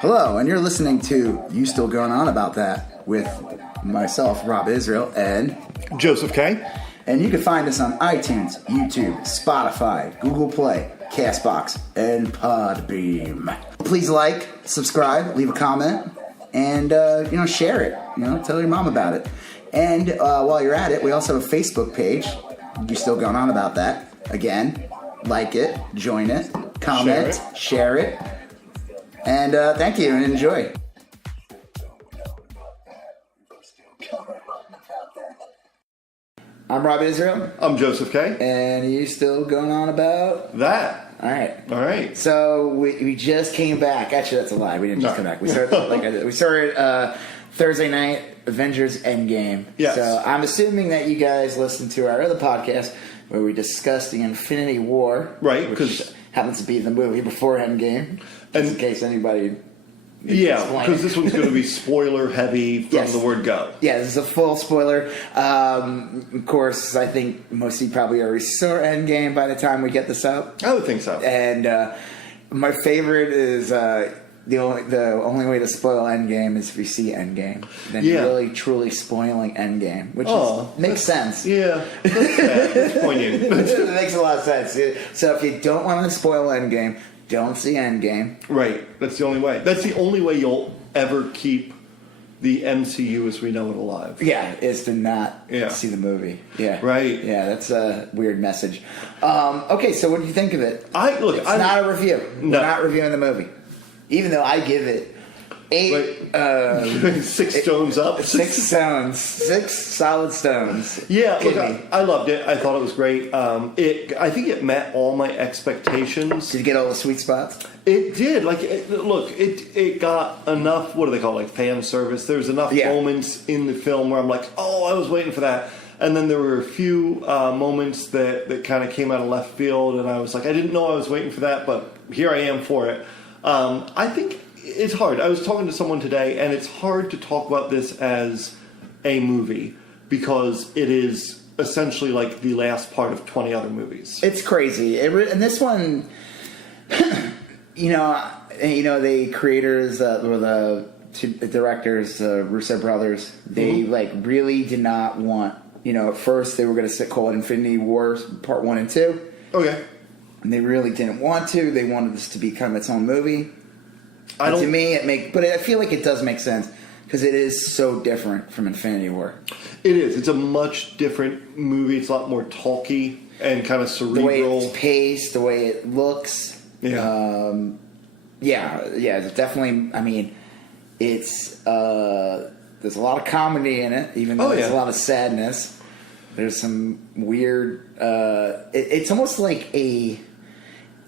Hello, and you're listening to You Still Going On About That with myself, Rob Israel, and Joseph K. And you can find us on iTunes, YouTube, Spotify, Google Play, Castbox, and Podbeam. Please like, subscribe, leave a comment, and share it. Tell your mom about it. And while you're at it, we also have a Facebook page. You Still Going On About That. Again, like it, join it, comment, share it. And thank you and enjoy. I'm Rob Israel. I'm Joseph K. And you still going on about that? All right. So we just came back. Actually, that's a lie. We didn't just come back. We started Thursday night, Avengers Endgame. Yes. So I'm assuming that you guys listened to our other podcast where we discussed the Infinity War. Right. Which happens to be the movie before Endgame. In case anybody... Yeah, because this one's going to be spoiler heavy from the word go. Yeah, this is a full spoiler. Of course, I think most of you probably already saw Endgame by the time we get this out. I would think so. And my favorite is the only way to spoil Endgame is if you see Endgame. Then really, truly spoiling Endgame, which makes sense. Yeah, that's poignant. It makes a lot of sense. So if you don't want to spoil Endgame, don't see Endgame. Right. That's the only way. That's the only way you'll ever keep the MCU as we know it alive. Yeah, is to not see the movie. Yeah. Right. Yeah, that's a weird message. Okay, so what do you think of it? It's not a review. No. We're not reviewing the movie. Even though I give it 6 stones up. 6 stones. 6 solid stones. Yeah, look, I loved it. I thought it was great. I think it met all my expectations. Did you get all the sweet spots? It did. It got enough, what do they call it, like fan service. There's enough moments in the film where I'm like, oh, I was waiting for that. And then there were a few moments that kind of came out of left field, and I was like, I didn't know I was waiting for that, but here I am for it. I think it's hard. I was talking to someone today, and it's hard to talk about this as a movie because it is essentially like the last part of 20 other movies. It's crazy. And this one, the creators or the directors, Russo brothers, they really did not want. At first they were going to call it Infinity War Part 1 and 2. Okay. And they really didn't want to. They wanted this to become its own movie. But I feel like it does make sense because it is so different from Infinity War. It is. It's a much different movie. It's a lot more talky and kind of cerebral. The way it's paced, the way it looks. Yeah. It's definitely. I mean, it's there's a lot of comedy in it, even though there's a lot of sadness. There's some weird. It's almost like a.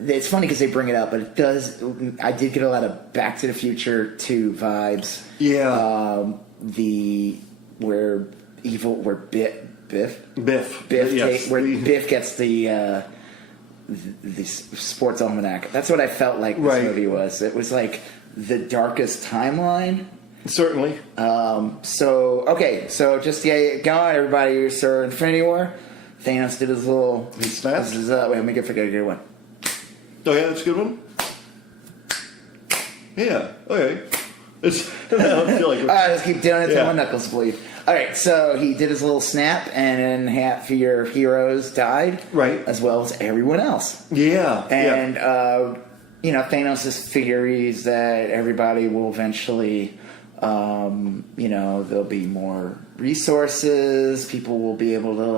It's funny because they bring it up, but it does. I did get a lot of Back to the Future 2 vibes. Yeah. Where Biff gets the sports almanac. That's what I felt like this movie was. It was like the darkest timeline. Certainly. So just go on, everybody. So Infinity War. Thanos did his little. He snapped. Wait, let me forget a good one. Oh yeah, that's a good one. Yeah. Okay. I don't feel like. All right, let's keep doing it until my knuckles bleed. All right, so he did his little snap, and then half of your heroes died, right, as well as everyone else. Yeah. And Thanos' theories that everybody will eventually, there'll be more resources. People will be able to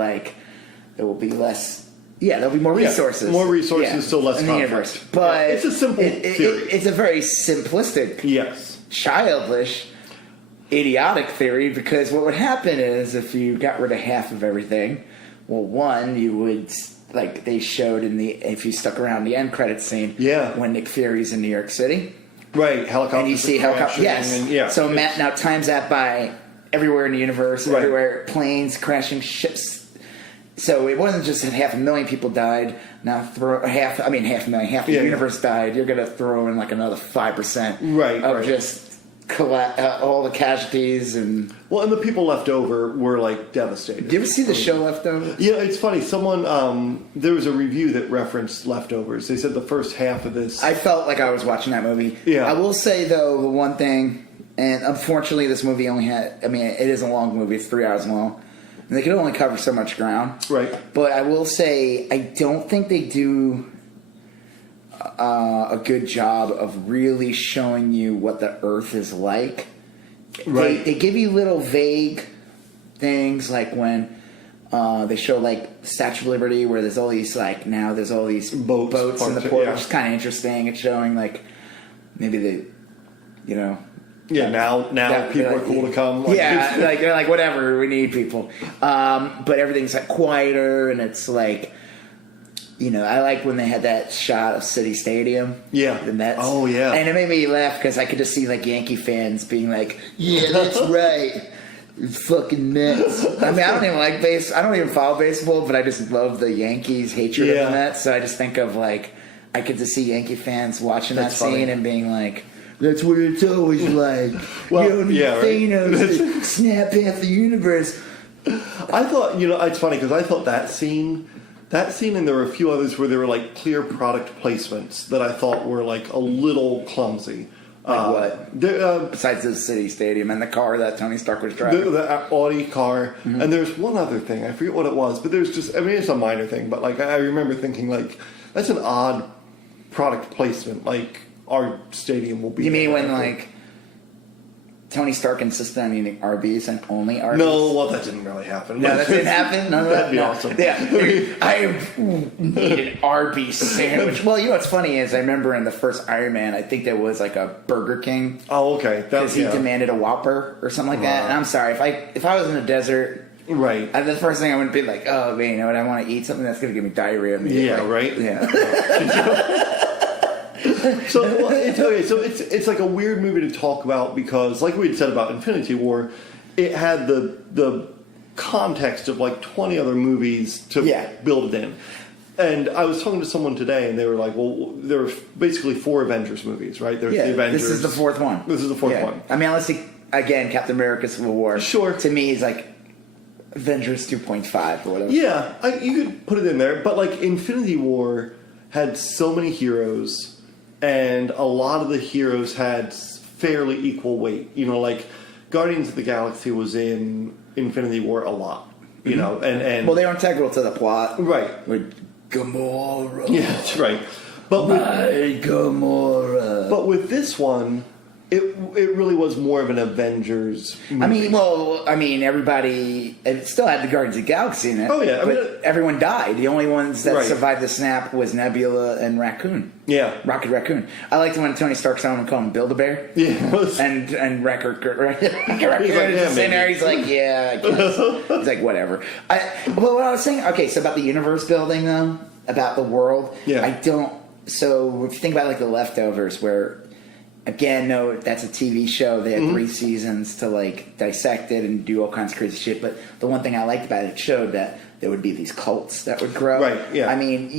there will be less. Yeah, there'll be more resources. More resources, so less conflict. Universe. But it's a simple theory. It's a very simplistic, childish, idiotic theory, because what would happen is if you got rid of half of everything, well, one, you would, they showed if you stuck around the end credits scene, when Nick Fury's in New York City. Right, helicopters. And you see helicopters. So now times that by everywhere in the universe, everywhere, planes, crashing ships. So it wasn't just that 500,000 people died. Now half the universe died. You're going to throw in another 5% of just all the casualties and the people left over were like devastated. Did you ever see the show Leftovers? Yeah, it's funny. Someone there was a review that referenced Leftovers. They said the first half of this. I felt like I was watching that movie. Yeah. I will say though the one thing, and unfortunately this movie only had. I mean, it is a long movie. It's 3 hours long, and they could only cover so much ground. Right. But I will say I don't think they do a good job of really showing you what the Earth is like. Right. They give you little vague things like when they show like Statue of Liberty where there's all these there's all these boats in the port, which is kind of interesting. It's showing like maybe they, now people are cool to come. They're like whatever, we need people. But everything's like quieter and it's like. I like when they had that shot of City Stadium. Yeah. The Mets. Oh, yeah. And it made me laugh because I could just see, like, Yankee fans being like, yeah, that's right. It's fucking Mets. I mean, I don't even like I don't even follow baseball, but I just love the Yankees' hatred of the Mets. So I just think of, like, I could just see Yankee fans watching that scene and being like, that's what it's always like. Thanos to snap half the universe. I thought, it's funny because I thought that scene, and there were a few others where there were like clear product placements that I thought were like a little clumsy. Like what? Besides the City Stadium and the car that Tony Stark was driving. The Audi car. Mm-hmm. And there's one other thing. I forget what it was. But there's just, it's a minor thing. But like I remember thinking like, that's an odd product placement. Like our stadium will be... You mean when like... Tony Stark insisted on eating Arby's and only Arby's? No, well, that didn't really happen. No, that didn't happen? None of that? That'd be awesome. Yeah. I need an Arby's sandwich. Well, what's funny is I remember in the first Iron Man, I think there was like a Burger King. Oh, okay. Because he demanded a Whopper or something like that. And I'm sorry, if I was in the desert... Right. The first thing I would be like, oh, man, I want to eat something that's going to give me diarrhea immediately. Yeah, right? Yeah. So it's okay. So it's like a weird movie to talk about because, like we had said about Infinity War, it had the context of like 20 other movies to build it in. And I was talking to someone today, and they were like, "Well, there were basically 4 Avengers movies, right? There's the Avengers. This is the 4th one. This is the 4th one. I mean, unless again, Captain America: Civil War. Sure. To me, he's like Avengers 2.5 or whatever. Yeah, you could put it in there, but like Infinity War had so many heroes. And a lot of the heroes had fairly equal weight. Like Guardians of the Galaxy was in Infinity War a lot. And well, they were integral to the plot, right? With Gamora. Yeah, that's right. But Gamora. But with this one, it really was more of an Avengers movie. Everybody... It still had the Guardians of the Galaxy in it. Oh, yeah. Everyone died. The only ones that survived the snap was Nebula and Raccoon. Yeah. Rocket Raccoon. I liked when Tony Stark saw him call him Build-A-Bear. Yeah. And Rocket Raccoon is just sitting there. He's like, yeah, I guess. He's like, whatever. But what I was saying... Okay, so about the universe building, though, about the world, I don't... So if you think about like The Leftovers, where... Again, no, that's a TV show. They had 3 seasons to like dissect it and do all kinds of crazy shit. But the one thing I liked about it showed that there would be these cults that would grow. Right. Yeah. I mean,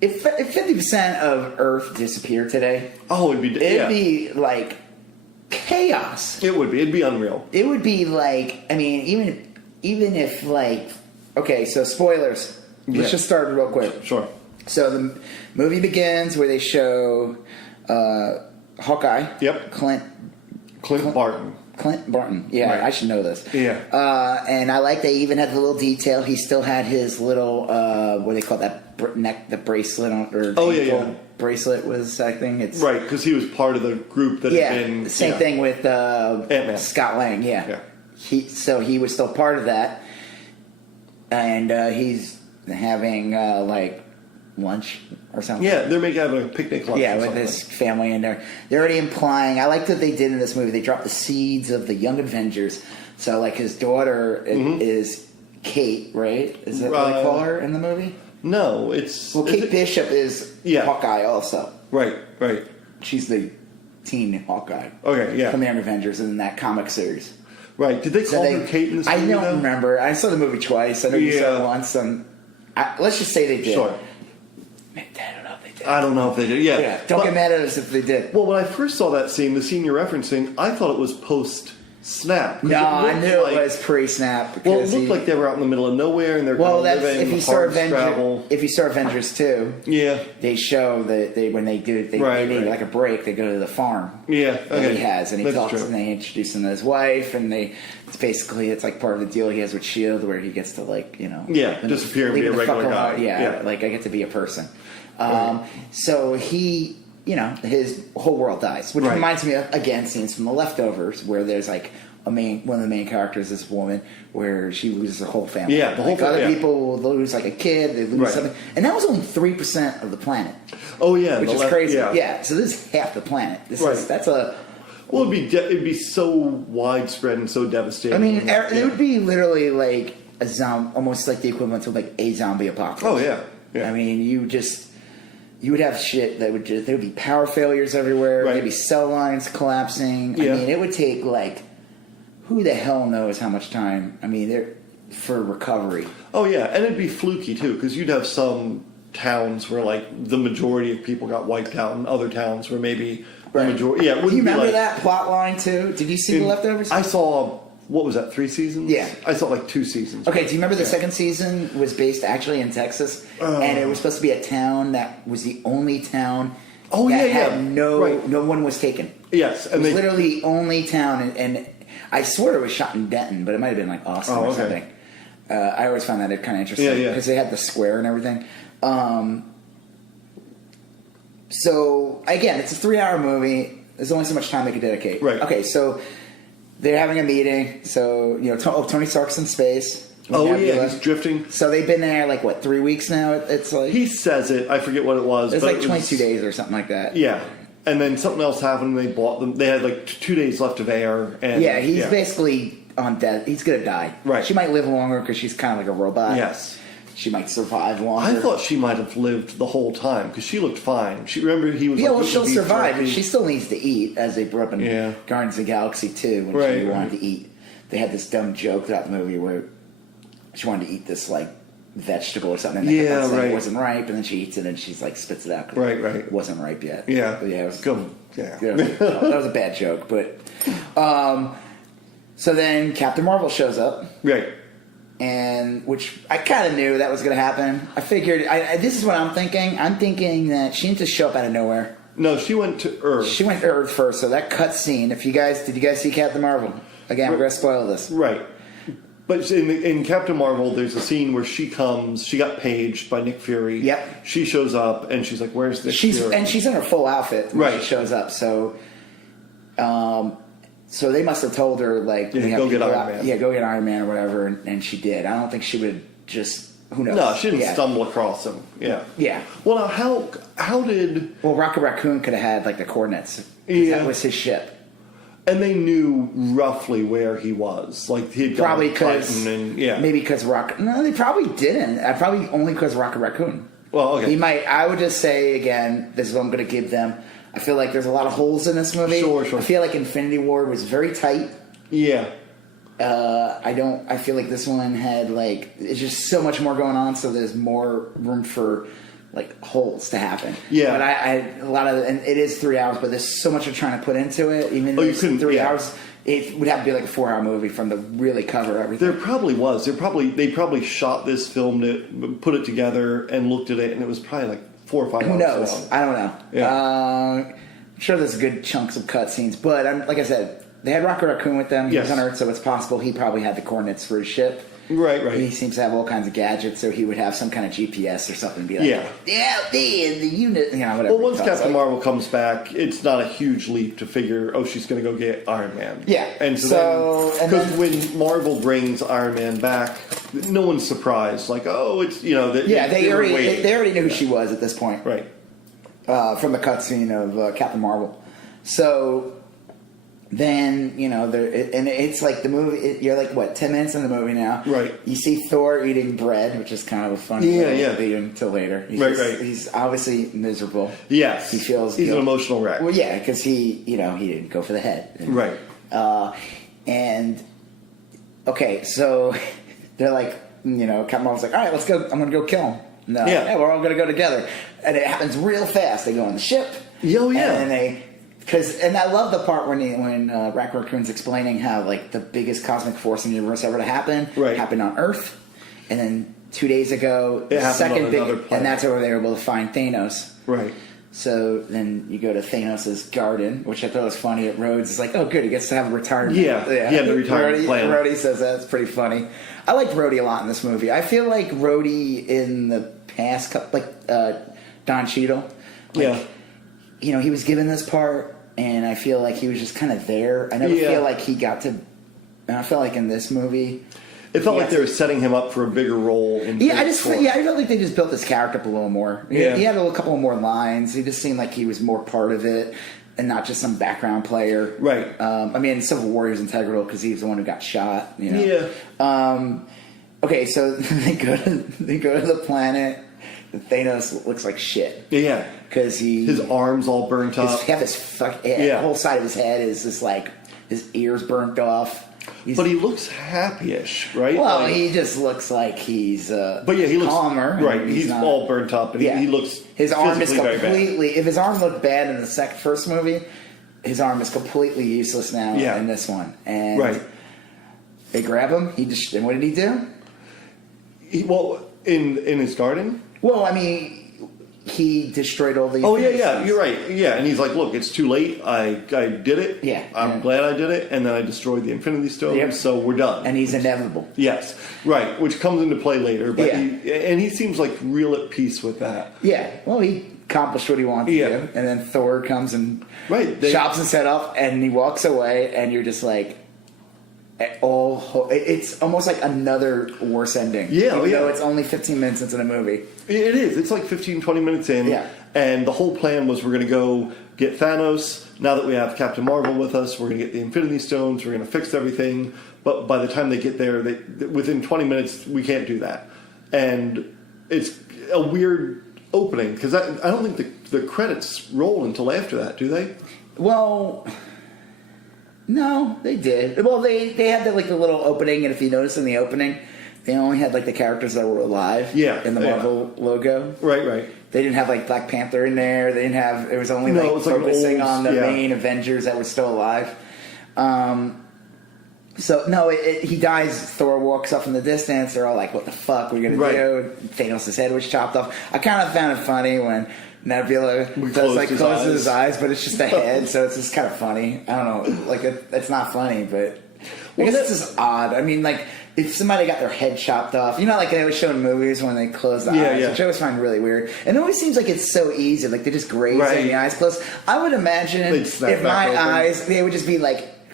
if 50% of Earth disappeared today, it'd be like chaos. It would be. It'd be unreal. It would be like. I mean, even if like. Okay, so spoilers. Let's just start real quick. Sure. So the movie begins where they show. Hawkeye. Yep. Clint Barton. Clint Barton. Yeah, right. I should know this. Yeah. And I like they even had the little detail. He still had his little what do they call that the bracelet on or bracelet was I think it's right because he was part of the group that had been same thing with Ant-Man. Scott Lang. Yeah. He was still part of that, and he's having like lunch or something. Yeah, they're having a picnic lunch. Yeah, with his family, and they're already implying. I like what they did in this movie. They dropped the seeds of the Young Avengers. So, like, his daughter is Kate, right? Is that what they call her in the movie? No, it's Kate Bishop is Hawkeye also. Right. She's the teen Hawkeye. Okay, yeah. From the Young Avengers in that comic series. Right. Did they call her Kate in this movie? I don't remember. I saw the movie twice. I know you saw it once. Let's just say they did. Sure. I don't know if they did. I don't know if they did. Yeah. Don't get mad at us if they did. Well, when I first saw that scene, the scene you're referencing, I thought it was post-snap. No, I knew it was pre-snap. Well, it looked like they were out in the middle of nowhere, and they're living if you saw Avengers 2. Yeah. They show that when they need like a break, they go to the farm. Yeah. That he has, and he talks, true. and they introduce him to his wife, and it's like part of the deal he has with S.H.I.E.L.D., where he gets to disappear and be a regular guy. Like I get to be a person. So he, his whole world dies, which reminds me of, again, scenes from The Leftovers, where there's like one of the main characters is this woman where she loses her whole family. Yeah, the whole family. Other people will lose like a kid, they lose something, and that was only 3% of the planet. Oh yeah, which is crazy. Yeah, so this is half the planet. Well, it'd be so widespread and so devastating. I mean, it would be literally like a zombie, almost like the equivalent to like a zombie apocalypse. Oh yeah. I mean, you would have shit there would be power failures everywhere. There'd be cell lines collapsing. I mean, it would take like, who the hell knows how much time? I mean, for recovery. Oh yeah, and it'd be fluky too, because you'd have some towns where like the majority of people got wiped out, and other towns where maybe the majority. Yeah, do you remember that plot line too? Did you see The Leftovers? I saw. What was that? 3 seasons? Yeah, I saw like 2 seasons. Okay, do you remember the second season was based actually in Texas, and it was supposed to be a town that was the only town. No one was taken. Yes, and it was literally the only town, and I swear it was shot in Denton, but it might have been like Austin or something. I always found that kind of interesting because they had the square and everything. So again, it's a 3-hour movie. There's only so much time they could dedicate. Right. Okay, so they're having a meeting. So Tony Stark's in space. He's drifting. So they've been there like 3 weeks now. It's like he says it. I forget what it was. It's like 22 days or something like that. Yeah. And then something else happened. And they bought them. They had like 2 days left of air. And he's basically on death. He's gonna die. Right. She might live longer because she's kind of like a robot. Yes. She might survive longer. I thought she might have lived the whole time because she looked fine. Remember he was. Yeah, well, she'll survive, but she still needs to eat, as they brought up in Guardians of the Galaxy 2 when she wanted to eat. They had this dumb joke throughout the movie where she wanted to eat this like vegetable or something. And it wasn't ripe, and then she eats it and she's like spits it out. Right. It wasn't ripe yet. Yeah. But it was good. Yeah. That was a bad joke, but so then Captain Marvel shows up. Right. And which I kind of knew that was going to happen. I figured. This is what I'm thinking. I'm thinking that she didn't just show up out of nowhere. No, she went to Earth. She went to Earth first. So that cut scene. Did you guys see Captain Marvel? Again, we're going to spoil this. Right. But in Captain Marvel, there's a scene where she comes. She got paged by Nick Fury. Yep. She shows up and she's like, "Where's Nick Fury?" And she's in her full outfit when she shows up. So, so they must have told her like, go get Iron Man. Yeah, go get Iron Man or whatever, and she did. I don't think she would just. Who knows? No, she didn't stumble across him. Yeah. Yeah. Well, now how did? Well, Rocket Raccoon could have had like the coordinates. Yeah. That was his ship. And they knew roughly where he was. Like he'd probably because maybe because Rocket. No, they probably didn't. Probably only because Rocket Raccoon. Well, okay. He might. I would just say again. This is what I'm going to give them. I feel like there's a lot of holes in this movie. Sure. I feel like Infinity War was very tight. Yeah. I feel like this one had like it's just so much more going on, so there's more room for like holes to happen. Yeah. But a lot of and it is 3 hours, but there's so much you're trying to put into it. Even though it's 3 hours, it would have to be like a 4-hour movie from to really cover everything. There probably was. They probably shot this film to put it together and looked at it, and it was probably like 4 or 5 hours. Who knows? Long. I don't know. Yeah. I'm sure there's good chunks of cutscenes, but like I said, they had Rocket Raccoon with them. He was on Earth, so it's possible he probably had the coordinates for his ship. Right. He seems to have all kinds of gadgets, so he would have some kind of GPS or something. Be like, the unit, whatever. Well, once Captain Marvel comes back, it's not a huge leap to figure, she's going to go get Iron Man. Yeah. And so because when Marvel brings Iron Man back, no one's surprised. Like, it's they already knew who she was at this point. Right. From the cutscene of Captain Marvel, so. Then, and it's like the movie, you're like, 10 minutes in the movie now? Right. You see Thor eating bread, which is kind of a funny movie until later. He's obviously miserable. Yes. He feels he's an emotional wreck. Well, yeah, because he didn't go for the head. Right. Okay, so they're like, Captain Marvel's like, all right, let's go. I'm going to go kill him. No, Yeah. hey, we're all going to go together. And it happens real fast. They go on the ship. Oh, yeah. And then and I love the part when Rocket Raccoon's explaining how like the biggest cosmic force in the universe ever to happen happened on Earth, and then 2 days ago it the second on big, planet. and that's where they were able to find Thanos. Right. So then you go to Thanos' garden, which I thought was funny at Rhodes. It's like, oh, good, he gets to have a retirement. Yeah, the retirement plan. Rhodey says that's pretty funny. I liked Rhodey a lot in this movie. I feel like Rhodey in the past couple, like Don Cheadle. Like, you know, he was given this part, and I feel like he was just kind of there. I never feel like he got to. And I felt like in this movie, it felt like they were setting him up for a bigger role. I felt like they just built his character up a little more. He had a couple more lines. He just seemed like he was more part of it, and not just some background player. Right. I mean, in Civil War he was integral because he was the one who got shot. You know? Yeah. Okay, so they go to the planet. Thanos looks like shit. Yeah. Because his arms all burnt up. The whole side of his head is just like his ears burnt off. But he looks happy-ish, right? Well, he just looks like he's but yeah, he looks calmer. Right, he's all burnt up, and he looks his arm is completely. If his arm looked bad in the first movie, his arm is completely useless now in this one. And they grab him. And what did he do? In his garden. Well, I mean, he destroyed all the. Oh yeah, you're right. Yeah, and he's like, "Look, it's too late. I did it. Yeah, I'm glad I did it, and then I destroyed the Infinity Stones. So we're done." And he's inevitable. Yes, right, which comes into play later. But he seems like real at peace with that. Yeah. Well, he accomplished what he wanted to do, and then Thor comes and chops his head off, and he walks away, and you're just like. It's almost like another worse ending. Yeah, even though it's only 15 minutes into the movie. It is. It's like 15, 20 minutes in. Yeah. And the whole plan was we're going to go get Thanos. Now that we have Captain Marvel with us, we're going to get the Infinity Stones. We're going to fix everything. But by the time they get there, within 20 minutes, we can't do that. And it's a weird opening because I don't think the credits roll until after that, do they? Well... No, they did. Well, they had the little opening, and if you notice in the opening, they only had the characters that were alive. In the Marvel logo. Right. They didn't have Black Panther in there. They didn't have. It was only focusing on the main Avengers that were still alive. So no, he dies. Thor walks up in the distance. They're all like, "What the fuck? We're gonna do?" Thanos' head was chopped off. I kind of found it funny when. Nebula closes his eyes, but it's just a head, so it's just kind of funny. I don't know, it's not funny, but I guess it's just odd. I mean, if somebody got their head chopped off, you know, like they always show in movies when they close the eyes, which I always find really weird. And it always seems like it's so easy, they just graze and the eyes close. I would imagine if my eyes, they would just be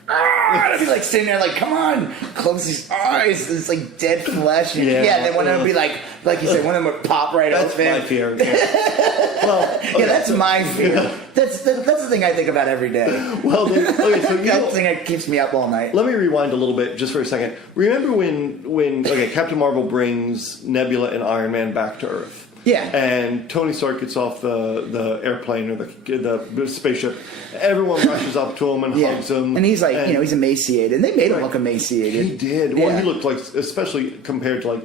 I'd be sitting there come on, close these eyes. It's dead flesh. And then one of them would be like you said, one of them would pop right off. That's my fear. Well, that's my fear. That's the thing I think about every day. Well, that's the thing that keeps me up all night. Let me rewind a little bit just for a second. Remember when Captain Marvel brings Nebula and Iron Man back to Earth? Yeah. And Tony Stark gets off the airplane or the spaceship. Everyone rushes up to him and hugs him. And he's he's emaciated. And they made him look emaciated. He did. Well, he looked especially compared to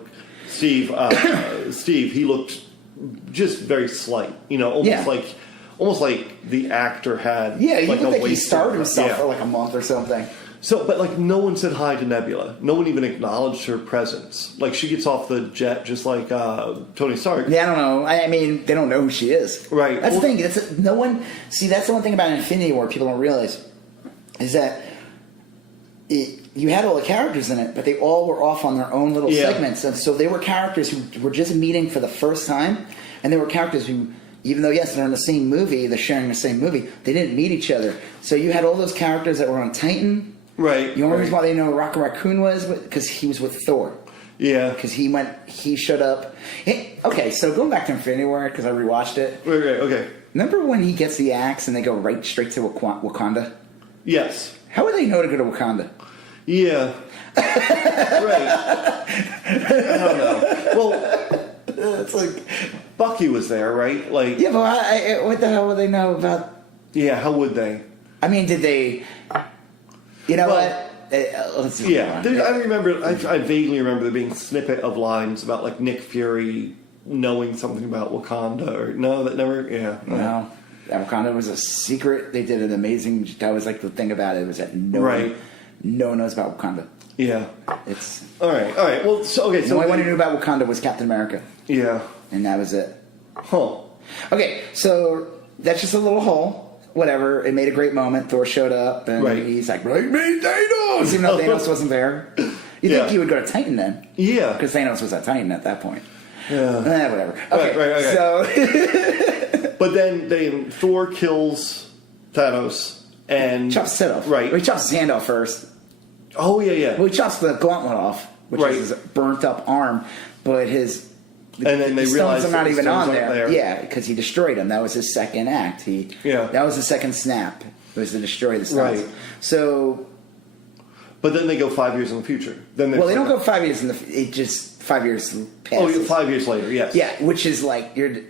Steve, he looked just very slight. You know, almost like the actor had. Yeah, he looked like he starved himself for a month or something. So, but no one said hi to Nebula. No one even acknowledged her presence. She gets off the jet just like Tony Stark. Yeah, I don't know. I mean, they don't know who she is. Right. That's the thing. No one. See, that's the one thing about Infinity War people don't realize is that you had all the characters in it, but they all were off on their own little segments, and so they were characters who were just meeting for the first time, and they were characters who. Even though, yes, they're in the same movie, they're sharing the same movie, they didn't meet each other. So you had all those characters that were on Titan. Right. The only reason why they know who Rocket Raccoon was because he was with Thor. Yeah. Because he showed up. Okay, so going back to Infinity War, because I rewatched it. Okay. Remember when he gets the axe and they go straight to Wakanda? Yes. How would they know to go to Wakanda? Yeah. Right. I don't know. Well, it's Bucky was there, right? Yeah, but what the hell would they know about? Yeah, how would they? I mean, did they? You know what? Let's I remember. I vaguely remember there being a snippet of lines about Nick Fury knowing something about Wakanda, or no, that never. Yeah, no. Wakanda was a secret. They did an amazing. That was like the thing about it was that no one knows about Wakanda. Yeah, it's all right. Well, so the only one who knew about Wakanda was Captain America. Yeah, and that was it. Huh. Okay, so that's just a little hole. Whatever. It made a great moment. Thor showed up, and he's like, "Bring me Thanos!" Even though Thanos wasn't there. You think he would go to Titan then? Yeah, because Thanos was at Titan at that point. Yeah. Whatever. Okay. Right. So, but then Thor kills Thanos and chops his head off. Right. Well, he chops his hand off first. Oh yeah. Well, he chops the gauntlet off, which is his burnt up arm, but his. And then they realize stones are not even on there. Yeah, because he destroyed them. That was his second act. That was the second snap. It was to destroy the stones. Right. So. But then they go 5 years in the future. They don't go 5 years in the. It just 5 years past. Oh, 5 years later. Yes. Yeah, which is like we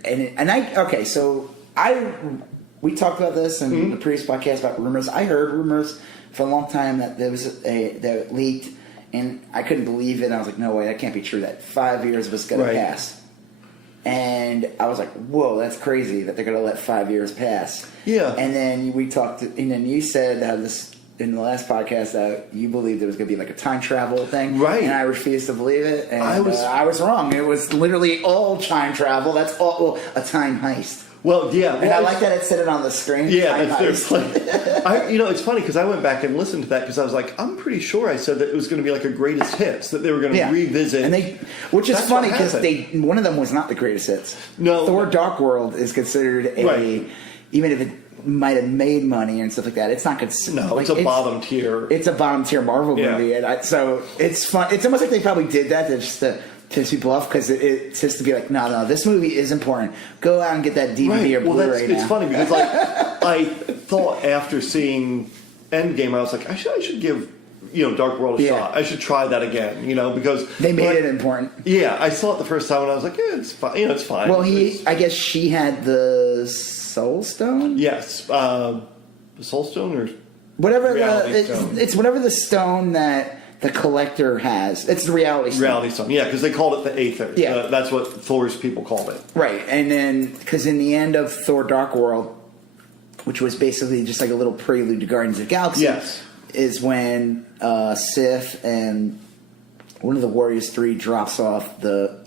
talked about this in the previous podcast about rumors. I heard rumors for a long time that that leaked, and I couldn't believe it. And I was like, no way, that can't be true. That 5 years was going to pass. And I was like, whoa, that's crazy that they're going to let 5 years pass. Yeah. And then we talked, and then you said how this, in the last podcast, that you believed there was going to be like a time travel thing. Right. And I refused to believe it. And I was wrong. It was literally all time travel. That's all a time heist. Well, yeah. And I like that it said it on the screen. Yeah, it's funny because I went back and listened to that because I was like, I'm pretty sure I said that it was going to be like a greatest hits, that they were going to revisit. And which is funny because one of them was not the greatest hits. No. Thor Dark World is considered even if it might have made money and stuff like that, it's not considered. No, it's a bottom tier. It's a bottom tier Marvel movie. And so it's fun. It's almost like they probably did that just to piss people off because it's just to be like, no, this movie is important. Go out and get that DVD or Blu-ray now. It's funny because like I thought after seeing Endgame, I was like, I should give Dark World a shot. I should try that again, because they made it important. Yeah, I saw it the first time and I was like, yeah, it's fine. It's fine. Well, I guess she had the Soul Stone. Yes, the Soul Stone or whatever. It's whatever the stone that the Collector has. It's the Reality Stone. Reality Stone, yeah, because they called it the Aether. Yeah, that's what Thor's people called it. Right, and then because in the end of Thor: Dark World, which was basically just like a little prelude to Guardians of the Galaxy, is when Sif and one of the Warriors 3 drops off the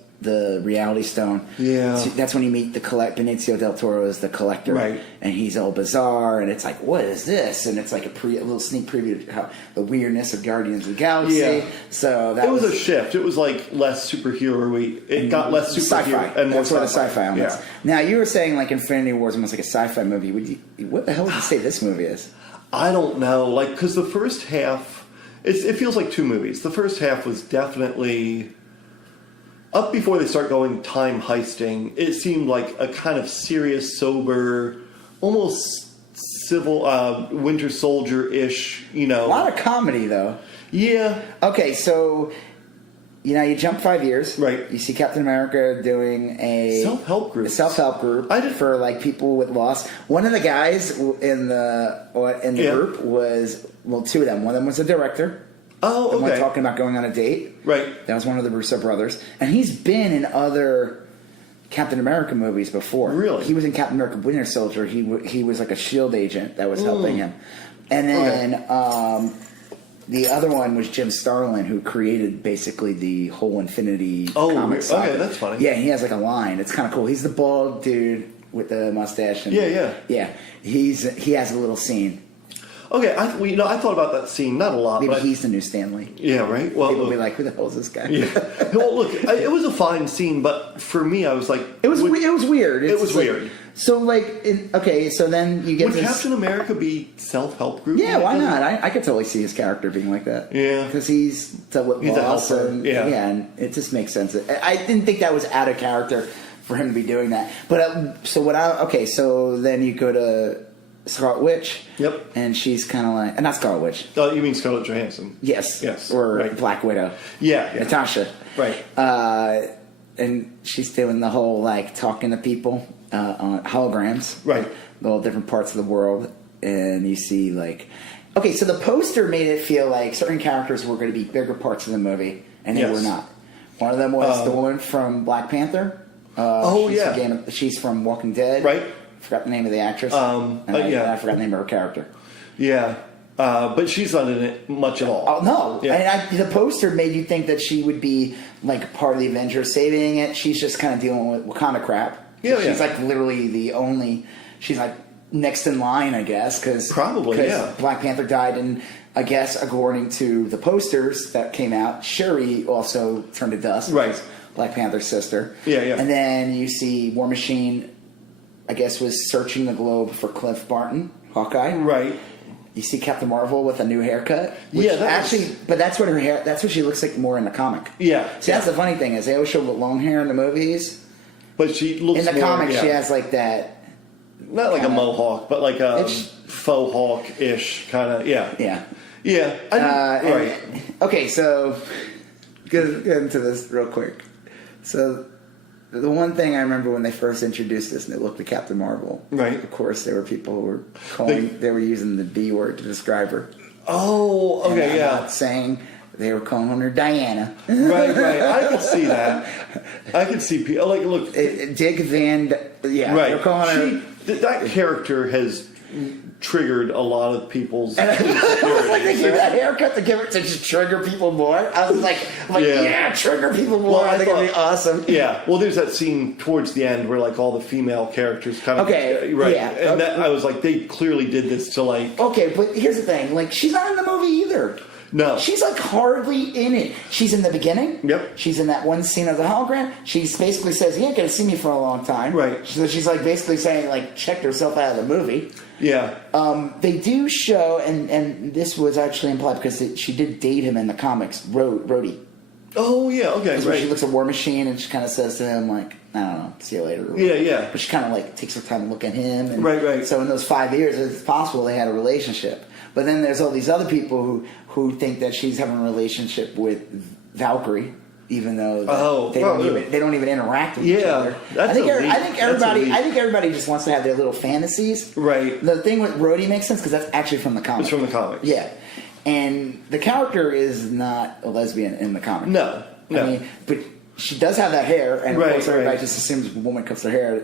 Reality Stone. Yeah, so that's when you meet the Benicio del Toro as the Collector, right? And he's all bizarre, and it's like, what is this? And it's like a little sneak preview of how the weirdness of Guardians of the Galaxy. Yeah. So that was a shift. It was like less superhero-y. It got less superhero sci-fi and more sort of sci-fi elements. Yeah. Now you were saying like Infinity War is almost like a sci-fi movie. What the hell would you say this movie is? I don't know. Because the first half, it feels like two movies. The first half was definitely. Up before they start going time heisting, it seemed like a kind of serious, sober, almost civil Winter Soldier-ish, A lot of comedy, though. Yeah. Okay, so, you jump 5 years. Right. You see Captain America doing a self-help group. For, like, people with loss. One of the guys in the group was, two of them. One of them was a director. Oh, okay. One talking about going on a date. Right. That was one of the Russo brothers. And he's been in other Captain America movies before. Really? He was in Captain America Winter Soldier. He was like a S.H.I.E.L.D. agent that was helping him. And then the other one was Jim Starlin, who created basically the whole Infinity comic saga. Okay, that's funny. Yeah, he has like a line. It's kind of cool. He's the bald dude with the mustache. And, yeah. He has a little scene. Okay, I thought about that scene, not a lot. Maybe he's the new Stan Lee. Yeah, right? Well, people will be like, who the hell is this guy? Yeah. Well, look, it was a fine scene, but for me, I was like... It was weird. It was weird. So, so then you get Would Captain America be self-help group? Yeah, why not? I could totally see his character being like that. Yeah. Because he's a helper. And it just makes sense. I didn't think that was out of character for him to be doing that. But, so then you go to... Scarlet Witch. Yep. And she's kind of like... Not Scarlet Witch. Oh, you mean Scarlett Johansson? Yes. Or Black Widow. Yeah. Natasha. Right. And she's doing the whole, talking to people on holograms. Right. All different parts of the world. And you see, so the poster made it feel like certain characters were going to be bigger parts of the movie. And they were not. One of them was the woman from Black Panther. She's from Walking Dead. Right. Forgot the name of the actress. I forgot the name of her character. Yeah. But she's not in it much at all. Oh, no. Yeah. And the poster made you think that she would be like part of the Avengers saving it. She's just kind of dealing with Wakanda crap. Yeah, she's like literally the only... She's like next in line, I guess. Cause Black Panther died, and I guess according to the posters that came out, Shuri also turned to dust. Right. Black Panther's sister. Yeah, yeah. And then you see War Machine, I guess, was searching the globe for Cliff Barton, Hawkeye. Right. You see Captain Marvel with a new haircut. But that's what her hair. That's what she looks like more in the comic. Yeah. See, that's the funny thing is they always show the long hair in the movies. But she looks in the more, comics. She has like that. Not like a mohawk, but like a faux hawk-ish kind of. Yeah. Right. Okay, so get into this real quick. So. The one thing I remember when they first introduced this and they looked at Captain Marvel. Right. Of course, there were people who were they were using the B word to describe her. Oh, okay, and I'm not saying they were calling her Diana. Right. I could see that. I could see people like look. Dick Van. Yeah. Right. They're calling her. That character has triggered a lot of people's. And I was like, they gave that haircut to give it to just trigger people more. I was like, trigger people more. Well, I think it'd be awesome. Yeah. Well, there's that scene towards the end where like all the female characters kind of right. Yeah. And I was like, they clearly did this to like. Okay, but here's the thing: like, she's not in the movie either. No. She's like hardly in it. She's in the beginning. Yep. She's in that one scene of the hologram. She's basically says, "You ain't gonna see me for a long time." Right. So she's like basically saying like checked herself out of the movie. Yeah. They do show, and this was actually implied because she did date him in the comics, Rhodey. Oh yeah, okay. Right. She looks at War Machine and she kind of says to him like, "I don't know, see you later." Yeah. But she kind of like takes her time to look at him. And right. So in those 5 years, it's possible they had a relationship. But then there's all these other people who think that she's having a relationship with Valkyrie, even though they don't even interact with each other. I think everybody just wants to have their little fantasies. Right. The thing with Rhodey makes sense because that's actually from the comics. It's from the comics. Yeah. And the character is not a lesbian in the comic. No. I mean, but she does have that hair, and of course everybody just assumes when a woman cuts her hair,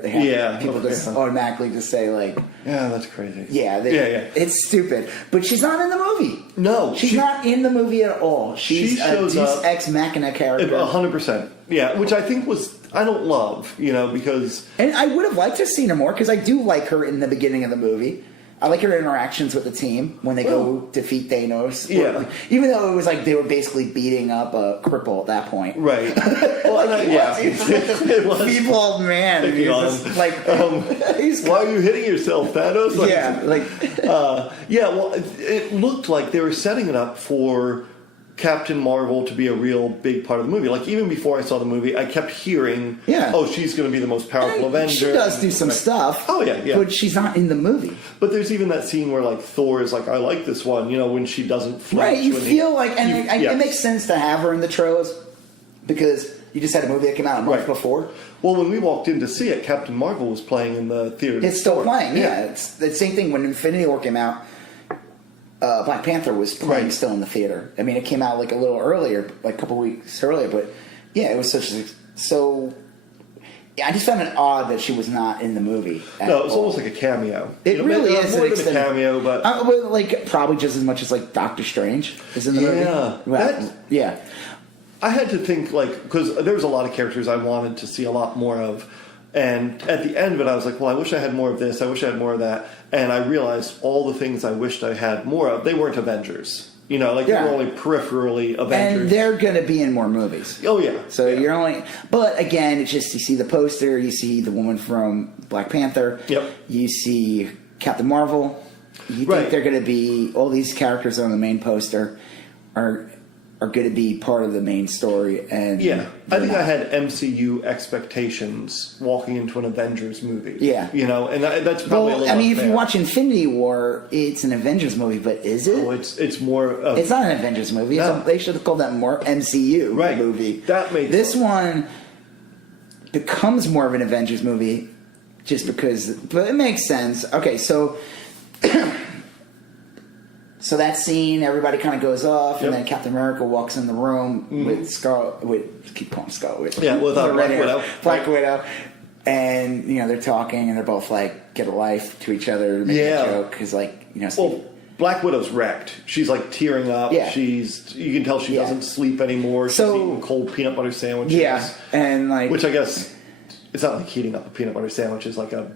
people just automatically just say like, "Yeah, that's crazy." Yeah, it's stupid. But she's not in the movie. No, she's not in the movie at all. She's a Deus Ex Machina character. 100%. Yeah, which I think I don't love, because. And I would have liked to have seen her more because I do like her in the beginning of the movie. I like her interactions with the team when they go defeat Thanos. Yeah. Even though it was like they were basically beating up a cripple at that point. Well, it was. Feeble old man. He's just like, why are you hitting yourself, Thanos? Well, it looked like they were setting it up for Captain Marvel to be a real big part of the movie. Like, even before I saw the movie, I kept hearing, she's going to be the most powerful Avenger. She does do some stuff. Oh, yeah. But she's not in the movie. But there's even that scene where, like, Thor is like, I like this one, when she doesn't flinch. Right, you feel like, and it makes sense to have her in the trailers because you just had a movie that came out a month before. Well, when we walked in to see it, Captain Marvel was playing in the theater. It's still playing, yeah. It's the same thing when Infinity War came out. Black Panther was playing still in the theater. I mean, it came out like a little earlier, like a couple weeks earlier, but it was so. I just found it odd that she was not in the movie. No, it's almost like a cameo. It really is more than a cameo, but like probably just as much as like Doctor Strange is in the movie. Yeah, I had to think because there was a lot of characters I wanted to see a lot more of. And at the end of it, I was like, well, I wish I had more of this. I wish I had more of that. And I realized all the things I wished I had more of, they weren't Avengers. They were only peripherally Avengers. And they're going to be in more movies. Oh, yeah. So you're only... But again, it's just you see the poster, you see the woman from Black Panther. Yep. You see Captain Marvel. You think they're going to be... All these characters on the main poster are going to be part of the main story. And I think I had MCU expectations walking into an Avengers movie. Yeah. And that's probably a little if unfair. you watch Infinity War, it's an Avengers movie, but is it? Oh, it's more of... It's not an Avengers movie. No. They should have called that more MCU movie. That makes this one becomes more of an Avengers movie just because... But it makes sense. Okay, so So that scene, everybody kind of goes off, and then Captain America walks in the room with keep calling Scarlet Witch. Yeah, with Black Widow. Black Widow. And, they're talking, and they're both like, get a life to each other, make a joke, because, like, Steve, Black Widow's wrecked. She's like tearing up. Yeah. You can tell she doesn't sleep anymore. She's eating cold peanut butter sandwiches. Yeah, and like, which I guess it's not like heating up a peanut butter sandwich is like a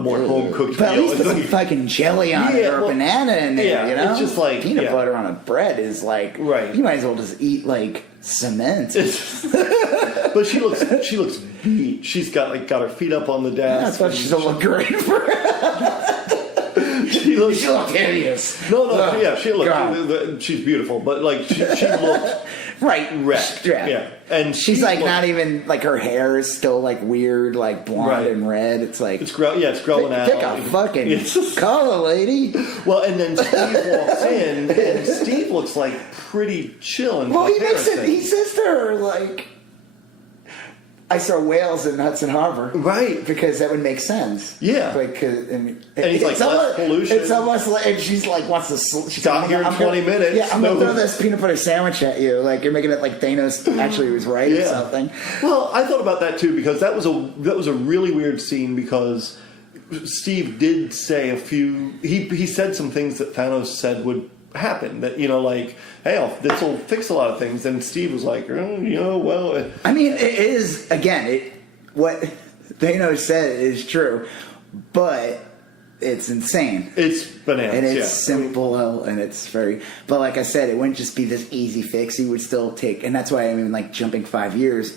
more home cooked but meal. at least put some fucking jelly on it or a banana in there. It's just like peanut butter on a bread is like You might as well just eat like cement. But she looks beat. She's got her feet up on the desk. That's why she don't look great for her. She looked hideous. She's beautiful, but like she looked wrecked. Yeah. And she's like not even like her hair is still like weird, like blonde and red. It's like it's growing out. Pick a fucking color, lady. Well, and then Steve walks in, and Steve looks like pretty chill. And he says to her like, I saw whales in Hudson Harbor. Right. Because that would make sense. Yeah. And he's like, less pollution. It's almost like, and she's like, wants to... She's got here in 20 minutes. Yeah, I'm going to throw this peanut butter sandwich at you. Like, you're making it like Thanos actually was right or something. Well, I thought about that too, because that was a really weird scene, because Steve did say he said some things that Thanos said would happen, that like, hey, this will fix a lot of things, and Steve was like, well, I mean, it is, again, what Thanos said is true, but it's insane. It's bananas. And it's simple, and it's very, but like I said, it wouldn't just be this easy fix. He would still take, and that's why I mean, like, jumping 5 years,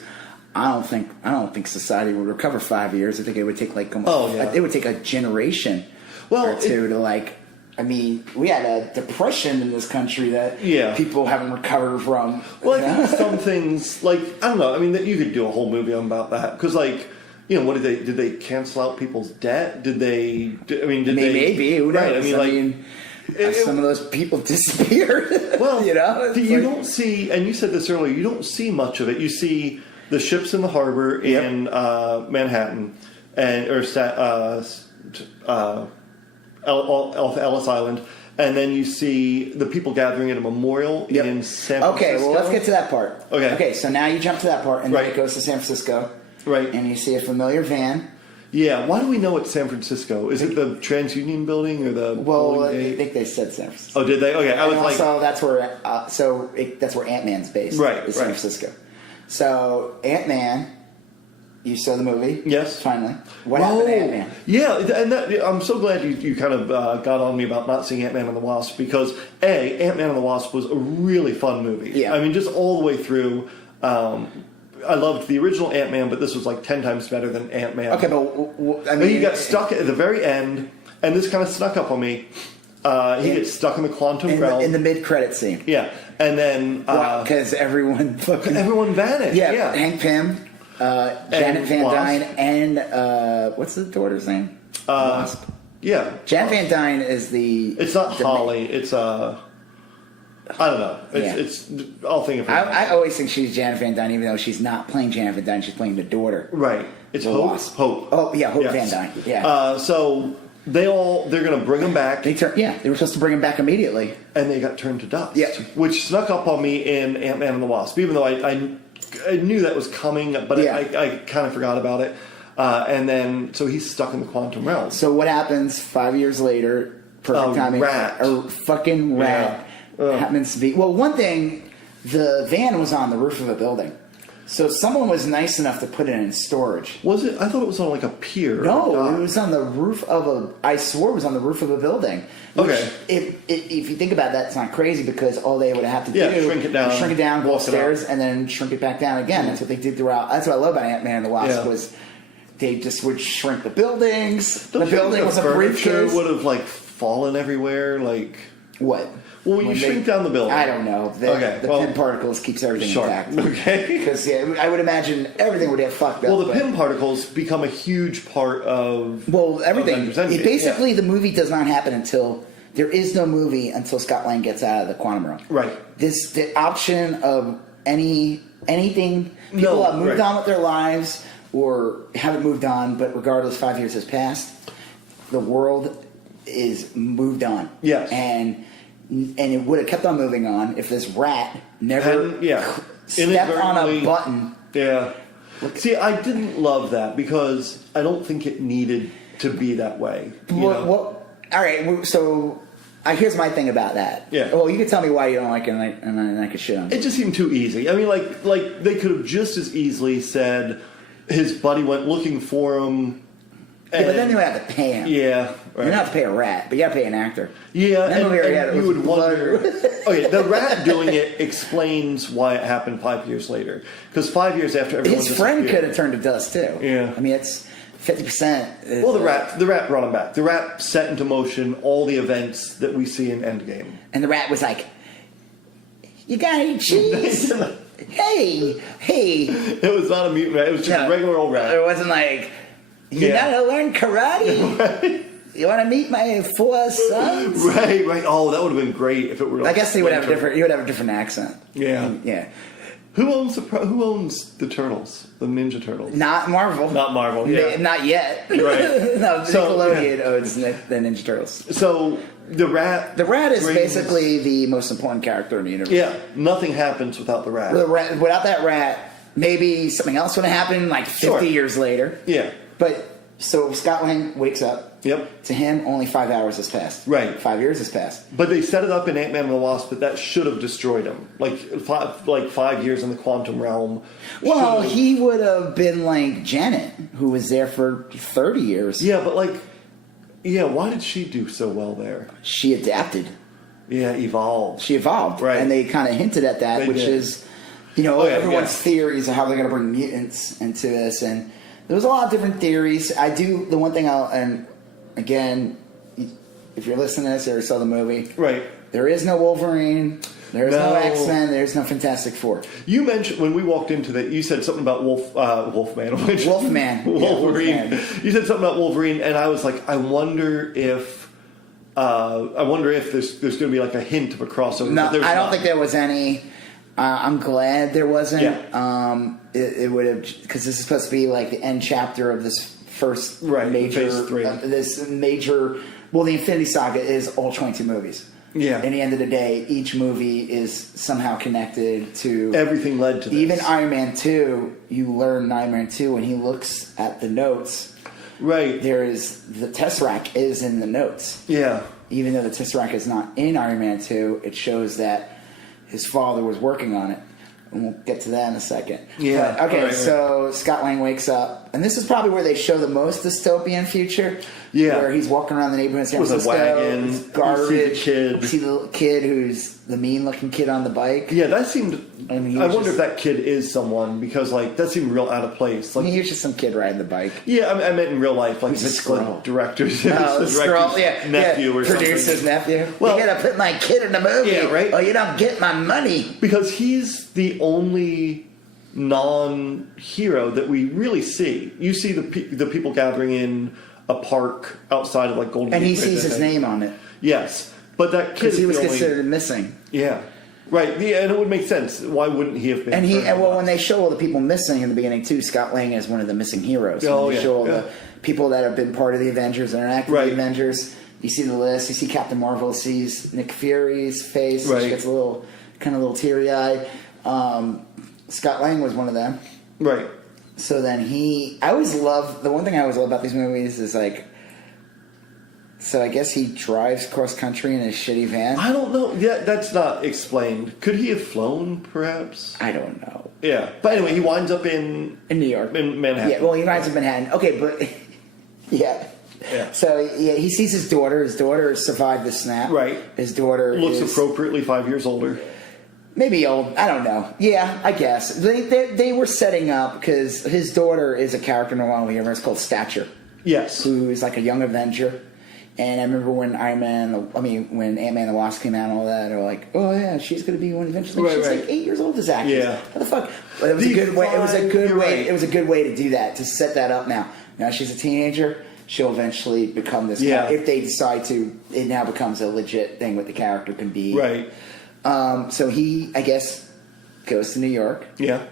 I don't think society would recover 5 years. I think it would take like it would take a generation or two to like. I mean, we had a depression in this country that people haven't recovered from. Well, I think some things, like, I don't know. I mean, that you could do a whole movie about that, because, like, what did they cancel out people's debt? Did they? Maybe. Who knows? Some of those people disappeared. Well, you don't see, and you said this earlier. You don't see much of it. You see the ships in the harbor in Manhattan, Ellis Island, and then you see the people gathering at a memorial in San Francisco. Okay, well, let's get to that part. Okay, so now you jump to that part, and then it goes to San Francisco. Right. And you see a familiar van. Yeah, why do we know it's San Francisco? Is it the TransUnion building or the I think they said San Francisco. Oh, did they? Okay, I was like... So that's where Ant-Man's based. Right, is San Francisco. So, Ant-Man... You saw the movie? Yes. Finally. What happened to Ant-Man? Yeah, and I'm so glad you kind of got on me about not seeing Ant-Man and the Wasp, because, Ant-Man and the Wasp was a really fun movie. Yeah. I mean, just all the way through. I loved the original Ant-Man, but this was like 10 times better than Ant-Man. Okay, but I mean... You got stuck at the very end, and this kind of snuck up on me. He gets stuck in the quantum realm. In the mid-credit scene. Yeah. And then... Because everyone vanished. Yeah. Hank Pym... Janet Van Dyne and what's the daughter's name? Wasp. Yeah. Janet Van Dyne is the... It's not Holly. It's I don't know. It's I'll think of her. I always think she's Janet Van Dyne, even though she's not playing Janet Van Dyne. She's playing the daughter. Right. It's Hope. Hope. Oh yeah, Hope Van Dyne. Yeah. So they're going to bring him back. They were supposed to bring him back immediately, and they got turned to dust. Yeah. Which snuck up on me in Ant-Man and the Wasp, even though I knew that was coming, but I kind of forgot about it. And then, so he's stuck in the quantum realm. So what happens 5 years later? Perfect timing. A fucking rat happens to be... Well, one thing, the van was on the roof of a building. So someone was nice enough to put it in storage. Was it? I thought it was on like a pier. No, it was on the roof of a... I swore it was on the roof of a building. Okay. If you think about that, it's not crazy, because all they would have to do... shrink it down. Go upstairs, and then shrink it back down again. That's what they did throughout... That's what I love about Ant-Man and the Wasp, was they just would shrink the buildings. The building was a briefcase. Would have like fallen everywhere, like... What? Well, when you shrink down the building. I don't know. The Pym particles keeps everything intact. Okay. Because I would imagine everything would get fucked up. Well, the Pym particles become a huge part of... Well, everything. Basically, the movie does not happen until... There is no movie until Scott Lang gets out of the quantum realm. Right. The option of anything... People have moved on with their lives or haven't moved on, but regardless, 5 years has passed. The world is moved on. Yes. And... and it would have kept on moving on if this rat never stepped on a button. Yeah. See, I didn't love that because I don't think it needed to be that way. All right, so here's my thing about that. Yeah. Well, you can tell me why you don't like it, and I could shit on it. It just seemed too easy. I mean, like they could have just as easily said his buddy went looking for him. Yeah, but then you would have to pay him. Yeah, right. You don't have to pay a rat, but you got to pay an actor. Yeah, and you would wonder. Okay, the rat doing it explains why it happened 5 years later. Because 5 years after everyone his friend could have turned to dust too. Yeah, I mean it's 50%. Well, the rat brought him back. The rat set into motion all the events that we see in Endgame. And the rat was like, "You got any cheese?" hey. It was not a mutant rat. It was just a regular old rat. It wasn't like. You gotta learn karate? Right. You want to meet my 4 sons? Right. Oh, that would have been great if it were. I guess he would have you would have a different accent. Yeah. Yeah. Who owns the Turtles? The Ninja Turtles? Not Marvel. Not Marvel. Yeah. Not yet. Right. No, Nickelodeon owns the Ninja Turtles. So the rat. The rat is basically the most important character in the universe. Yeah. Nothing happens without the rat. Without that rat, maybe something else would have happened like 50 years later. Yeah. But so Scott Lang wakes up. Yep. To him, only 5 hours has passed. Right. 5 years has passed. But they set it up in Ant-Man and the Wasp, but that should have destroyed him. Like 5 years in the quantum realm. Well, he would have been like Janet, who was there for 30 years. Yeah, but why did she do so well there? She adapted. Yeah, evolved. She evolved. Right. And they kind of hinted at that, which is, everyone's theories of how they're going to bring mutants into this. And there was a lot of different theories. The one thing and again, if you're listening to this or saw the movie, right? There is no Wolverine. There's no X-Men. There's no Fantastic Four. You mentioned when we walked into that, you said something about Wolfman. Wolfman. Wolverine. Yeah, Wolfman. You said something about Wolverine, and I was like, I wonder if there's going to be like a hint of a crossover. No, I don't think there was any. I'm glad there wasn't. Yeah. It would have, because this is supposed to be like the end chapter of this first major, phase 3. The Infinity Saga is all 22 movies. Yeah. In the end of the day, each movie is somehow connected to everything led to this. Even Iron Man 2. You learn in Iron Man 2 when he looks at the notes. Right. There is the Tesseract is in the notes. Yeah. Even though the Tesseract is not in Iron Man 2, it shows that his father was working on it. And we'll get to that in a second. Yeah. But, okay, so Scott Lang wakes up. And this is probably where they show the most dystopian future. Yeah. Where he's walking around the neighborhood in San Francisco. With a wagon. Garbage. You see the kid who's the mean-looking kid on the bike. Yeah, that seemed... I wonder if that kid is someone, because that seemed real out of place. He was just some kid riding the bike. Yeah, I meant in real life. Like, it's the director's nephew or something. Producer's nephew. Well, you gotta put my kid in the movie. Yeah, right? Or you don't get my money. Because he's the only non-hero that we really see. You see the people gathering in a park outside of Golden Gate. And he sees his name on it. Yes. But that kid he was considered missing. Yeah. Right, yeah, and it would make sense. Why wouldn't he have been? And when they show all the people missing in the beginning too, Scott Lang is one of the missing heroes. Oh, when they show all the people that have been part of the Avengers and are active in the Avengers, you see the list. You see Captain Marvel sees Nick Fury's face. Right. She gets a little teary eyed. Scott Lang was one of them. Right. So then I always love the one thing I always love about these movies is so I guess he drives cross country in his shitty van. I don't know. Yeah, that's not explained. Could he have flown, perhaps? I don't know. Yeah. But anyway, he winds up in New York. In Manhattan. Yeah, well, he winds up in Manhattan. Okay, but... Yeah. So, he sees his daughter. His daughter survived the snap. Right. His daughter looks appropriately 5 years older. Maybe old. I don't know. Yeah, I guess. They were setting up, because his daughter is a character in one of the universe called Stature. Yes. Who's like a young Avenger. And I remember when when Ant-Man and the Wasp came out and all that, they were like, "Oh yeah, she's going to be one of the Avengers." She's like 8 years old. This actress. Yeah. What the fuck? But it was a good way. It was a good way. It was a good way to do that, to set that up. Now she's a teenager. She'll eventually become this. Yeah. If they decide to, it now becomes a legit thing. What the character can be. Right. So he, I guess, goes to New York. Yeah.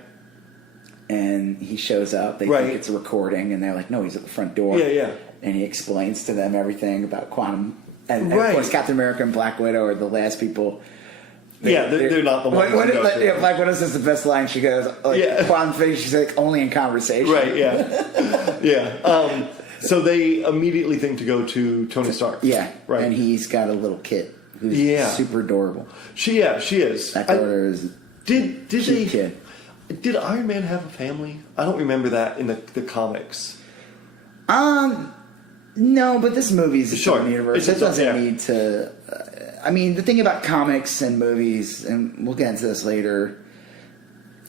And he shows up. They think it's a recording, and they're like, "No, he's at the front door." Yeah. And he explains to them everything about quantum And of course, Captain America and Black Widow are the last people. They're not the ones. Black Widow says the best line. She goes, quantum physics. She's like, only in conversation. Right. Yeah. Yeah. So they immediately think to go to Tony Stark. Yeah. Right. And he's got a little kid who's super adorable. She is. That daughter is. Did cute kid. Did Iron Man have a family? I don't remember that in the comics. No, but this movie's a different universe. It doesn't need to. I mean, the thing about comics and movies, and we'll get into this later.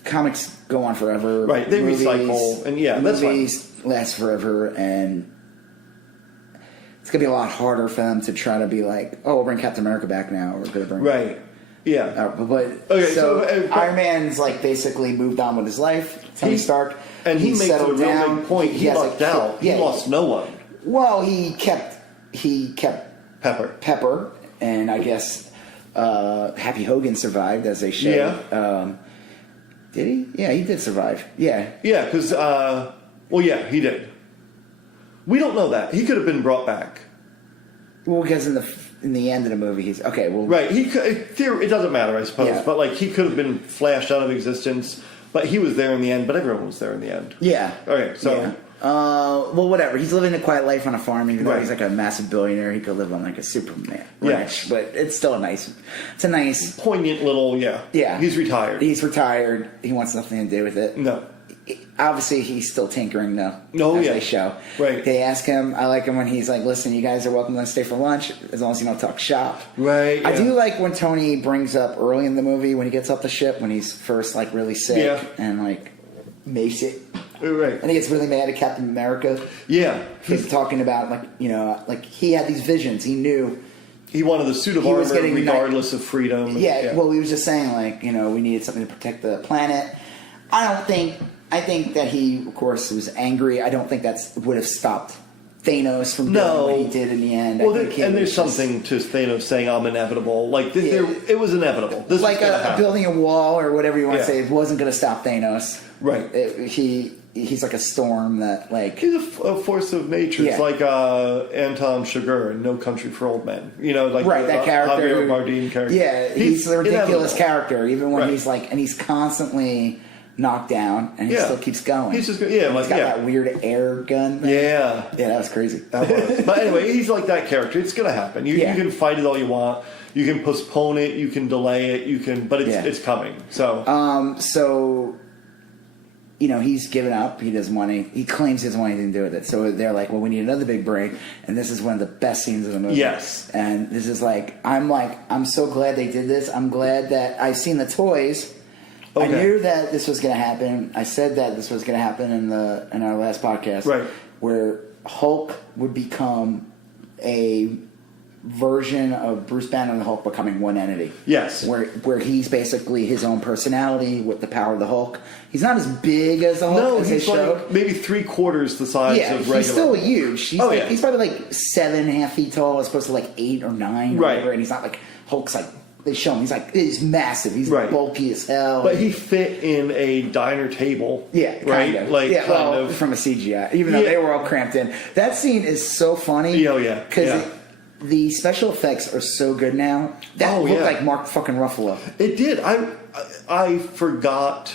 Comics go on forever. Right, they recycle, and that's fine. Movies last forever, and it's gonna be a lot harder for them to try to be like, "Oh, we'll bring Captain America back now." We're gonna bring right. Yeah. Iron Man's like basically moved on with his life. Tony Stark, and he makes a real big point. He lucked out. He lost no one. Well, he kept Pepper, and I guess Happy Hogan survived, as they showed. Yeah. Did he? Yeah, he did survive. Yeah. Yeah, because he did. We don't know that. He could have been brought back. Well, because in the end of the movie, he's okay. Well, right. It doesn't matter, I suppose. Yeah. But like, he could have been flashed out of existence. But he was there in the end. But everyone was there in the end. Yeah. Okay. So. Yeah. Well, whatever. He's living a quiet life on a farm. Even though he's like a massive billionaire, he could live on like a Superman ranch. But it's still a nice poignant little. Yeah. He's retired. He wants nothing to do with it. No. Obviously, he's still tinkering though. No, as they show. Right. They ask him. I like him when he's like, "Listen, you guys are welcome to stay for lunch as long as you don't talk shop." Right. I do like when Tony brings up early in the movie when he gets off the ship when he's first like really sick and like makes it. Right. And he gets really mad at Captain America. Yeah. He's talking about like he had these visions. He knew he wanted the suit of armor regardless of freedom. Yeah. Well, he was just saying like we needed something to protect the planet. I think that he, of course, was angry. I don't think that would have stopped Thanos from doing what he did in the end. Well, there's something to Thanos saying, "I'm inevitable." Like it was inevitable. This like building a wall or whatever you want to say. It wasn't going to stop Thanos. Right. He's like a storm that like he's a force of nature. It's like Anton Chigurh in No Country for Old Men. That character, Javier Bardem character. Yeah, he's a ridiculous character. Even when he's like, and he's constantly knocked down, and he still keeps going. He's just he's got that weird air gun thing. Yeah, that was crazy. That was. But anyway, he's like that character. It's going to happen. You can fight it all you want. You can postpone it. You can delay it. But it's coming. So. He's given up. He doesn't want he claims he doesn't want anything to do with it. So they're like, well, we need another big break. And this is one of the best scenes of the movie. Yes. And this is I'm so glad they did this. I'm glad that I've seen the toys. Okay. I knew that this was going to happen. I said that this was going to happen in our last podcast. Right. Where Hulk would become a version of Bruce Banner and the Hulk becoming one entity. Yes. Where he's basically his own personality with the power of the Hulk. He's not as big as the Hulk as they showed. Like maybe 3/4 the size of regular. He's still huge. He's probably like 7.5 feet tall as opposed to like 8 or 9 or whatever, and he's not like Hulk's like they show him. He's massive. He's bulky as hell. But he fit in a diner table. Yeah, right? Kind of. From a CGI. Even though they were all cramped in. That scene is so funny. Oh yeah. Because the special effects are so good now. That looked like Mark fucking Ruffalo. It did. I forgot.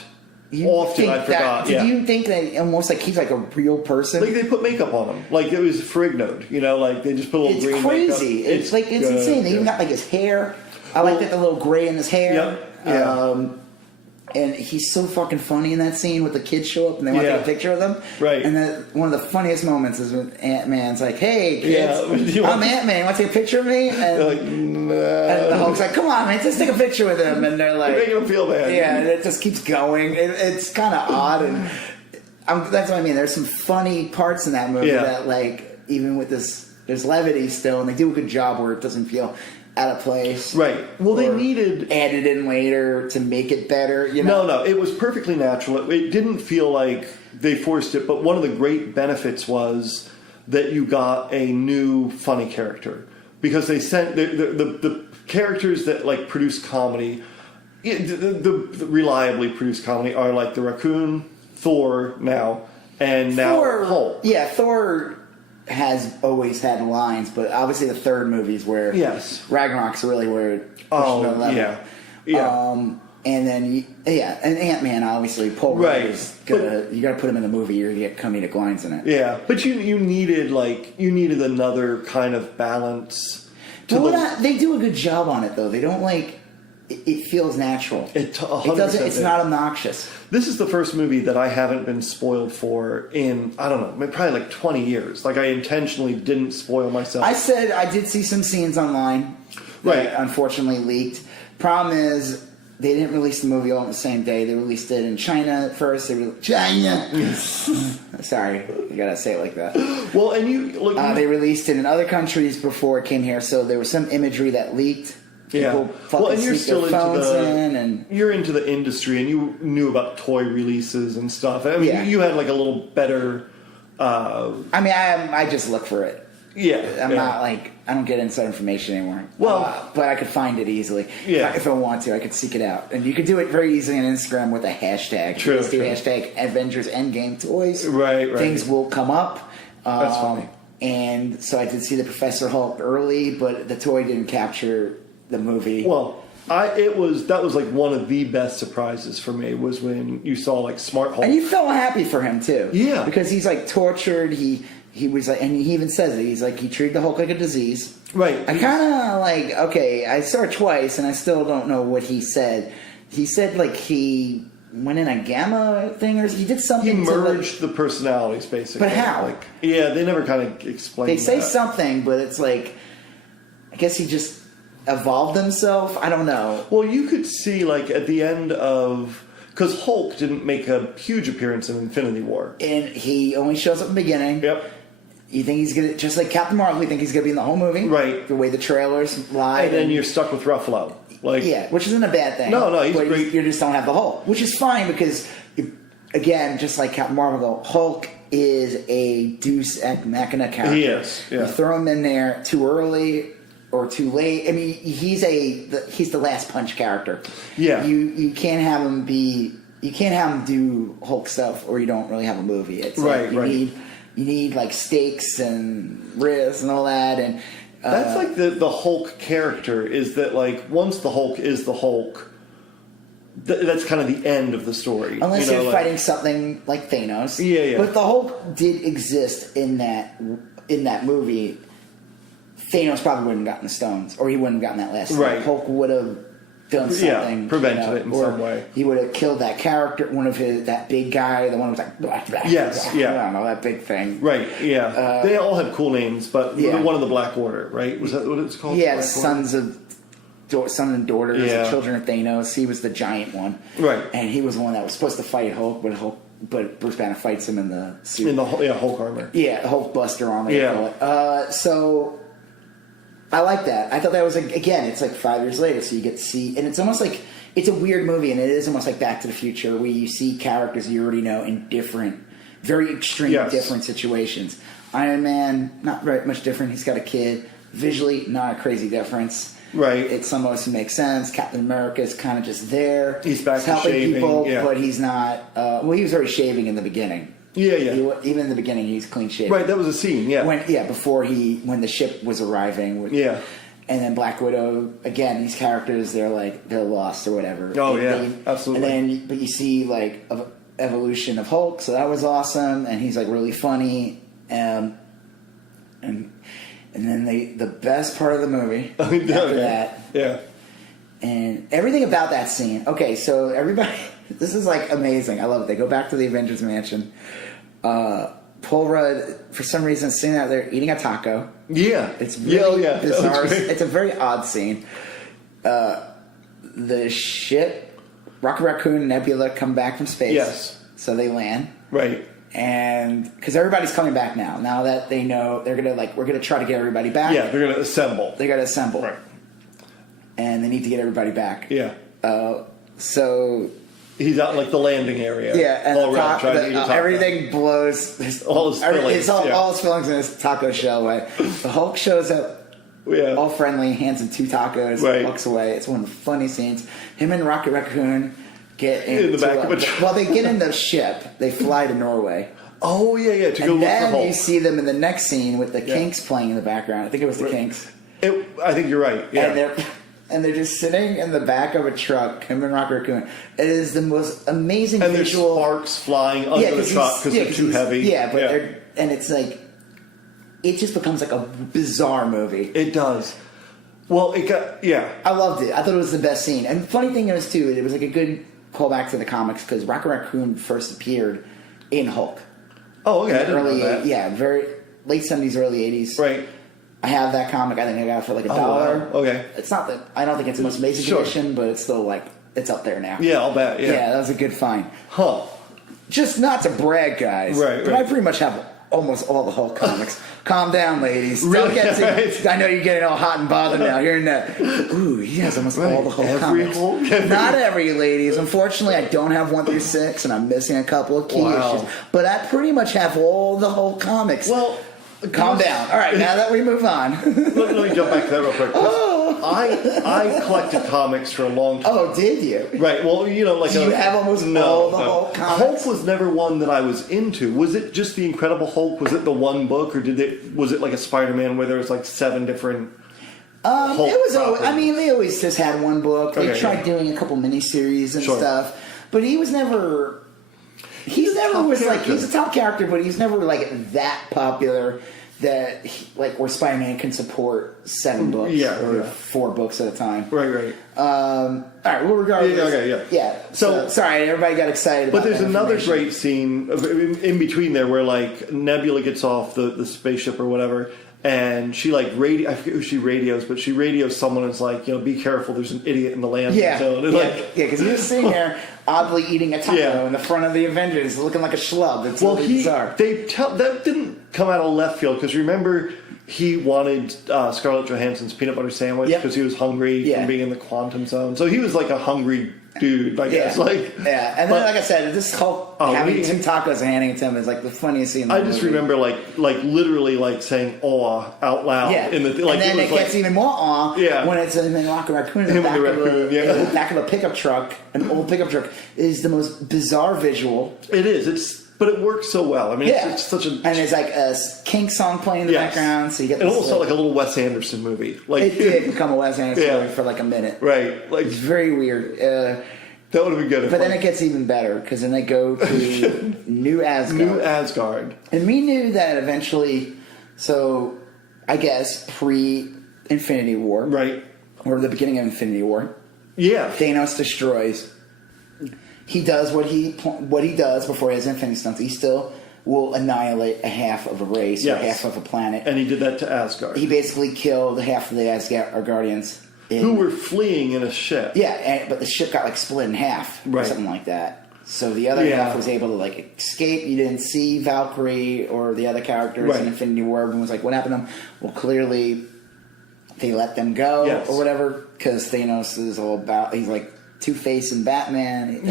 I forgot. Do you think that almost like he's like a real person? Like they put makeup on him. Like it was Frignode. Like they just put a little green crazy. makeup. It's insane. They even got like his hair. I like that the little gray in his hair. Yep. Yeah. And he's so fucking funny in that scene with the kids show up and they want to take a picture of them. Right. And then one of the funniest moments is when Ant-Man's like, "Hey, kids, I'm Ant-Man. Want to take a picture of me?" And, like, nah. And the Hulk's like, "Come on, man, just take a picture with him." And they're like, "You're making him feel bad." Yeah, and it just keeps going. It's kind of odd, and that's what I mean. There's some funny parts in that movie that, like, even with there's levity still, and they do a good job where it doesn't feel out of place. Right. Well, they needed added in later to make it better. No, it was perfectly natural. It didn't feel like they forced it. But one of the great benefits was that you got a new funny character because they sent the characters that like produce comedy, the reliably produced comedy are like the Raccoon, Thor now, and now Hulk. Yeah, Thor. has always had lines, but obviously the third movie is where Ragnarok's really where it pushed the level. And then and Ant-Man obviously Paul Rudd is you got to put him in the movie. You're gonna get comedic lines in it. Yeah, but you needed another kind of balance. They do a good job on it though. They don't it feels natural. It doesn't. It's not obnoxious. This is the first movie that I haven't been spoiled for in, I don't know, probably 20 years. I intentionally didn't spoil myself. I said I did see some scenes online that unfortunately leaked. Problem is, they didn't release the movie all on the same day. They released it in China first. China! Sorry, you gotta say it like that. Well, and you look. They released it in other countries before it came here, so there was some imagery that leaked. People and you're still you're into the industry, and you knew about toy releases and stuff. I mean, you had a little better. I just look for it. Yeah, I'm not I don't get inside information anymore. Well, but I could find it easily. Yeah, if I want to, I could seek it out, and you could do it very easily on Instagram with a hashtag. True. Just do hashtag Avengers Endgame toys. Right. Things will come up. That's funny. And so I did see the Professor Hulk early, but the toy didn't capture the movie. Well, that was one of the best surprises for me was when you saw Smart Hulk, and you felt happy for him too. Yeah, because he's tortured. He was and he even says it. He's he treated the Hulk like a disease. Right. I kind of okay. I saw it twice, and I still don't know what he said. He said he went in a gamma thing, or he did something. He merged the personalities, basically. But how? They never kind of explained. They say something, but it's I guess he just evolved himself. I don't know. Well, you could see at the end of. Because Hulk didn't make a huge appearance in Infinity War. And he only shows up in the beginning. Yep. You think he's going to, just like Captain Marvel, you think he's going to be in the whole movie. Right. The way the trailers lie. And then you're stuck with Ruffalo. Which isn't a bad thing. No, he's great. You just don't have the Hulk. Which is fine because, again, just like Captain Marvel, Hulk is a deus ex machina character. He is, yeah. You throw him in there too early or too late. I mean, he's the last punch character. Yeah. You can't have him be. You can't have him do Hulk stuff, or you don't really have a movie. It's you need stakes and risks and all that, and that's the Hulk character is that once the Hulk is the Hulk, that's kind of the end of the story. Unless you're fighting something like Thanos. Yeah. But the Hulk did exist in that movie. Thanos probably wouldn't have gotten the stones, or he wouldn't have gotten that last. Right. Hulk would have done something, prevented it in some way. He would have killed that character, that big guy, the one who was yes, I don't know, that big thing. Right, yeah. They all had cool names, but one of the Black Order, right? Was that what it's called? Yeah, the sons and daughters, the children of Thanos. He was the giant one, right? And he was the one that was supposed to fight Hulk, but Bruce Banner fights him in the suit, in the Hulk armor. Yeah, Hulk Buster armor. Yeah. So. I like that. I thought that was again. It's 5 years later, so you get to see, and it's almost it's a weird movie, and it is almost like Back to the Future, where you see characters you already know in different, very extreme, different situations. Iron Man, not very much different. He's got a kid. Visually, not a crazy difference. Right. It's almost makes sense. Captain America is kind of just there. He's back helping to shaving, people, but he's not. He was already shaving in the beginning. Yeah. Even in the beginning, he's clean shaven. Right, that was a scene. Yeah. Before when the ship was arriving. And then Black Widow, again, these characters, they're lost or whatever. Oh absolutely. And but you see evolution of Hulk, so that was awesome, and he's really funny, and then the best part of the movie after that, and everything about that scene. Okay, so everybody, this is amazing. I love it. They go back to the Avengers mansion. Paul Rudd, for some reason, is sitting out there eating a taco. Yeah. It's really bizarre. It's a very odd scene. The ship, Rocket Raccoon and Nebula come back from space. Yes. So they land. Right. And because everybody's coming back now. Now that they know they're going to, we're going to try to get everybody back. Yeah, they're going to assemble. They got to assemble. Right. And they need to get everybody back. Yeah. So... He's out in the landing area. Yeah, and everything blows. All his fillings. All his fillings in his taco shell way. The Hulk shows up, all friendly, hands him 2 tacos, walks away. It's one of the funny scenes. Him and Rocket Raccoon get in the back of a truck. Well, they get in the ship. They fly to Norway. Oh yeah. To go look for then Hulk. you see them in the next scene with the Kinks playing in the background. I think it was the Kinks. I think you're right. Yeah. And they're just sitting in the back of a truck, him and Rocket Raccoon. It is the most amazing visual. And there's sparks flying under the truck because they're too heavy. Yeah, but and it's like, it just becomes like a bizarre movie. It does. Well, I loved it. I thought it was the best scene. And the funny thing is, too, it was like a good callback to the comics because Rocket Raccoon first appeared in Hulk. Oh, okay. I didn't know that. Yeah, very late 70s, early 80s. Right. I have that comic. I think I got it for like $1. Wow. Okay. It's not that I don't think it's the most amazing edition, but it's still like it's up there now. Yeah, I'll bet. Yeah, that was a good find. Huh. Just not to brag, guys. Right. But I pretty much have almost all the Hulk comics. Calm down, ladies. Really? I know you're getting all hot and bothered now. Hearing that. Ooh, he has almost all the Hulk comics. Not every, ladies. Unfortunately, I don't have 1 through 6, and I'm missing a couple of key issues. But I pretty much have all the Hulk comics. Well. Calm down. All right, now that we move on. let me jump back to that real quick. I collected comics for a long time. Oh, did you? Right. Well, you know, like do you have almost all the Hulk comics? Hulk was never one that I was into. Was it just the Incredible Hulk? Was it the one book, or was it like a Spider-Man where there was like 7 different? Hulk it was. properties? I mean, they always just had one book. They tried doing a couple miniseries and stuff, but he was never. He's a top character, but he's never like that popular that where Spider-Man can support 7 books or 4 books at a time. Right. All right. Well, regardless. Yeah. So sorry, everybody got excited. But there's another great scene in between there where like Nebula gets off the spaceship or whatever. And she I forget who she radios, but she radios someone and is like, be careful, there's an idiot in the landing zone. Because he was sitting there oddly eating a taco in the front of the Avengers, looking like a schlub. It's really bizarre. That didn't come out of left field, because remember he wanted Scarlett Johansson's peanut butter sandwich because he was hungry from being in the quantum zone. So he was like a hungry dude, I guess. And then, like I said, this Hulk having 2 tacos and handing it to him is like the funniest scene in the movie. I just remember literally saying awe out loud in the and then it gets even more awe when it's in Rocket Raccoon in the back of a pickup truck. An old pickup truck is the most bizarre visual. It is. But it works so well. I mean, it's such a... And there's like a Kink song playing in the background, so you get it almost felt like a little Wes Anderson movie. It did become a Wes Anderson movie for like a minute. Right. It's very weird. That would have been good. But then it gets even better, because then they go to New Asgard. And we knew that eventually, so I guess pre-Infinity War. Right. Or the beginning of Infinity War. Yeah. Thanos destroys... He does what he does before he has Infinity Stones. He still will annihilate a half of a race or half of a planet. And he did that to Asgard. He basically killed half of the Asgardians. Who were fleeing in a ship. Yeah, but the ship got split in half or something like that. So the other half was able to escape. You didn't see Valkyrie or the other characters in Infinity War. Everyone was like, what happened to them? Well, clearly they let them go or whatever, because Thanos is all about... He's like... Two-Face and Batman.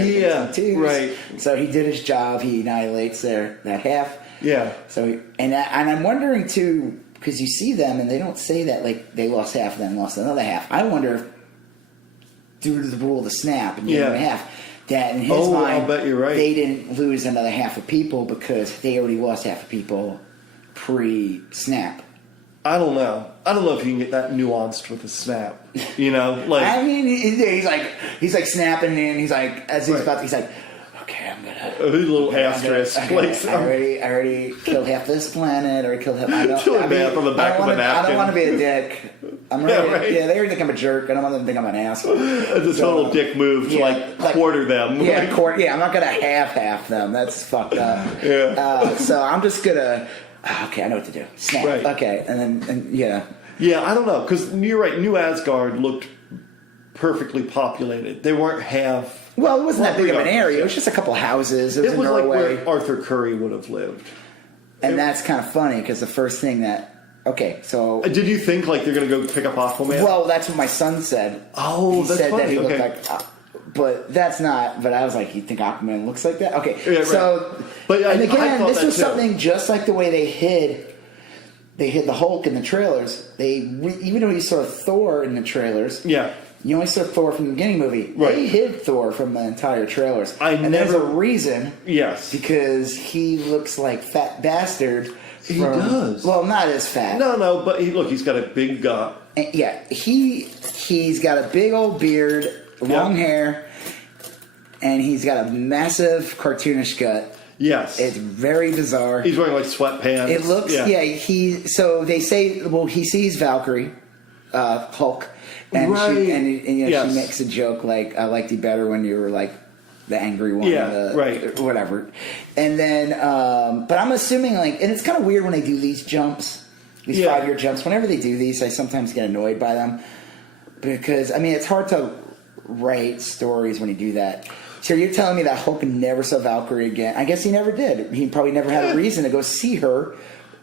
Right. So he did his job. He annihilates that half. Yeah. So and I'm wondering too, because you see them and they don't say that they lost half and then lost another half. I wonder if due to the rule of the snap and the other half, that in his mind, I'll bet you're right. They didn't lose another half of people because they already lost half of people pre-snap. I don't know if you can get that nuanced with a snap. I mean, he's like snapping and he's like, as he's about to, he's like, okay, I'm gonna a little asterisk. I already killed half this planet, or I killed half. I don't want to be a dick. I'm ready. They already think I'm a jerk. I don't want them to think I'm an asshole. It's a total dick move to quarter them. I'm not gonna half them. That's fucked up. So I'm just gonna. Okay, I know what to do. Snap. Right. Okay, and then Yeah, I don't know, because you're right. New Asgard looked perfectly populated. They weren't half. Well, it wasn't that big of an area. It was just a couple houses. It was in Norway. Like where Arthur Curry would have lived. And that's kind of funny, because the first thing that... Okay, so... Did you think they're going to go pick up Aquaman? Well, that's what my son said. Oh, that's funny. That he looked like... But that's not... But I was like, you think Aquaman looks like that? Okay, so... But and again, this was something just like the way they hid the Hulk in the trailers. Even though you saw Thor in the trailers... Yeah. You only saw Thor from the beginning movie. Right. They hid Thor from the entire trailers. There's a reason. Yes. Because he looks like fat bastard. He does. Well, not as fat. No, but he's got a big gut. And he's got a big old beard, long hair, and he's got a massive cartoonish gut. Yes. It's very bizarre. He's wearing like sweatpants. It looks, so they say, well, he sees Valkyrie, Hulk, and right. She makes a joke like, I liked you better when you were like the angry one, right, whatever. And then, but I'm assuming like, and it's kind of weird when they do these jumps, these 5-year jumps. Whenever they do these, I sometimes get annoyed by them because it's hard to write stories when you do that. So you're telling me that Hulk never saw Valkyrie again? I guess he never did. He probably never had a reason to go see her,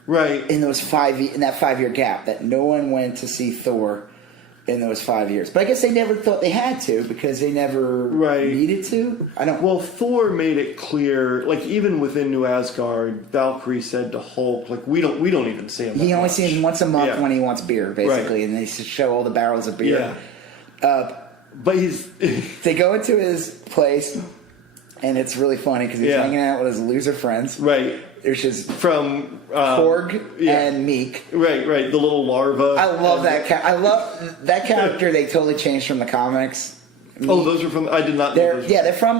right? In that 5-year gap, that no one went to see Thor in those 5 years. But I guess they never thought they had to because they never needed to. Well, Thor made it clear, like even within New Asgard, Valkyrie said to Hulk, like we don't even see him. He only sees him once a month when he wants beer, basically, and they show all the barrels of beer. Yeah. But they go into his place, and it's really funny because he's hanging out with his loser friends. Right. Which is from Korg and Meek. Right. The little larva. I love that. I love that character. They totally changed from the comics. Meek. Oh, those are from. I did not know. They're from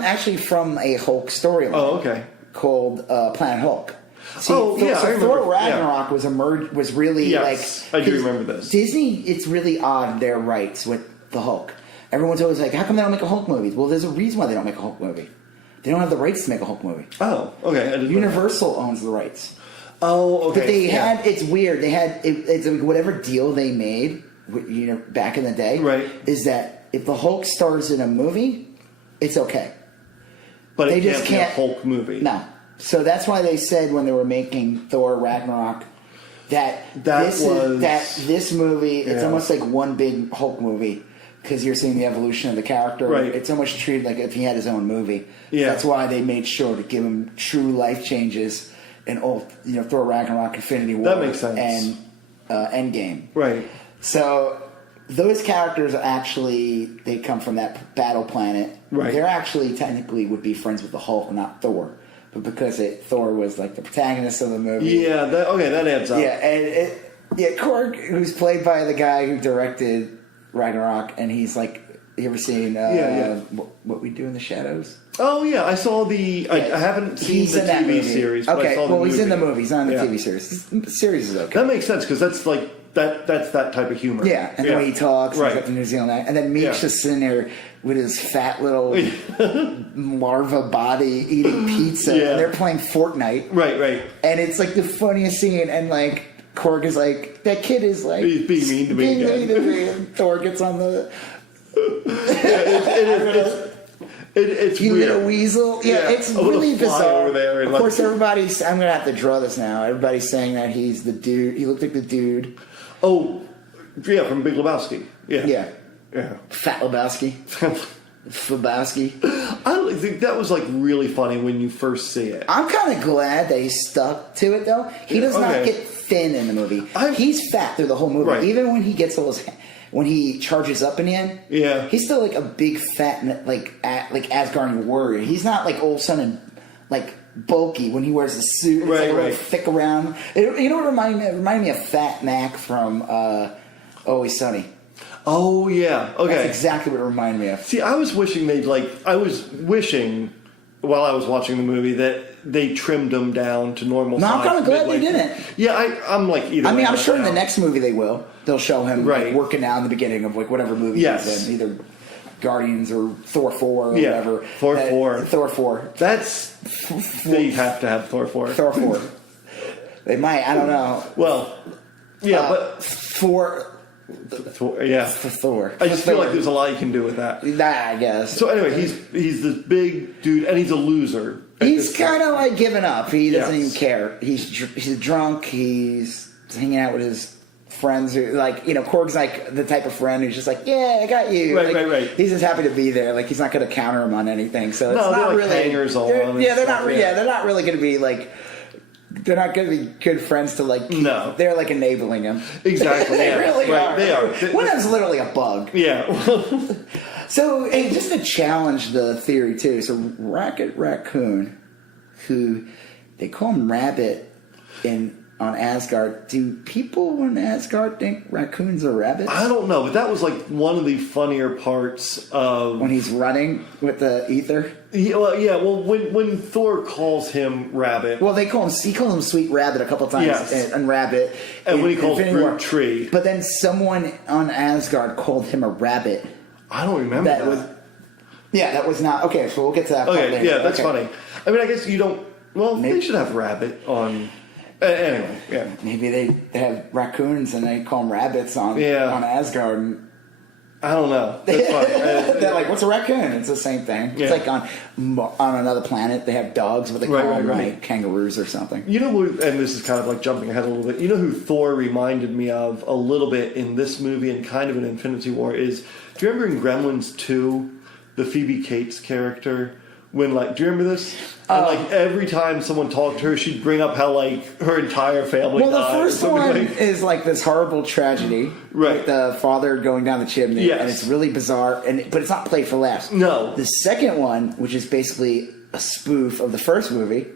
a Hulk storyline. Oh, okay. Called Planet Hulk. See, I remember. Thor Ragnarok was really like. I do remember this. Disney, it's really odd their rights with the Hulk. Everyone's always like, how come they don't make a Hulk movie? Well, there's a reason why they don't make a Hulk movie. They don't have the rights to make a Hulk movie. Oh, okay. Universal owns the rights. Oh, okay. But they had, it's weird, it's like whatever deal they made, back in the day, is that if the Hulk stars in a movie, it's okay. But they just can't be a Hulk movie. No. So that's why they said when they were making Thor Ragnarok that this movie, it's almost like one big Hulk movie. Because you're seeing the evolution of the character. Right. It's almost treated like if he had his own movie. Yeah. That's why they made sure to give him true life changes in all, Thor Ragnarok, Infinity War. That makes sense. And Endgame. Right. So those characters actually, they come from that battle planet. Right. They're actually technically would be friends with the Hulk, not Thor. But because Thor was like the protagonist of the movie. Yeah, that adds up. Yeah, and Korg, who's played by the guy who directed Ragnarok, and he's like, you ever seen What We Do in the Shadows? Oh yeah, I saw the. I haven't seen the TV series. But I saw the movie. He's in the movie. He's not in the TV series. The series is okay. That makes sense because that's like that's that type of humor. Yeah, and the way he talks, right? He's up in New Zealand, and then Meek's just sitting there with his fat little larva body eating pizza, and they're playing Fortnite. Right. And it's like the funniest scene, and like. Korg is like, that kid is like... He's being mean to me again. And Thor gets on the... It's you weird. little weasel. Yeah, it's really bizarre. Over there of course, everybody's... I'm going to have to draw this now. Everybody's saying that he's the dude. He looked like the dude. Oh, yeah, from Big Lebowski. Yeah. Fat Lebowski. Lebowski. I think that was like really funny when you first see it. I'm kind of glad that he stuck to it, though. He does not get thin in the movie. He's fat through the whole movie. Right. Even when he gets when he charges up in the end, he's still like a big fat like Asgardian warrior. He's not like all of a sudden like bulky when he wears the suit. It's like a little thick around. It reminded me of Fat Mac from Always Sunny. Oh yeah, okay. That's exactly what it reminded me of. See, I was wishing while I was watching the movie that they trimmed him down to normal size. No, I'm kind of glad they didn't. Yeah, I'm like either. I'm sure in the next movie they will. They'll show him like, working out in the beginning of like whatever movie he's in, either Guardians or Thor 4 or whatever. Thor 4. That's they have to have Thor 4. Thor 4. They might. I don't know. Well, but for Thor. I just feel like there's a lot you can do with that. I guess. So anyway, he's this big dude, and he's a loser. He's kind of like giving up. He doesn't even care. He's drunk. He's hanging out with his friends. Who, like, Korg's like the type of friend who's just like, yeah, I got you. Right. He's just happy to be there. Like, he's not going to counter him on anything. So it's not they're really hangers on. They're not really going to be like they're not going to be good friends to like. No, they're like enabling him. Exactly, They really are. They are. One of them's literally a bug. Yeah. So, hey, just to challenge the theory too. So, Rocket Raccoon, who they call him Rabbit on Asgard. Do people on Asgard think raccoons are rabbits? I don't know, but that was like one of the funnier parts of when he's running with the ether. Well, when Thor calls him Rabbit. Well, he calls him Sweet Rabbit a couple times, yes. and Rabbit, and when he calls Groot Tree. But then someone on Asgard called him a rabbit. I don't remember that. That was not okay. So we'll get to that. Okay, part later. That's funny. I mean, I guess you don't. Well, they should have Rabbit on. Anyway, yeah. Maybe they have raccoons and they call them rabbits on Asgard. I don't know. That's funny. They're like, what's a raccoon? It's the same thing. Yeah. It's like on another planet they have dogs, but they call them like kangaroos or something. You know, and this is kind of like jumping ahead a little bit. You know who Thor reminded me of a little bit in this movie and kind of in Infinity War is. Do you remember in Gremlins 2, the Phoebe Cates character? When do you remember this? And every time someone talked to her, she'd bring up how her entire family died. Well, the first one is like this horrible tragedy, right? With the father going down the chimney, yes. And it's really bizarre. But it's not played for laughs. No. The second one, which is basically a spoof of the first movie,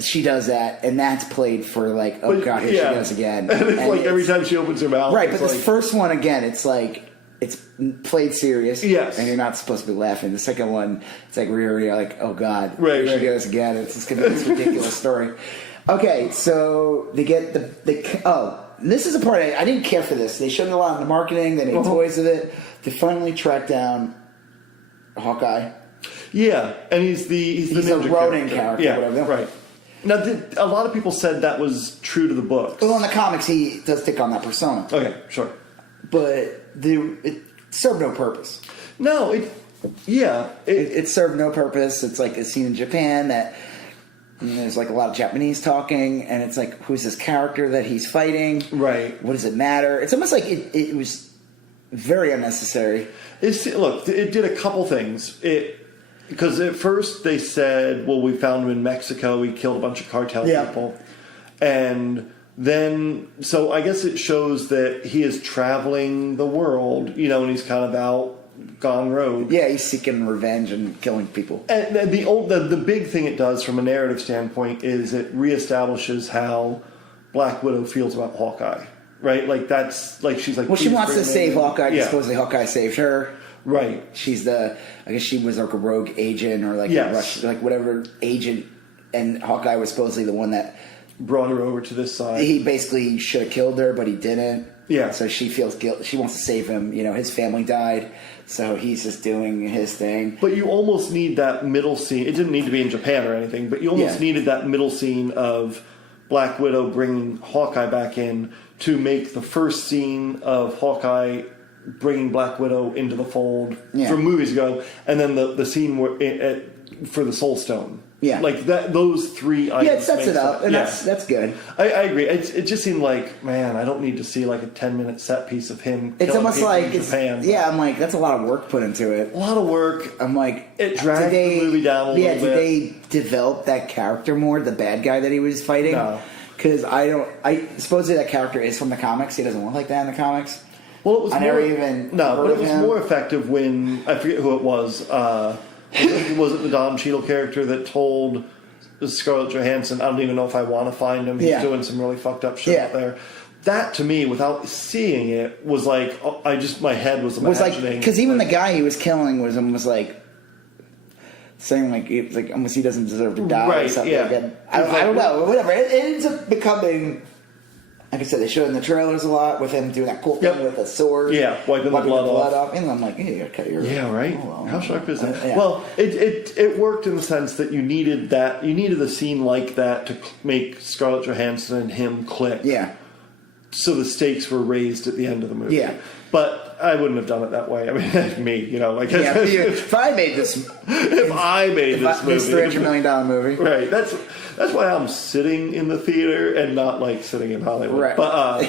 she does that, and that's played for God, here she goes again. And it's every time she opens her mouth, right? But this first one again, it's like. It's played serious, yes, and you're not supposed to be laughing. The second one, it's like you're like, oh god, right, she goes again. It's just gonna be this ridiculous story. Okay, so they get this is a part I didn't care for this. They showed a lot in the marketing. They made toys of it. They finally tracked down Hawkeye. Yeah, and he's the ninja Ronin character. Yeah, whatever. Right. Now, a lot of people said that was true to the books. Well, in the comics, he does take on that persona. Okay, sure. But it served no purpose. No, it served no purpose. It's like a scene in Japan that there's like a lot of Japanese talking, and it's like, who's this character that he's fighting? Right. What does it matter? It's almost like it was very unnecessary. Look, it did a couple things. Because at first they said, well, we found him in Mexico. We killed a bunch of cartel people. And then, so I guess it shows that he is traveling the world, and he's kind of out, gone rogue. Yeah, he's seeking revenge and killing people. And the big thing it does from a narrative standpoint is it reestablishes how Black Widow feels about Hawkeye, right? She's like... Well, she wants to save Hawkeye, because supposedly Hawkeye saved her. Right. I guess she was like a rogue agent or whatever agent, and Hawkeye was supposedly the one that... brought her over to this side. He basically should have killed her, but he didn't. Yeah. So she feels guilt. She wants to save him. His family died, so he's just doing his thing. But you almost need that middle scene. It didn't need to be in Japan or anything, but you almost needed that middle scene of Black Widow bringing Hawkeye back in to make the first scene of Hawkeye bringing Black Widow into the fold from movies ago, and then the scene for the Soul Stone. Yeah, like that. Those three items. Yeah, it sets it up, and that's good. I agree. It just seemed like, man, I don't need to see like a 10-minute set piece of him. It's almost like Japan. I'm like, that's a lot of work put into it. A lot of work. I'm like, it dragged the movie down a little bit. Did they develop that character more? The bad guy that he was fighting? No, because supposedly that character is from the comics. He doesn't look like that in the comics. Well, it was but it was more effective when I forget who it was. Was it the Don Cheadle character that told Scarlett Johansson, I don't even know if I want to find him. He's doing some really fucked up shit out there. That to me, without seeing it, was like my head was imagining. Because even the guy he was killing was almost like saying like almost he doesn't deserve to die or something. Yeah. Like that. I don't know. Whatever. It ends up becoming. Like I said, they show it in the trailers a lot with him doing that cool thing with a sword. Yeah, wiping the blood off. And I'm like, hey, you gotta cut your... Yeah, right? Oh, well, how sharp is that? Yeah. Well, it worked in the sense that you needed a scene like that to make Scarlett Johansson and him click. Yeah. So the stakes were raised at the end of the movie. Yeah. But I wouldn't have done it that way. I mean, me, if I made this... If I made this movie... This $300 million movie. Right. That's why I'm sitting in the theater and not, sitting in Hollywood. Right. But,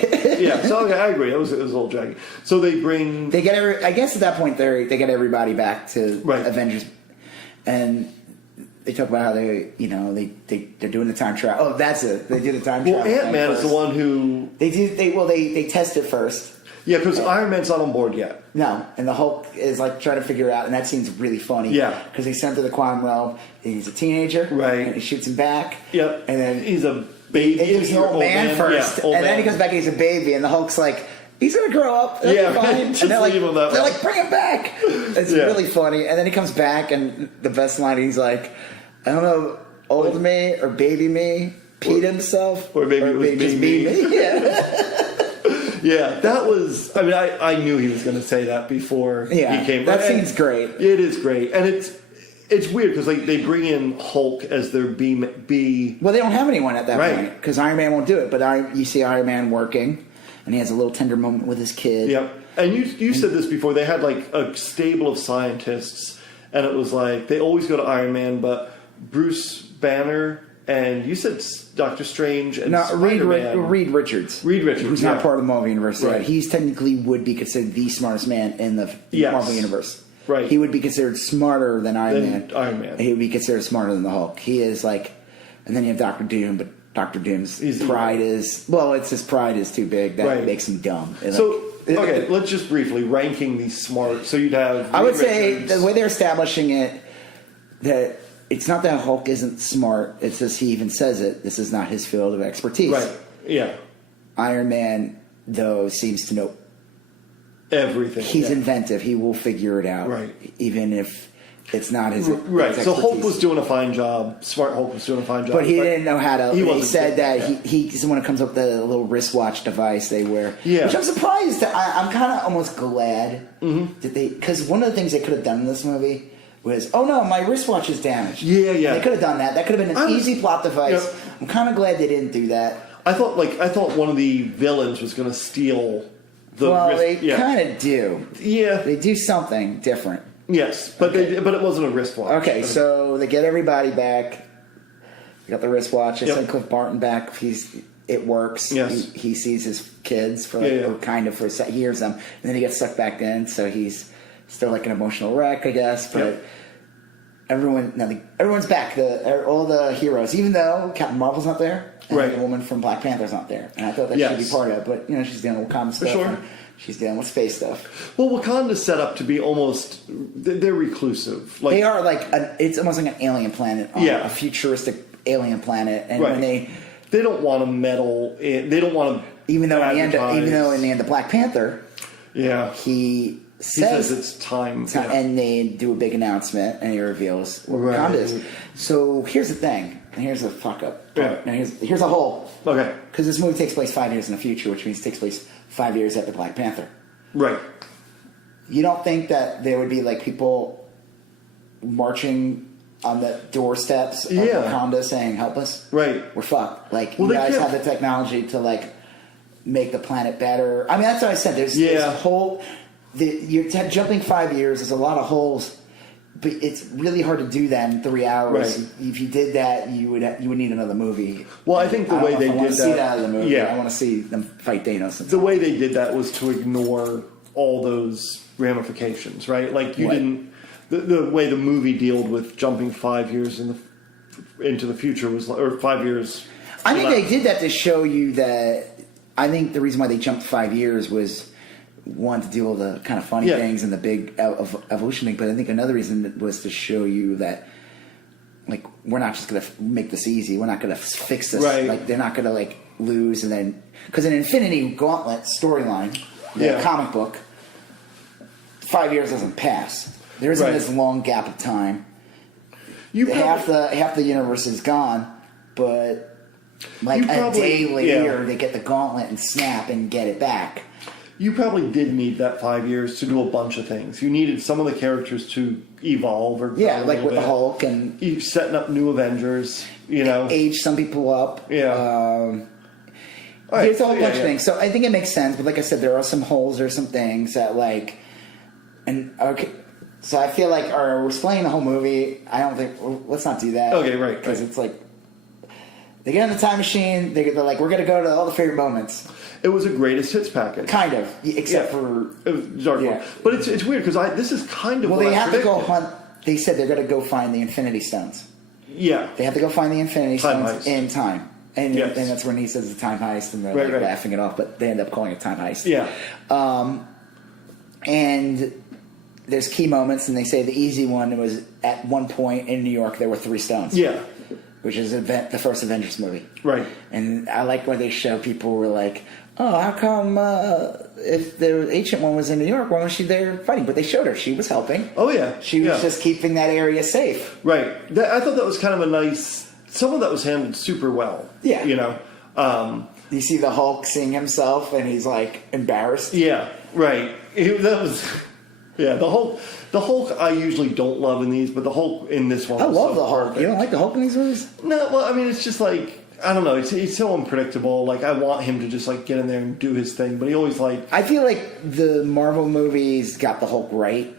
so I agree. It was a little jaggy. So they bring... I guess at that point, they get everybody back to Avengers. And they talk about how they're doing the time travel. Oh, that's it. They do the time travel. Well, Ant-Man is the one who they test it first. Yeah, because Iron Man's not on board yet. No, and the Hulk is like trying to figure out, and that scene's really funny. Yeah, because he's sent to the quantum realm. And he's a teenager, right? And he shoots him back. Yep, and then he's a baby. He's an old man first, and then he comes back and he's a baby, and the Hulk's like, he's gonna grow up. That's fine. Just and they're leave him that way. like, bring him back. It's really funny. And then he comes back, and the best line, he's like, I don't know, old me or baby me peed himself, or maybe it was just me. Yeah. Yeah, that was. I mean, I knew he was going to say that before he came. That scene's great. It is great, and it's weird because they bring in Hulk as their B. Well, they don't have anyone at that point because Iron Man won't do it. But you see Iron Man working, and he has a little tender moment with his kid. Yep, and you said this before. They had like a stable of scientists, and it was like they always go to Iron Man, but Bruce Banner. And you said Doctor Strange and Spider-Man. Reed Richards. Who's not part of the Marvel Universe yet. He's technically would be considered the smartest man in the Marvel Universe. Right. He would be considered smarter than Iron Man. He would be considered smarter than the Hulk. He is like... And then you have Doctor Doom, but Doctor Doom's pride is... Well, it's his pride is too big. That makes him dumb. So, okay, let's just briefly ranking these smart... So you'd have... I would say the way they're establishing it, that... It's not that Hulk isn't smart. It's just he even says it. This is not his field of expertise. Right. Yeah. Iron Man, though, seems to know everything. He's inventive. He will figure it out. Right. Even if it's not his right. His so Hulk was doing a fine job. Smart Hulk was doing a fine job. But he didn't know how to. He said that he's the one who comes up with the little wristwatch device they wear. Yeah. Which I'm surprised. I'm kind of almost glad that they... Because one of the things they could have done in this movie... was, oh no, my wristwatch is damaged. Yeah. They could have done that. That could have been an easy plot device. I'm kind of glad they didn't do that. I thought one of the villains was going to steal the they kind of do. Yeah. They do something different. Yes, but but it wasn't a wristwatch. Okay, so they get everybody back. They got the wristwatch. They send Cliff Barton back. It works. Yes. He sees his kids for or kind of for a second. He hears them, and then he gets sucked back in. So he's still like an emotional wreck, I guess. But everyone's back. All the heroes, even though Captain Marvel's not there, and the woman from Black Panther's not there, and I thought that should be part of it. But she's dealing with Wakanda stuff. Sure. She's dealing with space stuff. Well, Wakanda's set up to be almost... They're reclusive. They are it's almost like an alien planet. A futuristic alien planet. And when they don't want to meddle in... They don't want to... Even though in the end of Black Panther... Yeah. He says it's time. And they do a big announcement, and he reveals what Wakanda is. So here's the thing. And here's the fuck up. Yeah. Now here's a hole. Okay. Because this movie takes place 5 years in the future, which means it takes place 5 years after Black Panther. Right. You don't think that there would be people marching on the doorsteps of Wakanda saying, help us? Right. We're fucked. You guys have the technology to make the planet better. I mean, that's what I said. There's a whole... You're jumping 5 years. There's a lot of holes. But it's really hard to do that in 3 hours. Right. If you did that, you would need another movie. Well, I think the way they did that... I want to see that in the movie. Yeah. I want to see them fight Thanos. The way they did that was to ignore all those ramifications, right? Didn't... The way the movie dealt with jumping 5 years into the future was... Or 5 years... I think they did that to show you that... I think the reason why they jumped 5 years was... One, to do all the kind of funny things and the big evolution thing, but I think another reason was to show you that, we're not just going to make this easy. We're not going to fix this. Right. They're not going to lose and then because an Infinity Gauntlet storyline, the comic book, 5 years doesn't pass. There isn't this long gap of time. Half the universe is gone, but a day later they get the gauntlet and snap and get it back. You probably did need that 5 years to do a bunch of things. You needed some of the characters to evolve, or with the Hulk and you setting up new Avengers. Age some people up. Yeah, there's a whole bunch of things. So I think it makes sense. But like I said, there are some holes. There's some things that So I feel like we're explaining the whole movie. I don't think let's not do that. Okay, right. Because it's they get in the time machine. They're like, we're going to go to all the favorite moments. It was a greatest hits package. Kind of, except for... It was dark. But it's weird, because this is kind of they have to go hunt... They said they're going to go find the Infinity Stones. Yeah. They have to go find the Infinity Stones in time. And that's when he says the time heist, and they're laughing it off, but they end up calling it time heist. Yeah. And there's key moments, and they say the easy one was at one point in New York there were 3 stones. Yeah. Which is the first Avengers movie. Right. And I like when they show people were like, oh, how come if the ancient one was in New York, why was she there fighting? But they showed her. She was helping. Oh, yeah. She was just keeping that area safe. Right. I thought that was kind of a nice... Some of that was handled super well. Yeah. You know? You see the Hulk seeing himself, and he's, like, embarrassed. Yeah. Right. That was... Yeah, the Hulk I usually don't love in these, but the Hulk in this one I love the Hulk. Perfect. You don't like the Hulk in these movies? No, well, I mean, it's just like... I don't know. He's so unpredictable. Like, I want him to just, like, get in there and do his thing. But he always, like... I feel like the Marvel movies got the Hulk right.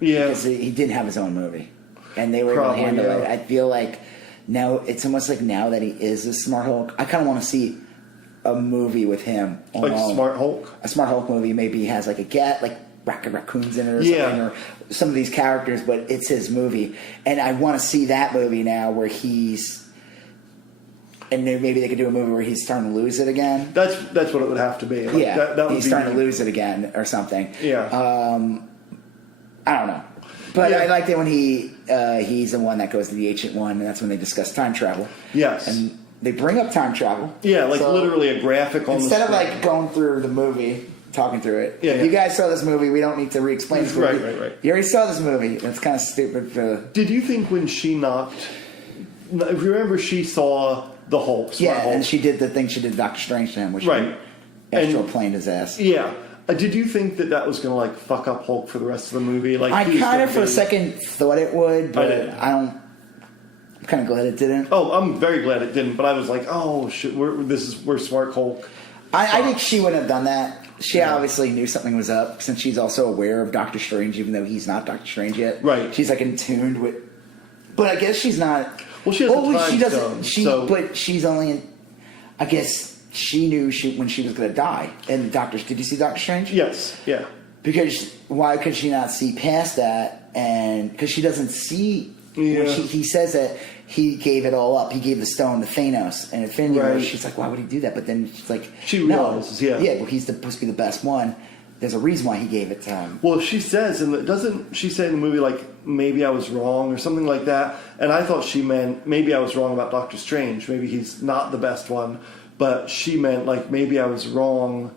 Yeah. Because he didn't have his own movie. And they were able to handle it. I feel like now, it's almost like now that he is a Smart Hulk, I kind of want to see a movie with him. Like Smart Hulk? A Smart Hulk movie. Maybe he has, like, like, Rocket Raccoons in it or something. Or some of these characters, but it's his movie. And I want to see that movie now where he's... And then maybe they could do a movie where he's starting to lose it again. That's what it would have to be. Like, that would he's starting to lose it again or something. Yeah. I don't know. But I like that when he's the one that goes to the ancient one, and that's when they discuss time travel. Yes. And they bring up time travel. Yeah, like literally a graphic on the instead of like going through the movie, talking through it. Yeah, if you guys saw this movie, we don't need to re-explain this movie. Right. You already saw this movie. That's kind of stupid. Did you think when she knocked... If you remember, she saw... the Hulk. Hulk. And she did the thing she did Doctor Strange to him, which astral planed his ass. Yeah. Did you think that was going to, like, fuck up Hulk for the rest of the movie? Like, I kind of, for a second, thought it would, but I'm kind of glad it didn't. Oh, I'm very glad it didn't, but I was like, oh, shit, we're Smart Hulk. I think she wouldn't have done that. She obviously knew something was up, since she's also aware of Doctor Strange, even though he's not Doctor Strange yet. Right. She's, like, in tune with... But I guess she's not... Well, she has a time stone. But she's only in... I guess she knew when she was going to die. And did you see Doctor Strange? Yes, yeah. Because why could she not see past that? And because she doesn't see... Yeah. He says that he gave it all up. He gave the stone to Thanos. And Infinity War, she's like, why would he do that? But then she's like... She realizes, Yeah, well, he's supposed to be the best one. There's a reason why he gave it to him. Well, she says, doesn't she say in the movie, like, maybe I was wrong or something like that? And I thought she meant, maybe I was wrong about Doctor Strange. Maybe he's not the best one. But she meant, like, maybe I was wrong,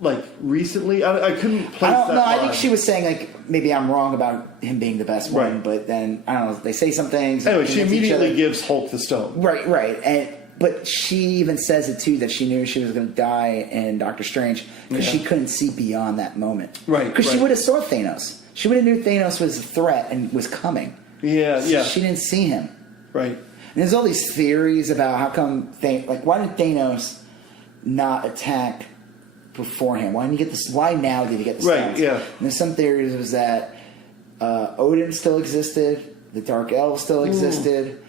like, recently. I couldn't place that line. I think she was saying, like, maybe I'm wrong about him being the best one. But then, I don't know, they say some things. Anyway, she immediately gives Hulk the stone. Right. But she even says it, too, that she knew she was going to die in Doctor Strange because she couldn't see beyond that moment. Right. Because she would have saw Thanos. She would have knew Thanos was a threat and was coming. Yeah. She didn't see him. Right. And there's all these theories about how come... why did Thanos not attack beforehand? Why now did he get the stones? Right, yeah. And there's some theories was that Odin still existed, the Dark Elves still existed,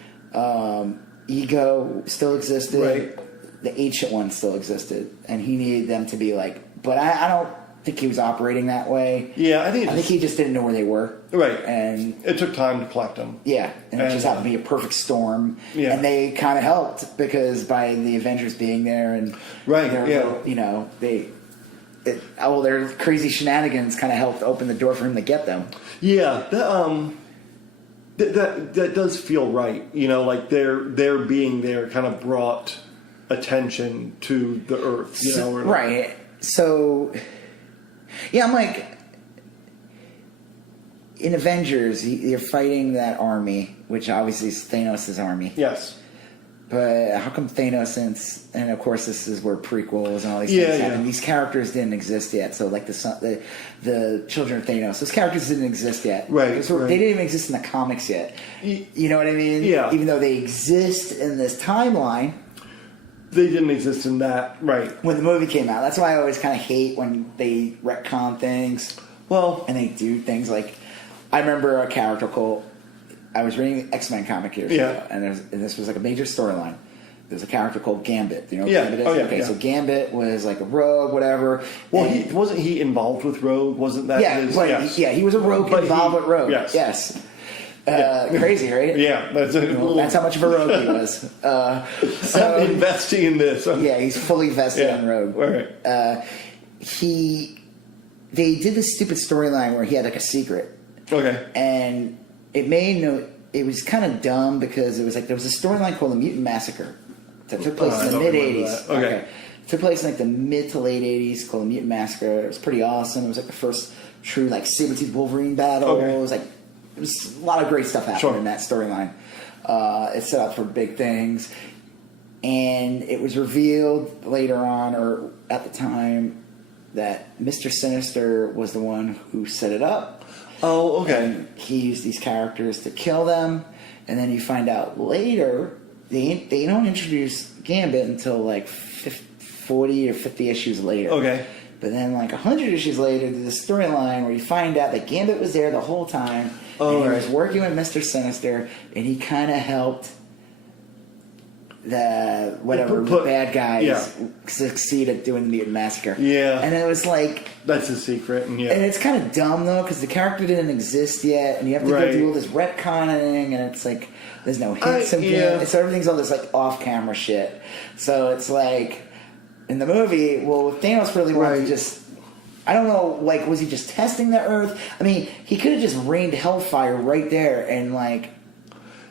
Ego still existed. Right. The Ancient One still existed. And he needed them to be like... But I don't think he was operating that way. Yeah, I think he just didn't know where they were. Right. And it took time to collect them. Yeah. And it just happened to be a perfect storm. Yeah. And they kind of helped because by the Avengers being there and... their crazy shenanigans kind of helped open the door for him to get them. Yeah. That does feel right. Like their being there kind of brought attention to the Earth. Right. So, I'm like, in Avengers, you're fighting that army, which obviously is Thanos' army. Yes. But how come Thanos, and of course this is where prequels and all these things happen. These characters didn't exist yet. So like the children of Thanos, those characters didn't exist yet. Right. They didn't even exist in the comics yet. You know what I mean? Yeah. Even though they exist in this timeline. They didn't exist in that, right. When the movie came out. That's why I always kind of hate when they retcon things. Well. And they do things like, I remember a character called... I was reading the X-Men comic years ago, and this was like a major storyline. There's a character called Gambit. Do you know what Gambit is? Okay, so Gambit was like a rogue, whatever. Well, wasn't he involved with Rogue? Wasn't that his... He was a rogue involved with Rogue. Yes. Crazy, right? Yeah, that's how much of a rogue he was. So I'm investing in this. Yeah, he's fully vested in Rogue. Right. They did this stupid storyline where he had like a secret. Okay. And it was kind of dumb because it was like there was a storyline called the Mutant Massacre that took place in the mid '80s. Okay. It took place in like the mid to late '80s, called the Mutant Massacre. It was pretty awesome. It was like the first true like saber-tooth Wolverine battle. Okay. It was a lot of great stuff happened in that storyline. It set up for big things, and it was revealed later on, or at the time, that Mr. Sinister was the one who set it up. Oh, okay. And he used these characters to kill them, and then you find out later they don't introduce Gambit until like 40 or 50 issues later. Okay. But then like 100 issues later, there's a storyline where you find out that Gambit was there the whole time, and he was working with Mr. Sinister, and he kind of helped the bad guys succeed at doing the Mutant Massacre. Yeah. And it was like... That's a secret. And it's kind of dumb, though, because the character didn't exist yet, and you have to go do all this retconning, and it's like, there's no hints of him. So everything's all this, like, off-camera shit. So it's like, in the movie, well, if Thanos really wanted to just... I don't know, like, was he just testing the Earth? I mean, he could have just rained hellfire right there, and, like...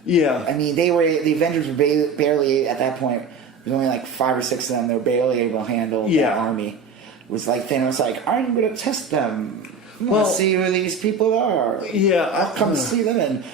Yeah. I mean, the Avengers were barely, at that point, there's only like 5 or 6 of them. They were barely able to handle that army. It was like Thanos like, I'm going to test them. I'm going to see who these people are. Yeah. I'll come see them in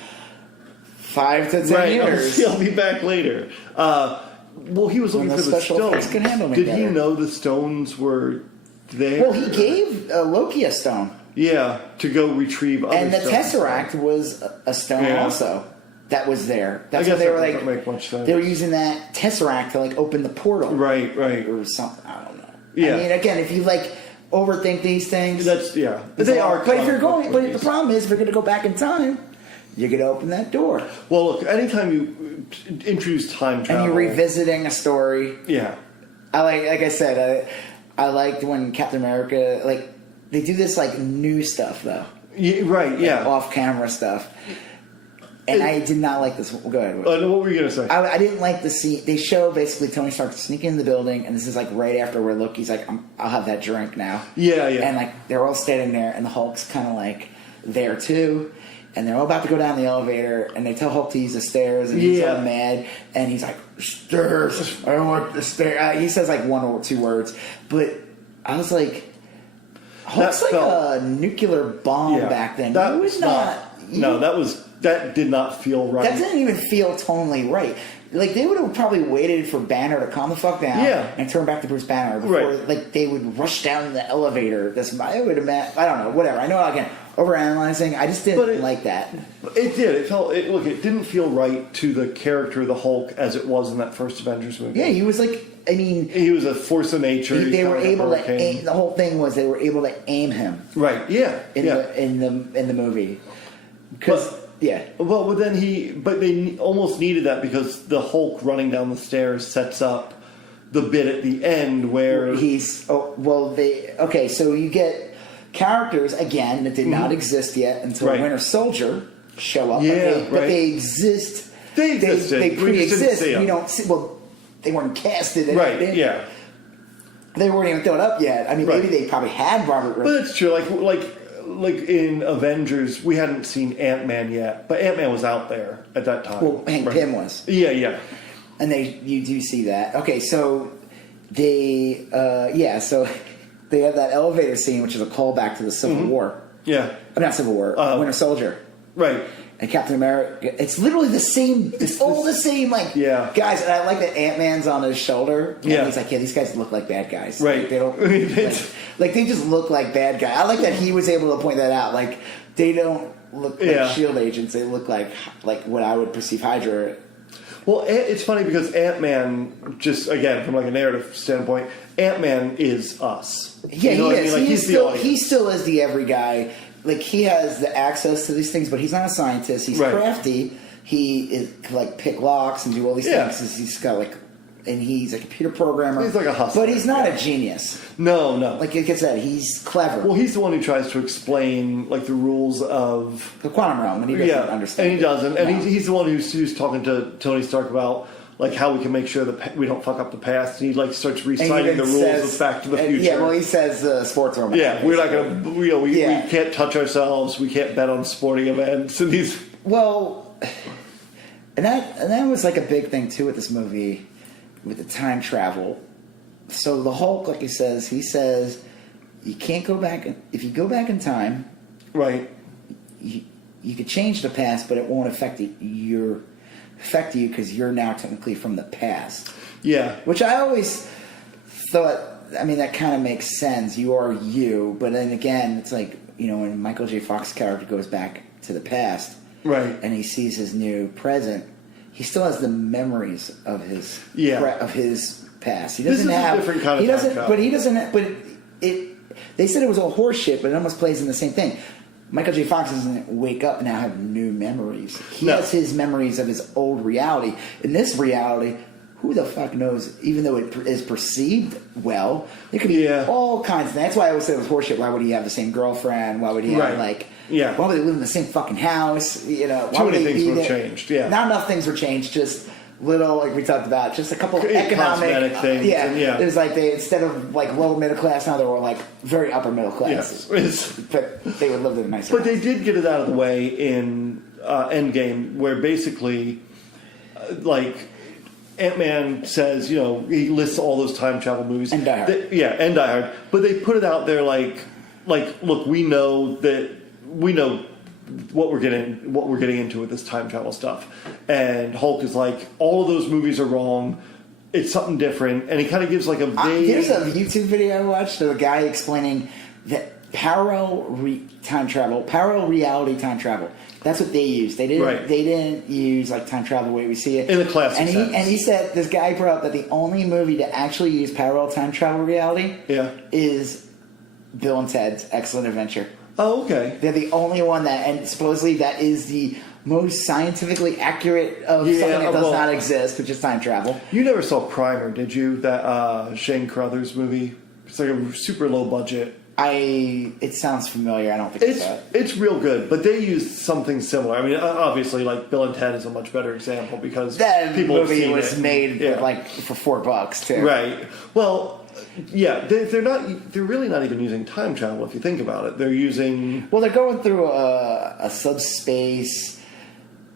5 to 10 years. I'll be back later. Well, he was looking for the stones. Did he know the stones were there? Well, he gave Loki a stone. Yeah, to go retrieve other stones. And the stones. Tesseract was a stone also. That was there. That's what they were like. Make much sense. They were using that Tesseract to like open the portal. Right. Or something. I don't know. Yeah. I mean, again, if you like overthink these things, they are. But if you're going, but the problem is, if you're going to go back in time, you're going to open that door. Well, look. Anytime you introduce time travel, and you're revisiting a story. Yeah. Like I said, I liked when Captain America they do this like new stuff though. Yeah, right. Yeah. Off camera stuff. And I did not like this. Go ahead. What were you going to say? I didn't like the scene. They show basically Tony Stark sneaking in the building, and this is like right after where Loki's like, I'll have that drink now. Yeah. And like they're all standing there, and the Hulk's kind of like there too. And they're all about to go down the elevator, and they tell Hulk to use the stairs, and he's all mad. And he's like, stairs. I don't want the stairs. He says like 1 or 2 words. But I was like, Hulk's like a nuclear bomb back then. That was not. No, that did not feel right. That didn't even feel tonally right. Like, they would have probably waited for Banner to calm the fuck down and turn back to Bruce Banner before, like, they would rush down the elevator. I would have meant, I don't know, whatever. I know, again, overanalyzing. I just didn't like that. It did. It didn't feel right to the character of the Hulk as it was in that first Avengers movie. Yeah, he was like, I mean... He was a force of nature. They were able to aim, the whole thing was they were able to aim him. Right, yeah. In the movie. Because... Yeah. Well, but they almost needed that because the Hulk running down the stairs sets up the bit at the end where so you get characters again that did not exist yet until Winter Soldier show up. Yeah, but they exist. They existed. They pre-exist. We don't see. Well, they weren't casted. Right. Yeah. They weren't even thrown up yet. I mean, maybe they probably had Robert. But it's true. Like in Avengers, we hadn't seen Ant-Man yet, but Ant-Man was out there at that time. Well, Hank Pym was. Yeah. And you do see that. Okay, so they they have that elevator scene, which is a callback to the Civil War. Yeah. Not Civil War, Winter Soldier. Right. And Captain America, it's literally the same. It's all the same, guys. And I like that Ant-Man's on his shoulder. And he's like, these guys look like bad guys. Right. Like, they don't. They just look like bad guys. I like that he was able to point that out. Like, they don't look like SHIELD agents. They look like what I would perceive Hydra. Well, it's funny because Ant-Man, just again from a narrative standpoint, Ant-Man is us. Yeah, he is. He still is the every guy. Like, he has the access to these things, but he's not a scientist. He's crafty. He is pick locks and do all these things. He's got and he's a computer programmer. He's like a hustler. But he's not a genius. No. Like I said, he's clever. Well, he's the one who tries to explain like the rules of the quantum realm, and he doesn't understand. And he doesn't. And he's the one who's talking to Tony Stark about like how we can make sure that we don't fuck up the past. And he like starts reciting the rules of Back to the Future. Yeah, well, he says sports are. Yeah, we're not gonna. We can't touch ourselves. We can't bet on sporting events. And he's and that was like a big thing too with this movie, with the time travel. So the Hulk, like he says, you can't go back. If you go back in time, right, you could change the past, but it won't affect you because you're now technically from the past. Yeah, which I always thought. I mean, that kind of makes sense. You are you, but then again, it's like when Michael J. Fox's character goes back to the past, right, and he sees his new present, he still has the memories of his of his past. He doesn't have a different kind of time travel. But he doesn't. But they said it was all horse shit, but it almost plays in the same thing. Michael J. Fox doesn't wake up and now have new memories. He has his memories of his old reality. In this reality, who the fuck knows? Even though it is perceived well, there could be all kinds of things. That's why I always said it was horseshit. Why would he have the same girlfriend? Why would he have why would they live in the same fucking house? Too many things were changed. Yeah, not enough things were changed. Just little, like we talked about, just a couple of economic things. It was like they instead of like lower middle class, now they were like very upper middle class. Yes. But they would live in a nice. But they did get it out of the way in Endgame, where basically, like Ant-Man says, he lists all those time travel movies and Die Hard. And Die Hard. But they put it out there like, look, we know what we're getting into with this time travel stuff. And Hulk is like, all of those movies are wrong. It's something different. And he kind of gives like a vague... There's a YouTube video I watched of a guy explaining that parallel reality time travel. That's what they used. They didn't use like time travel the way we see it in the classic sense. And he said, this guy brought up that the only movie to actually use parallel time travel reality is Bill and Ted's Excellent Adventure. Oh, okay. They're the only one and supposedly that is the most scientifically accurate of something that does not exist, which is time travel. You never saw Primer, did you? That Shane Carruthers movie. It's like a super low budget. It sounds familiar. I don't think it's real good, but they used something similar. I mean, obviously, like Bill and Ted is a much better example because that people movie have seen was made like for $4 too. Right. Well. Yeah, they're not. They're really not even using time travel if you think about it. They're using. Well, they're going through a subspace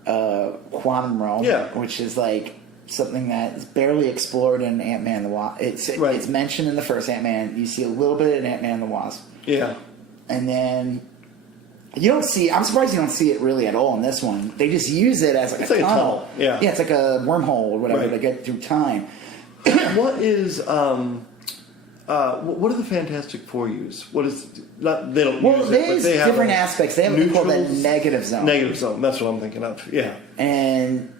quantum realm, which is like something that is barely explored in Ant-Man and the Wasp. It's mentioned in the first Ant-Man. You see a little bit in Ant-Man and the Wasp. Yeah, and then you don't see. I'm surprised you don't see it really at all in this one. They just use it as like a tunnel. Yeah, it's like a wormhole or whatever to get through time. What is what do the Fantastic Four use? What is they don't use it, but they have different aspects. They have what called the negative zone. Negative zone. That's what I'm thinking of. Yeah, and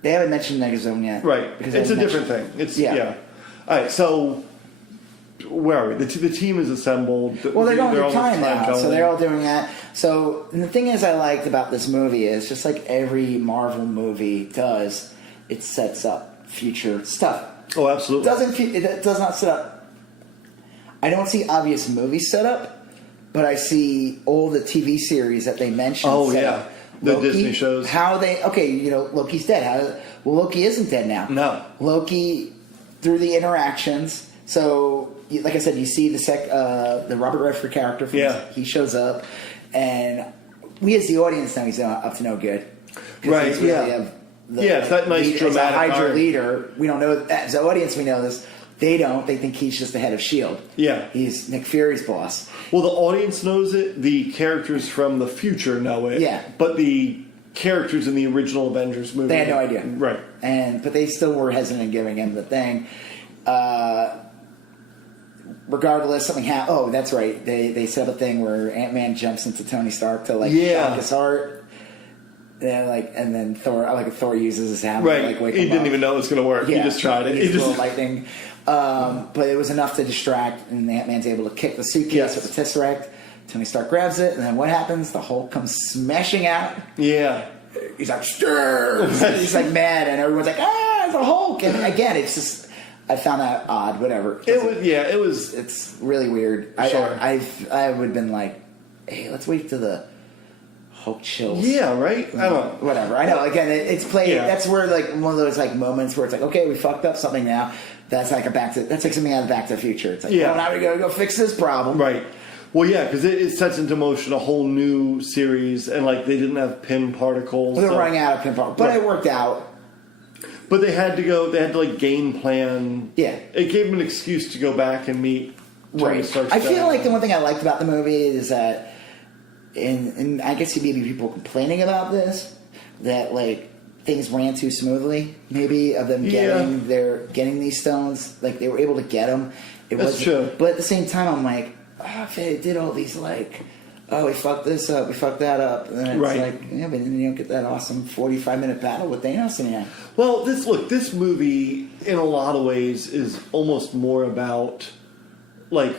they haven't mentioned negative zone yet. Right, because it's a different thing. It's All right, so where are we? The team is assembled. Well, they're going through time now, so they're all doing that. So and the thing is, I liked about this movie is just like every Marvel movie does, it sets up future stuff. Oh, absolutely. It does not set up. I don't see obvious movie setup, but I see all the TV series that they mentioned. Oh, yeah. The Disney shows. Loki's dead. Loki isn't dead now. No. Loki, through the interactions, so, like I said, you see the Robert Redford character. He shows up, and we as the audience know he's up to no good. Right, it's that nice dramatic Hydra leader. We don't know, as the audience we know this. They don't. They think he's just the head of S.H.I.E.L.D. Yeah. He's Nick Fury's boss. Well, the audience knows it. The characters from the future know it. Yeah. But the characters in the original Avengers movie... They had no idea. Right. But they still were hesitant in giving him the thing. Regardless, something happened. Oh, that's right. They set up a thing where Ant-Man jumps into Tony Stark to, shock his heart. And then Thor uses his hammer. Right. Wake he him didn't up. even know it was going to work. He just tried it. He just lightning. But it was enough to distract, and Ant-Man's able to kick the suitcase with the Tesseract. Tony Stark grabs it, and then what happens? The Hulk comes smashing out. Yeah. He's like, stir! He's like mad, and everyone's like, ah! as a Hulk. And again, it's just, I found that odd. Whatever. It was. It's really weird. Sure. I would have been like, hey, let's wait till the Hulk chills. Yeah, right. I don't know. Whatever. I know. Again, it's played. Yeah. That's where like one of those like moments where it's like, okay, we fucked up something now. That's like that's like something out of Back to the Future. It's like, well, now we gotta go fix this problem. Right. Well, yeah, because it sets into motion a whole new series, and like they didn't have Pym particles. They're running out of Pym particles, but it worked out. But they had to like game plan. Yeah. It gave them an excuse to go back and meet Tony Stark's I feel like the one thing I liked about the movie is that, and I guess maybe people complaining about this, that like things ran too smoothly. Maybe of them getting these stones, like they were able to get them. That's true. But at the same time, I'm like, if they did all these like, we fucked this up, we fucked that up, and it's like, yeah, but then you don't get that awesome 45-minute battle with Thanos in the end. Well, this movie in a lot of ways is almost more about like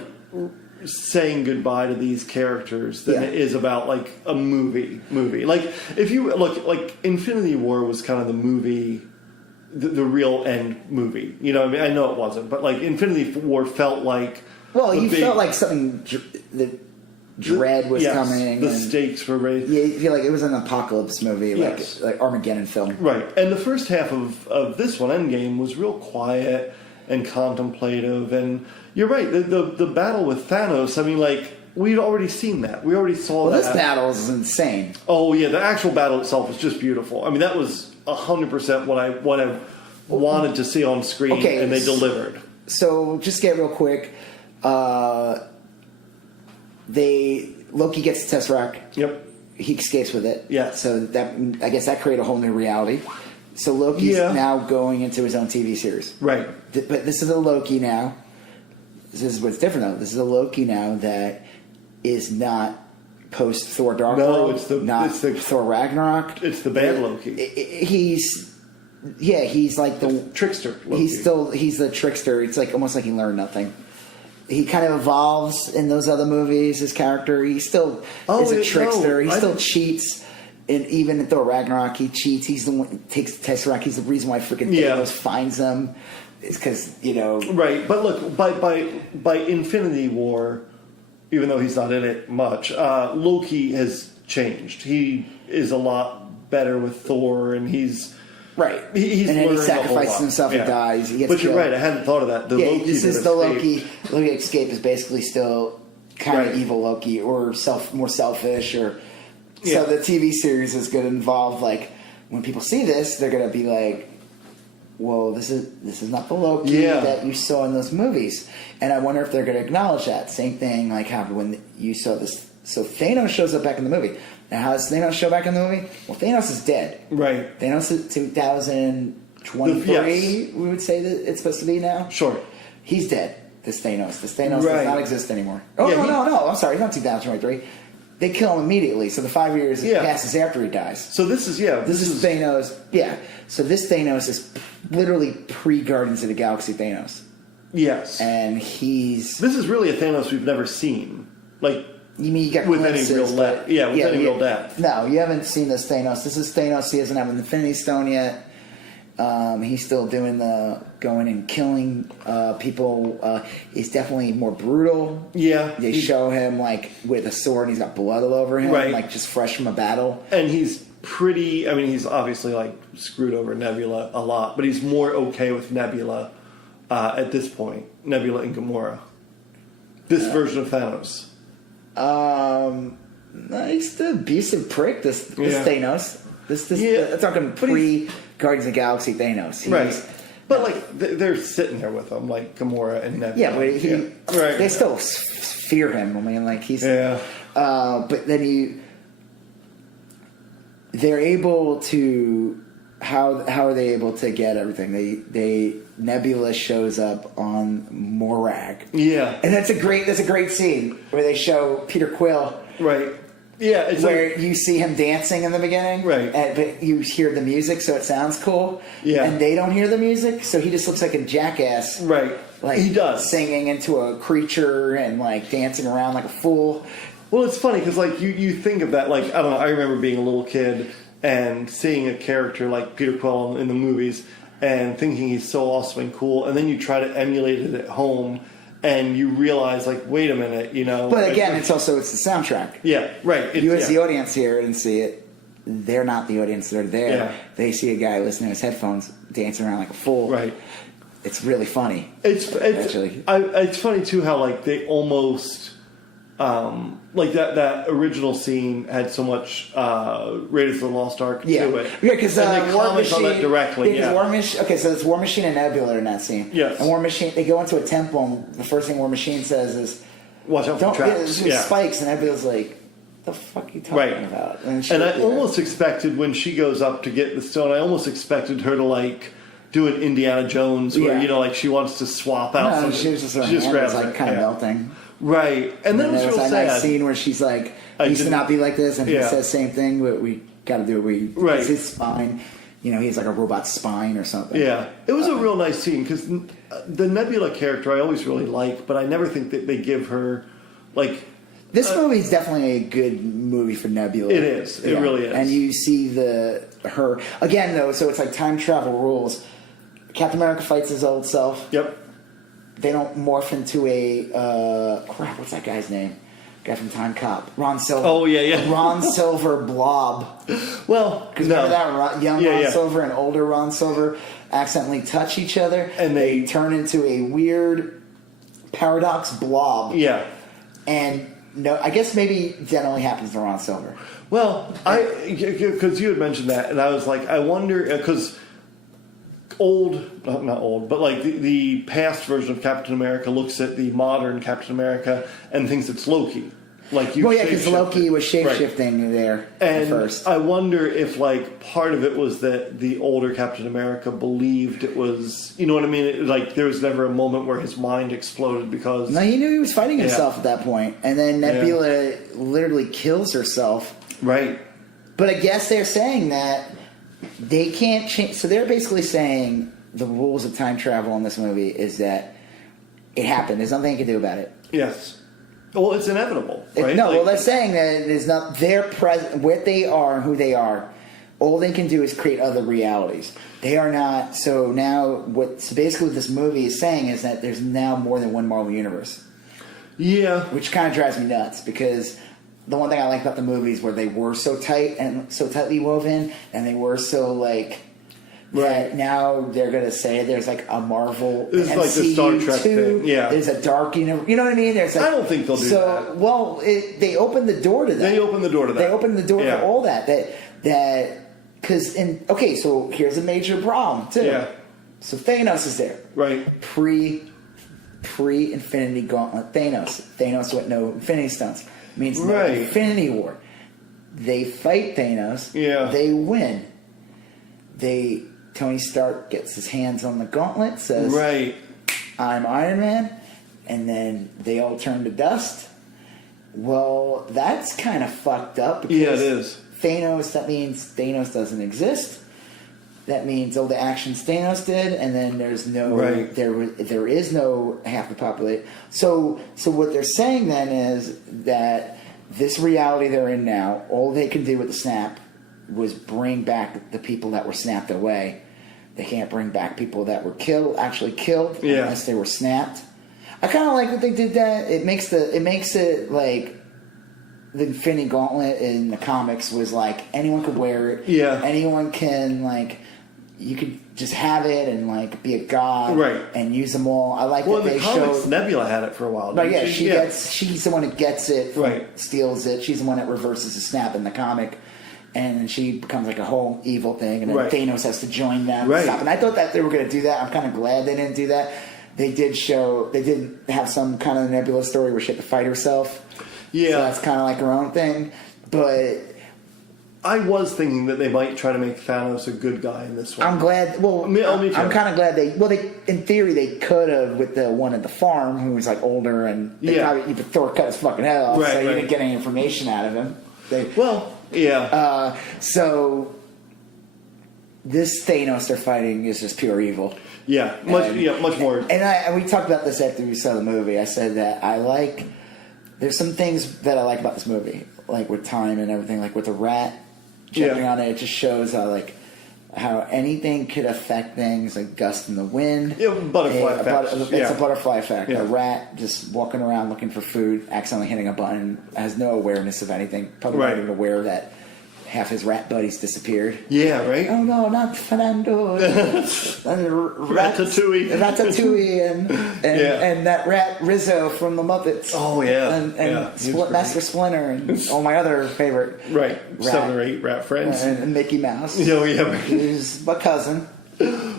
saying goodbye to these characters than it is about like a movie. Like if you look, like Infinity War was kind of the movie, the real end movie. You know what I mean? I know it wasn't, but like Infinity War felt like, well, you felt like something that dread was coming. The stakes were raised. Yeah, you feel like it was an apocalypse movie, like Armageddon film. Right. And the first half of this one, Endgame, was real quiet and contemplative. And you're right, the battle with Thanos, I mean, like, we'd already seen that. We already saw that. Well, this battle is insane. Oh, yeah, the actual battle itself was just beautiful. I mean, that was 100% what I wanted to see on screen, and they delivered. So, just get real quick. Loki gets the Tesseract. Yep. He escapes with it. Yeah. So that, I guess that created a whole new reality. So Loki's now going into his own TV series. Right. But this is a Loki now. This is what's different though. This is a Loki now that is not post Thor Dark World. It's the Thor Ragnarok. It's the bad Loki. He's like the trickster Loki. He's the trickster. It's like almost like he learned nothing. He kind of evolves in those other movies. His character, he still is a trickster. He still cheats. And even in Thor Ragnarok, he cheats. He's the one who takes the Tesseract. He's the reason why freaking Thanos finds them. It's because, Right. But look, by Infinity War, even though he's not in it much, Loki has changed. He is a lot better with Thor, and he's... Right. He's and then he sacrifices himself and dies. He gets but you're killed. right. I hadn't thought of that. This is the Loki. Loki escape is basically still kind of evil Loki, or more selfish, or so the TV series is going to involve, like, when people see this, they're going to be like, "Whoa, this is not the Loki that you saw in those movies." And I wonder if they're going to acknowledge that. Same thing like happened when you saw this. So Thanos shows up back in the movie. Now, how does Thanos show back in the movie? Well, Thanos is dead. Right. Thanos is 2023, we would say that it's supposed to be now. Sure. He's dead, this Thanos. This Thanos does not exist anymore. Oh, no. I'm sorry. He's not 2023. They kill him immediately, so the 5 years passes after he dies. So this is, This is Thanos. Yeah. So this Thanos is literally pre-Guardians of the Galaxy Thanos. Yes. And This is really a Thanos we've never seen. Like... You mean you got with any real depth? Yeah, with any real depth. No, you haven't seen this Thanos. This is Thanos. He doesn't have an Infinity Stone yet. He's still doing the going and killing people. He's definitely more brutal. Yeah, they show him like with a sword. And he's got blood all over him, like just fresh from a battle. And he's pretty. I mean, he's obviously like screwed over Nebula a lot, but he's more okay with Nebula at this point. Nebula and Gamora. This version of Thanos. He's the abusive prick. This Thanos. I'm talking pre-Guardians of the Galaxy Thanos. Right. But like they're sitting there with him, like Gamora and Nebula. Yeah, but they still fear him. I mean, like he's. Yeah. But then they're able to. How are they able to get everything? They Nebula shows up on Morag. Yeah, and that's a great scene where they show Peter Quill. Right. Yeah, it's where you see him dancing in the beginning. Right. But you hear the music, so it sounds cool. Yeah. And they don't hear the music, so he just looks like a jackass. Right. Like he does singing into a creature and like dancing around like a fool. Well, it's funny because like you think of that, like I don't know. I remember being a little kid and seeing a character like Peter Quill in the movies, and thinking he's so awesome and cool, and then you try to emulate it at home, and you realize, like, wait a minute, you know. But again, it's the soundtrack. Yeah, right. You as the audience hear it and see it. They're not the audience that are there. Yeah. They see a guy listening to his headphones, dancing around like a fool. Right. It's really funny. It's funny too how like they almost like that original scene had so much Raiders of the Lost Ark to it. Yeah, because they War comment on Machine that directly. Yeah. Okay, so it's War Machine and Nebula in that scene. Yes. And War Machine, they go into a temple, and the first thing War Machine says is, "Watch out for traps." Yeah, spikes, and Nebula's like, "The fuck are you talking about?" And I almost expected when she goes up to get the stone, I almost expected her to like do an Indiana Jones where you know, like she wants to swap out. No, she was just grabs like kind of melting. Right, and then it was real sad. Nice scene where she's like, "Used to not be like this," and he says same thing, but we got to do it. It's his spine. You know, he's like a robot spine or something. Yeah, it was a real nice scene because the Nebula character I always really like, but I never think that they give her like. This movie is definitely a good movie for Nebula. It is. It really is. And you see her again though. So it's like time travel rules. Captain America fights his old self. Yep. They don't morph into a crap. What's that guy's name? Guy from Time Cop, Ron Silver. Oh yeah. Ron Silver blob. Well, because remember that young Ron Silver and older Ron Silver accidentally touch each other, and they turn into a weird paradox blob. Yeah. And no, I guess maybe that only happens to Ron Silver. Well, because you had mentioned that, and I was like, I wonder because. Not old, but like the past version of Captain America looks at the modern Captain America and thinks it's Loki. Like you, because Loki was shapeshifting there at first. I wonder if like part of it was that the older Captain America believed it was, you know what I mean? Like there was never a moment where his mind exploded because no, he knew he was fighting himself at that point, and then Nebula literally kills herself. Right. But I guess they're saying that. They can't change. So they're basically saying the rules of time travel in this movie is that it happened. There's nothing you can do about it. Yes. Well, it's inevitable, right? They're saying that there's not their present, what they are, and who they are. All they can do is create other realities. They are not. So now, basically what this movie is saying is that there's now more than one Marvel universe. Yeah. Which kind of drives me nuts because. The one thing I like about the movies where they were so tight and so tightly woven, and they were so like that. Now they're gonna say there's like a Marvel. This is like the Star Trek thing. Yeah, there's a dark universe. You know what I mean? There's like, I don't think they'll do that. Well, they opened the door to that. They opened the door to that. They opened the door to all that. Because so here's a major problem too. Yeah. So Thanos is there. Right. Pre Infinity Gauntlet. Thanos with no Infinity Stones. Means no Infinity War. They fight Thanos. Yeah. They win. Tony Stark gets his hands on the gauntlet, says, "Right, I'm Iron Man," and then they all turn to dust. Well, that's kind of fucked up. Because it is. Thanos. That means Thanos doesn't exist. That means all the actions Thanos did, and then there's no there is no half the population. So what they're saying then is that this reality they're in now, all they can do with the snap was bring back the people that were snapped away. They can't bring back people that were actually killed unless they were snapped. I kind of like that they did that. It makes it like the Infinity Gauntlet in the comics was like anyone could wear it. Yeah, anyone can like. You could just have it and like be a god, and use them all. I like that they showed Nebula had it for a while. But she's the one that gets it, steals it. She's the one that reverses the snap in the comic, and she becomes like a whole evil thing. And then Thanos has to join them. And stop. And I thought that they were going to do that. I'm kind of glad they didn't do that. They did have some kind of Nebula story where she had to fight herself. Yeah, so that's kind of like her own thing, but. I was thinking that they might try to make Thanos a good guy in this one. I'm glad. Well, me too. I'm kind of glad they. Well, in theory they could have with the one at the farm who was like older and Thor cut his fucking head off, so you didn't get any information out of him. So this Thanos they're fighting is just pure evil. Yeah, much more. And we talked about this after we saw the movie. I said that there's some things that I like about this movie, like with time and everything, like with the rat. Jumping on it just shows how how anything could affect things, like gust in the wind. Yeah, butterfly effect. It's a butterfly effect. Yeah. A rat just walking around looking for food, accidentally hitting a button, has no awareness of anything. Probably not even aware that half his rat buddies disappeared. Yeah, right? Oh no, not Fernando. Ratatouille. And that rat Rizzo from the Muppets. Oh, yeah. And Yeah, Master Splinter and all my other favorite. Right. 7 or 8 rat friends. And Mickey Mouse. Oh, yeah. Who's my cousin.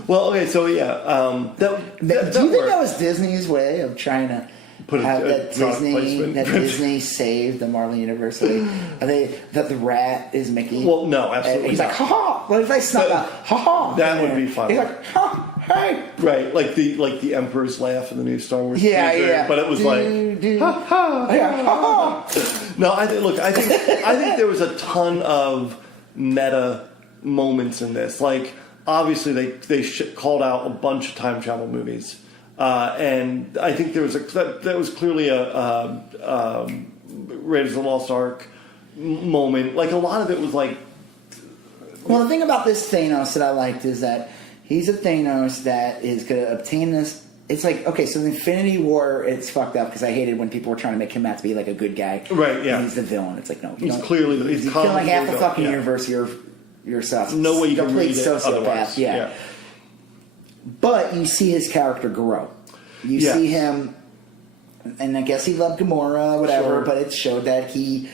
Well, okay, so yeah. Do you think that was Disney's way of trying to put that Disney saved the Marvel Universe? That the rat is Mickey? Well, no, absolutely. He's not. like, ha ha! What if they snuck out? Ha ha! That would be fun. He's like, ha, hey! Right, like the Emperor's laugh in the new Star Wars. Yeah, teaser, yeah. But it was ha ha, yeah, ha ha. No, I think there was a ton of meta moments in this. Like, obviously, they called out a bunch of time travel movies, and I think there was that was clearly a Raiders of the Lost Ark moment. Like, a lot of it was like. Well, the thing about this Thanos that I liked is that he's a Thanos that is going to obtain this. It's like, okay, so the Infinity War, it's fucked up because I hated when people were trying to make him out to be like a good guy. Right, yeah. And he's the villain. It's like, no. He's clearly he's killing like half the fucking universe yourself. No way you can read it sociopath, otherwise. Yeah. But you see his character grow. You see him, and I guess he loved Gamora, whatever, Sure. but it showed that he,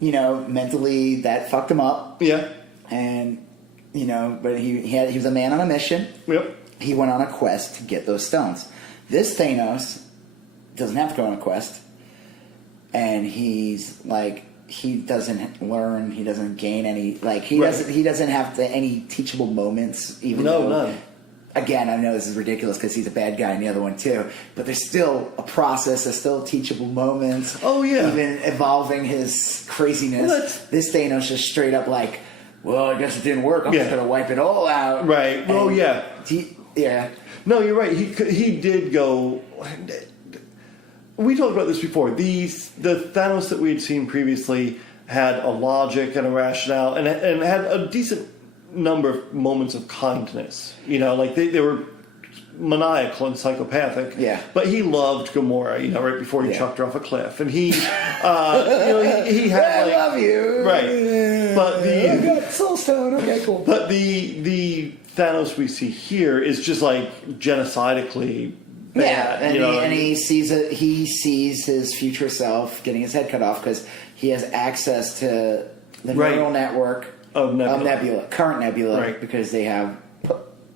mentally, that fucked him up. Yeah. And, but he was a man on a mission. Yep. He went on a quest to get those stones. This Thanos doesn't have to go on a quest. And he's like, he doesn't learn, he doesn't gain any, like, he doesn't have any teachable moments, even though, none. Again, I know this is ridiculous because he's a bad guy in the other one too, but there's still a process, there's still teachable moments. Oh, yeah. Even evolving his craziness. Well, this Thanos just straight up like, well, I guess it didn't work, I'm just going to wipe it all out. Right. Oh, yeah. Yeah. No, you're right. He did go. We talked about this before. The Thanos that we had seen previously had a logic and a rationale, and had a decent number of moments of kindness. Like they were maniacal and psychopathic. Yeah. But he loved Gamora. Right before he chucked her off a cliff, and he had I love you. Right. But I got Soul Stone. Okay, cool. But the Thanos we see here is just like genocidically bad. And he sees it. He sees his future self getting his head cut off because he has access to the neural network of Nebula. Current Nebula, right. Because they have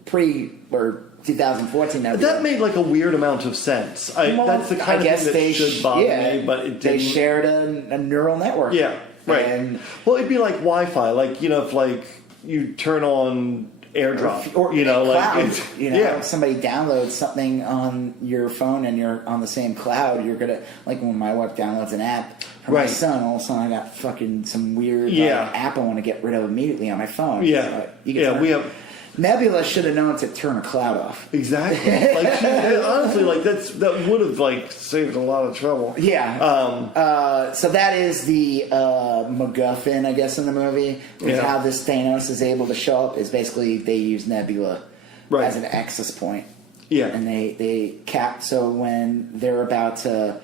pre or 2014 Nebula. That made like a weird amount of sense. That's the kind of thing that should bother me, but it didn't. They shared a neural network. Yeah, right. Well, it'd be like Wi-Fi. Like, if like you turn on AirDrop, or cloud, if somebody downloads something on your phone and you're on the same cloud, you're gonna, like when my wife downloads an app for my son, all of a sudden I got fucking some weird app I want to get rid of immediately on my phone. Yeah, so, we have. Nebula should have known to turn a cloud off. Exactly. Like, honestly, like that would have like saved a lot of trouble. Yeah. So that is the MacGuffin, I guess, in the movie. Is how this Thanos is able to show up. Is basically they use Nebula as an access point. Yeah. And they cap. So when they're about to,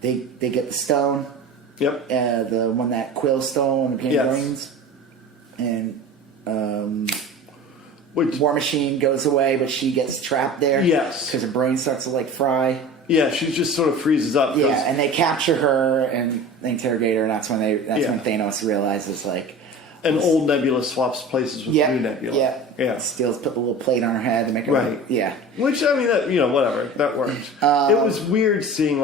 they get the stone. Yep. The one that Quill stole in the Beginning Greens, and. War Machine goes away, but she gets trapped there. Yes. Because her brain starts to, fry. Yeah, she just sort of freezes up. Yeah, and they capture her and they interrogate her, and that's when when Thanos realizes, an old Nebula swaps places with new Nebula. Yeah. Steals, put a little plate on her head to make her... Right. Yeah. Which, I mean, that, whatever. That worked. It was weird seeing,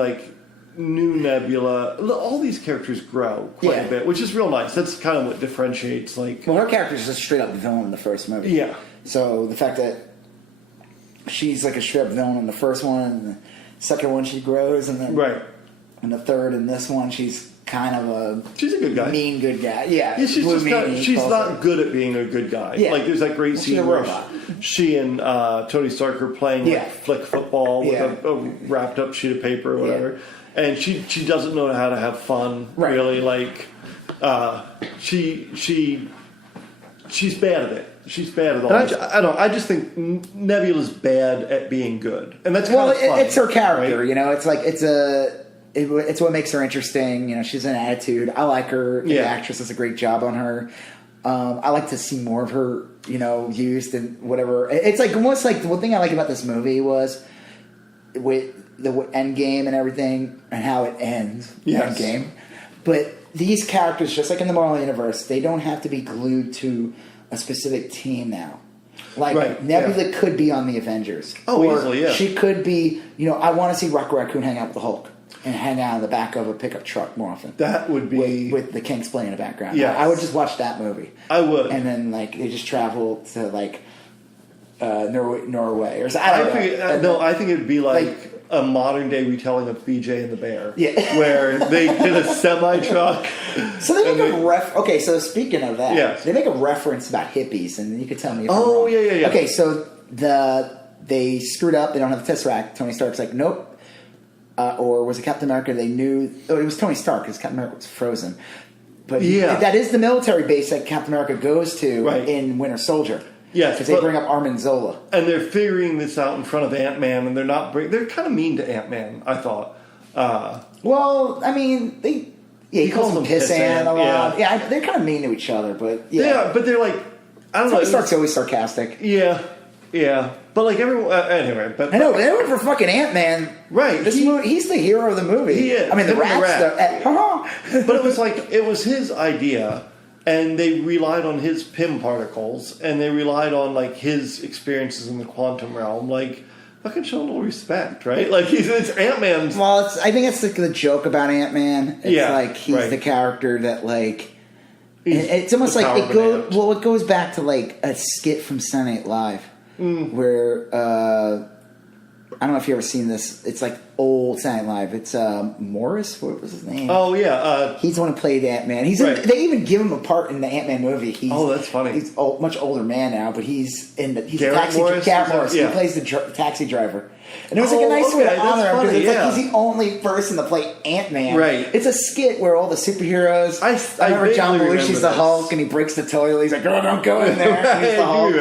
new Nebula. All these characters grow quite a bit, which is real nice. That's kind of what differentiates, Well, her character's just straight up villain in the first movie. Yeah. So the fact that she's like a straight up villain in the first one, and the second one she grows, and then in the third and this one she's kind of she's a good guy, mean good guy. Yeah, she's just she's not good at being a good guy. Yeah. Like there's that great scene where she and Tony Stark are playing flick football with a wrapped up sheet of paper or whatever, and she doesn't know how to have fun. Really, she's bad at it. She's bad at all. I don't. I just think Nebula's bad at being good, and that's kind of funny, it's her character. Right? You know, it's like it's what makes her interesting. You know, she's an attitude. I like her. The actress does a great job on her. I like to see more of her, you know, used and whatever. It's like almost like the one thing I like about this movie was with the Endgame and everything and how it ends. Yes. Endgame, but these characters, just like in the Marvel universe, they don't have to be glued to a specific team now. Like Nebula could be on the Avengers. Oh, or easily, yeah. She could be. You know, I want to see Rocket Raccoon hang out with the Hulk. And hang out in the back of a pickup truck more often. That would be... With the King's playing in the background. Yes. I would just watch that movie. I would. And then, like, they just travel to, like, Norway. Or I think it would be like a modern-day retelling of BJ and the Bear. Yeah. Where they get a semi-truck. So they make a Okay, so speaking of that, yes. they make a reference about hippies, and you could tell me if I'm wrong. Yeah. Okay, so they screwed up. They don't have the Tesseract. Tony Stark's like, nope. Or was it Captain America? They knew... Oh, it was Tony Stark because Captain America was frozen. But that is the military base that Captain America goes to in Winter Soldier. Yes. Because they bring up Armin Zola. And they're figuring this out in front of Ant-Man, and they're not... They're kind of mean to Ant-Man, I thought. Well, I mean, he calls him Pissant a lot. Yeah, they're kind of mean to each other, but... Yeah, but they're like... I don't know. Tony Stark's always sarcastic. Yeah. But like everyone, anyway. But I know, they went for fucking Ant-Man. Right. He's the hero of the movie. He is. I mean, the rat. But it was like, it was his idea, and they relied on his Pym particles, and they relied on like his experiences in the quantum realm. Like, fucking show a little respect, right? Like, it's Ant-Man's. Well, I think it's the joke about Ant-Man. It's like he's the character that like. It's almost like it goes. Well, it goes back to like a skit from Saturday Night Live. Where I don't know if you've ever seen this. It's like old Saturday Night Live. It's Morris. What was his name? Oh yeah, he's the one who played Ant-Man. They even give him a part in the Ant-Man movie. That's funny. He's a much older man now, but he's Garrett Morris. He plays the taxi driver. And it was like a nice way to honor him because like he's the only person to play Ant-Man. Right. It's a skit where all the superheroes. I remember John Belushi's the Hulk and he breaks the toilet. He's like, "Oh, don't go in there." And he's the Hulk,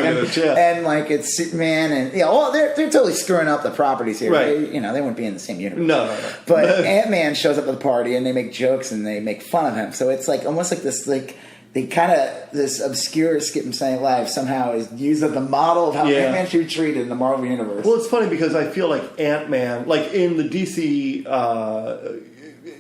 and like it's Superman and they're totally screwing up the properties here. Right. They wouldn't be in the same universe. No. But Ant-Man shows up at the party and they make jokes and they make fun of him. So it's like almost like this like. They kind of, this obscure skit from Saturday Night Live somehow is used as the model of how Ant-Man should be treated in the Marvel Universe. Well, it's funny because I feel like Ant-Man, like in the DC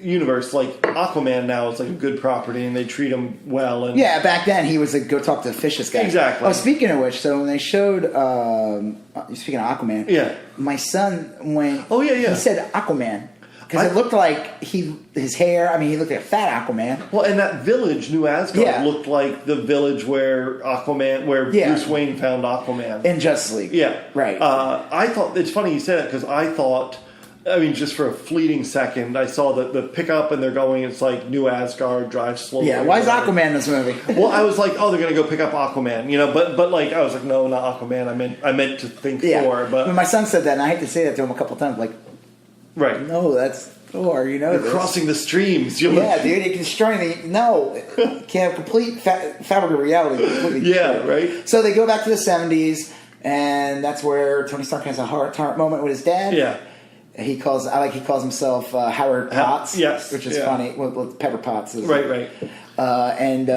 universe, like Aquaman now is like a good property and they treat him well. And back then he was like, go talk to the fishes guy. Exactly. Oh, speaking of which, so when they showed, speaking of Aquaman, my son went, he said Aquaman. Because it looked like his hair. I mean, he looked like a fat Aquaman. Well, and that village, New Asgard, looked like the village where Bruce Wayne found Aquaman in Justice League. Yeah, right. I thought it's funny you said that because I thought, I mean, just for a fleeting second, I saw the pickup and they're going. It's like New Asgard, drive slowly. Yeah, why is Aquaman in this movie? Well, I was like, they're gonna go pick up Aquaman, but like I was like, no, not Aquaman. I meant to think Thor. But when my son said that, and I hate to say that to him a couple times, like. Right. No, that's Thor. You're crossing the streams. Dude, you're destroying the... No. Can't have complete fabric of reality. Right. So they go back to the 70s, and that's where Tony Stark has a heart moment with his dad. Yeah. He calls himself Howard Potts. Which is funny. Well, Pepper Potts. Right. And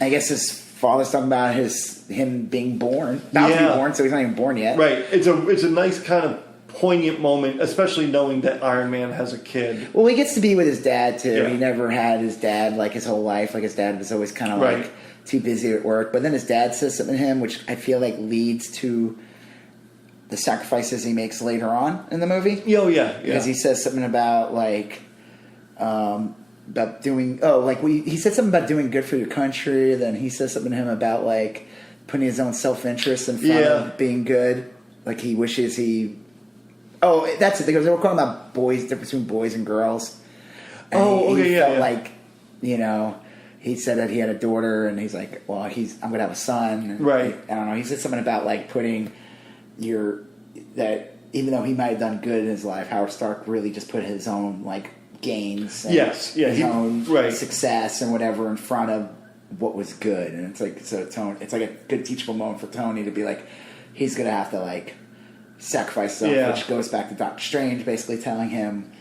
I guess his father's talking about him being born. About to be born, so he's not even born yet. Right. It's a nice kind of poignant moment, especially knowing that Iron Man has a kid. Well, he gets to be with his dad too. He never had his dad like his whole life. Like his dad was always kind of like too busy at work. But then his dad says something to him, which I feel like leads to the sacrifices he makes later on in the movie. Because he says something about like about doing he said something about doing good for your country. Then he says something to him about like putting his own self-interest in front of being good. Like he wishes he. Oh, that's it. Because they were talking about difference between boys and girls. And he felt like, he said that he had a daughter, and he's like, well, I'm going to have a son. And I don't know. He said something about like putting that even though he might have done good in his life, Howard Stark really just put his own like gains, and his own success and whatever in front of what was good, and it's like it's like a good teachable moment for Tony to be like, he's gonna have to like sacrifice himself, which goes back to Doctor Strange basically telling him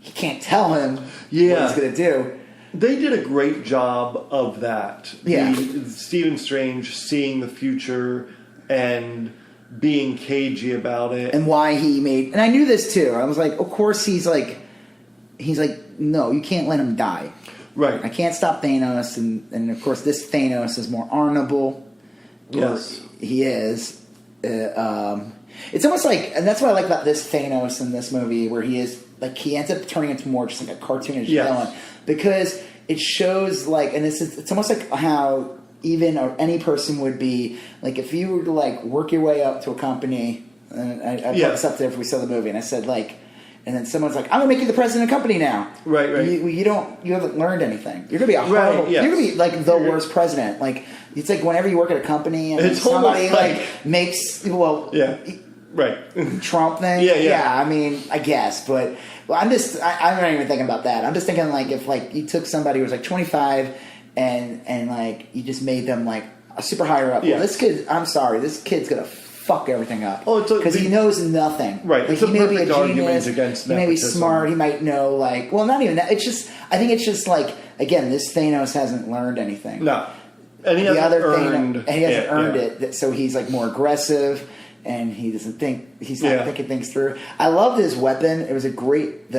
he can't tell him what he's gonna do. They did a great job of that. Yeah. Stephen Strange seeing the future and being cagey about it. And why he made... And I knew this, too. I was like, of course he's like, no, you can't let him die. Right. I can't stop Thanos. And of course, this Thanos is more honorable. Yes. He is. It's almost like... And that's what I like about this Thanos in this movie, where he is... Like, he ends up turning into more just like a cartoonish villain. Because it shows, like... And it's almost like how... Even any person would be like, if you were to like work your way up to a company, and I brought this up there if we saw the movie, and I said like, and then someone's like, I'm gonna make you the president of the company now. Right. You haven't learned anything. You're gonna be a horrible. You're gonna be like the worst president. Like it's like whenever you work at a company and somebody like makes Trump thing. Yeah. I mean, I guess, but I'm not even thinking about that. I'm just thinking like if like you took somebody who was like 25. And like you just made them like a super higher up. Well, this kid, I'm sorry, this kid's gonna fuck everything up because he knows nothing. Right, like, it's a perfect argument against he may be smart. He might know like not even that. It's just I think it's just like again, this Thanos hasn't learned anything. No, and he hasn't earned it. So he's like more aggressive. And he doesn't think he's not thinking things through. I loved his weapon. It was a great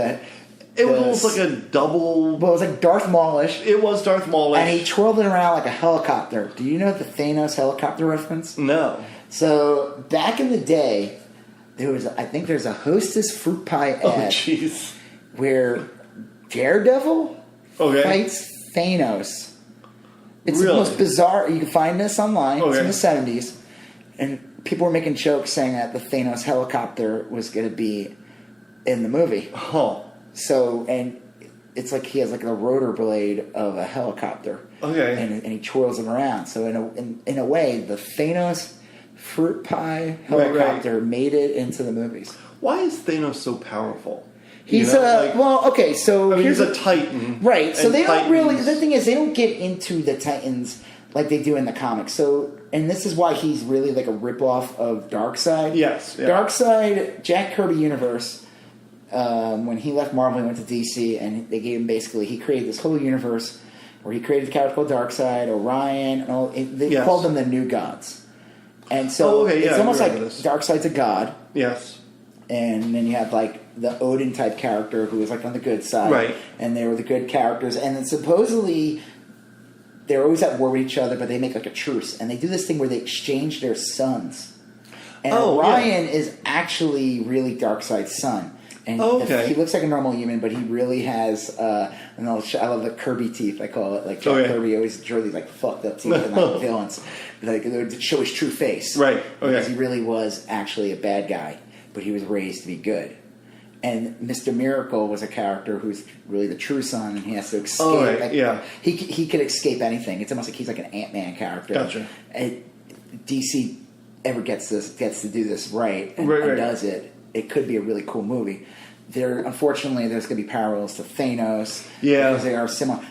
It was almost like a double... Well, it was like Darth Maulish. It was Darth Maulish. And he twirled it around like a helicopter. Do you know the Thanos helicopter reference? No. So, back in the day, there's a Hostess fruit pie ad. Oh, jeez. Where Daredevil fights Thanos. It's the most bizarre... You can find this online. It's in the 70s. And people were making jokes saying that the Thanos helicopter was going to be in the movie. Oh. So, and it's like he has like a rotor blade of a helicopter. Okay. And he twirls them around. So in a way, the Thanos fruit pie helicopter made it into the movies. Why is Thanos so powerful? He's he's a Titan. Right. So they don't really... The thing is, they don't get into the Titans like they do in the comics. So, and this is why he's really like a ripoff of Darkseid. Yes. Yeah. Darkseid, Jack Kirby universe... when he left Marvel, he went to DC, and they gave him he created this whole universe where he created a character called Darkseid, Orion, and all. They called them the New Gods, and so it's almost like Darkseid's a god. Yes, and then you have like the Odin type character who was like on the good side, right? And they were the good characters, and then supposedly they're always at war with each other, but they make like a truce, and they do this thing where they exchange their sons, and Orion is actually really Darkseid's son. And he looks like a normal human, but he really has. I love the Kirby teeth. I call it like Jack Kirby always drew these like fucked up teeth and like villains, like to show his true face. Right. Because he really was actually a bad guy, but he was raised to be good. And Mr. Miracle was a character who's really the true son, and he has to escape. Oh, right. He could escape anything. It's almost like he's like an Ant-Man character. Gotcha. And DC ever gets to do this right and does it. It could be a really cool movie. Unfortunately, there's going to be parallels to Thanos. Yeah. Because they are similar.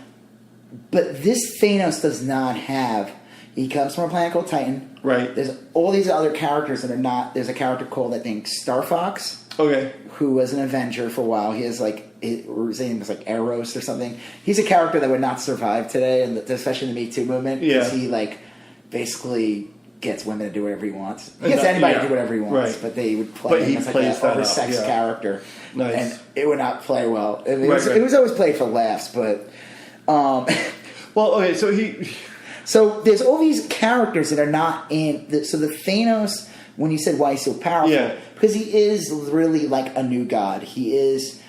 But this Thanos does not have... He comes from a planet called Titan. Right. There's all these other characters that are not... There's a character called, I think, Star Fox. Okay. Who was an Avenger for a while. He has like... His name was like Eros or something. He's a character that would not survive today, and especially in the Me Too movement. Because he like basically... gets women to do whatever he wants. He gets anybody to do whatever he wants, but they would play him as like an oversexed character. Nice. And it would not play well. It was always played for laughs, but... So there's all these characters that are not in... So the Thanos, when you said why he's so powerful, because he is really like a new god. He's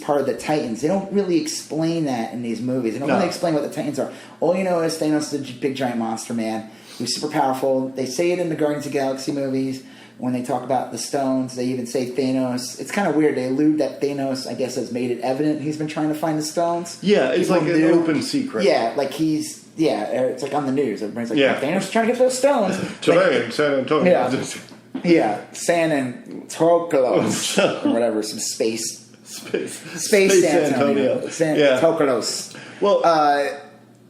part of the Titans. They don't really explain that in these movies. They don't really explain what the Titans are. All you know is Thanos is a big giant monster man. Who's super powerful. They say it in the Guardians of the Galaxy movies when they talk about the stones. They even say Thanos. It's kind of weird. They allude that Thanos, I guess, has made it evident he's been trying to find the stones. Yeah, it's like an open secret. Yeah, like it's like on the news. Everybody's like, Thanos is trying to get those stones. Today in San Antonio. San Antonio. Or whatever, some space San Antonio. Tokolos. Well...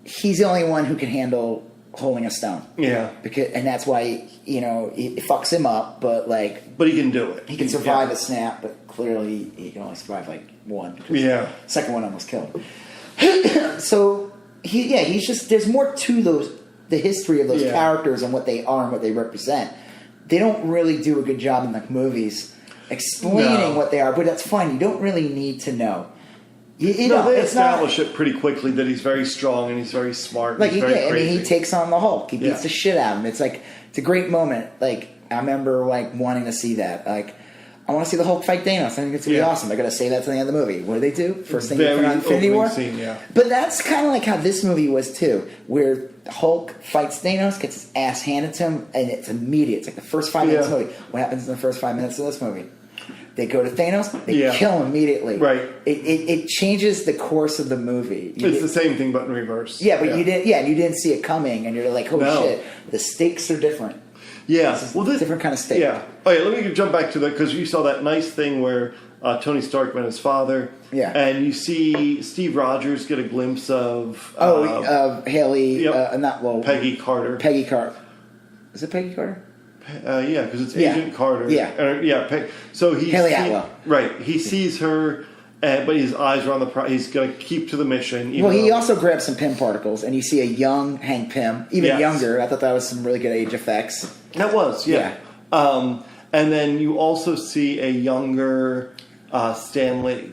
he's the only one who can handle holding a stone. Yeah. And that's why, it fucks him up, but But he can do it. He can survive a snap, but clearly he can only survive one. Yeah. The second one almost killed him. So, he's just, there's more to the history of those characters and what they are and what they represent. They don't really do a good job in the movies explaining what they are, but that's fine. You don't really need to know. They establish it pretty quickly that he's very strong and he's very smart. And he's very crazy. He takes on the Hulk. He beats the shit out of him. It's a great moment. I remember wanting to see that. I want to see the Hulk fight Thanos. I think it's gonna be awesome. I gotta say that to the end of the movie. What do they do? First thing they put on Infinity War. Scene, yeah. But that's kind of like how this movie was too, where Hulk fights Thanos, gets his ass handed to him, and it's immediate. It's like the first 5 minutes of the movie. What happens in the first 5 minutes of this movie? They go to Thanos, they kill him immediately. Right. It changes the course of the movie. It's the same thing, but in reverse. Yeah, but you didn't see it coming, and you're like, oh shit, the stakes are different. Yeah, this different kind of stake. Yeah. Oh yeah, let me jump back to that because you saw that nice thing where Tony Stark met his father. Yeah. And you see Steve Rogers get a glimpse of Haley, Peggy Carter. Peggy Carter. Is it Peggy Carter? Yeah, because it's Agent Carter. Yeah. So he Haley Atwell. Right. He sees her, but his eyes are on the he's going to keep to the mission. He also grabs some Pym particles, and you see a young Hank Pym, even younger. I thought that was some really good age effects. That was, yeah. And then you also see a younger Stan Lee.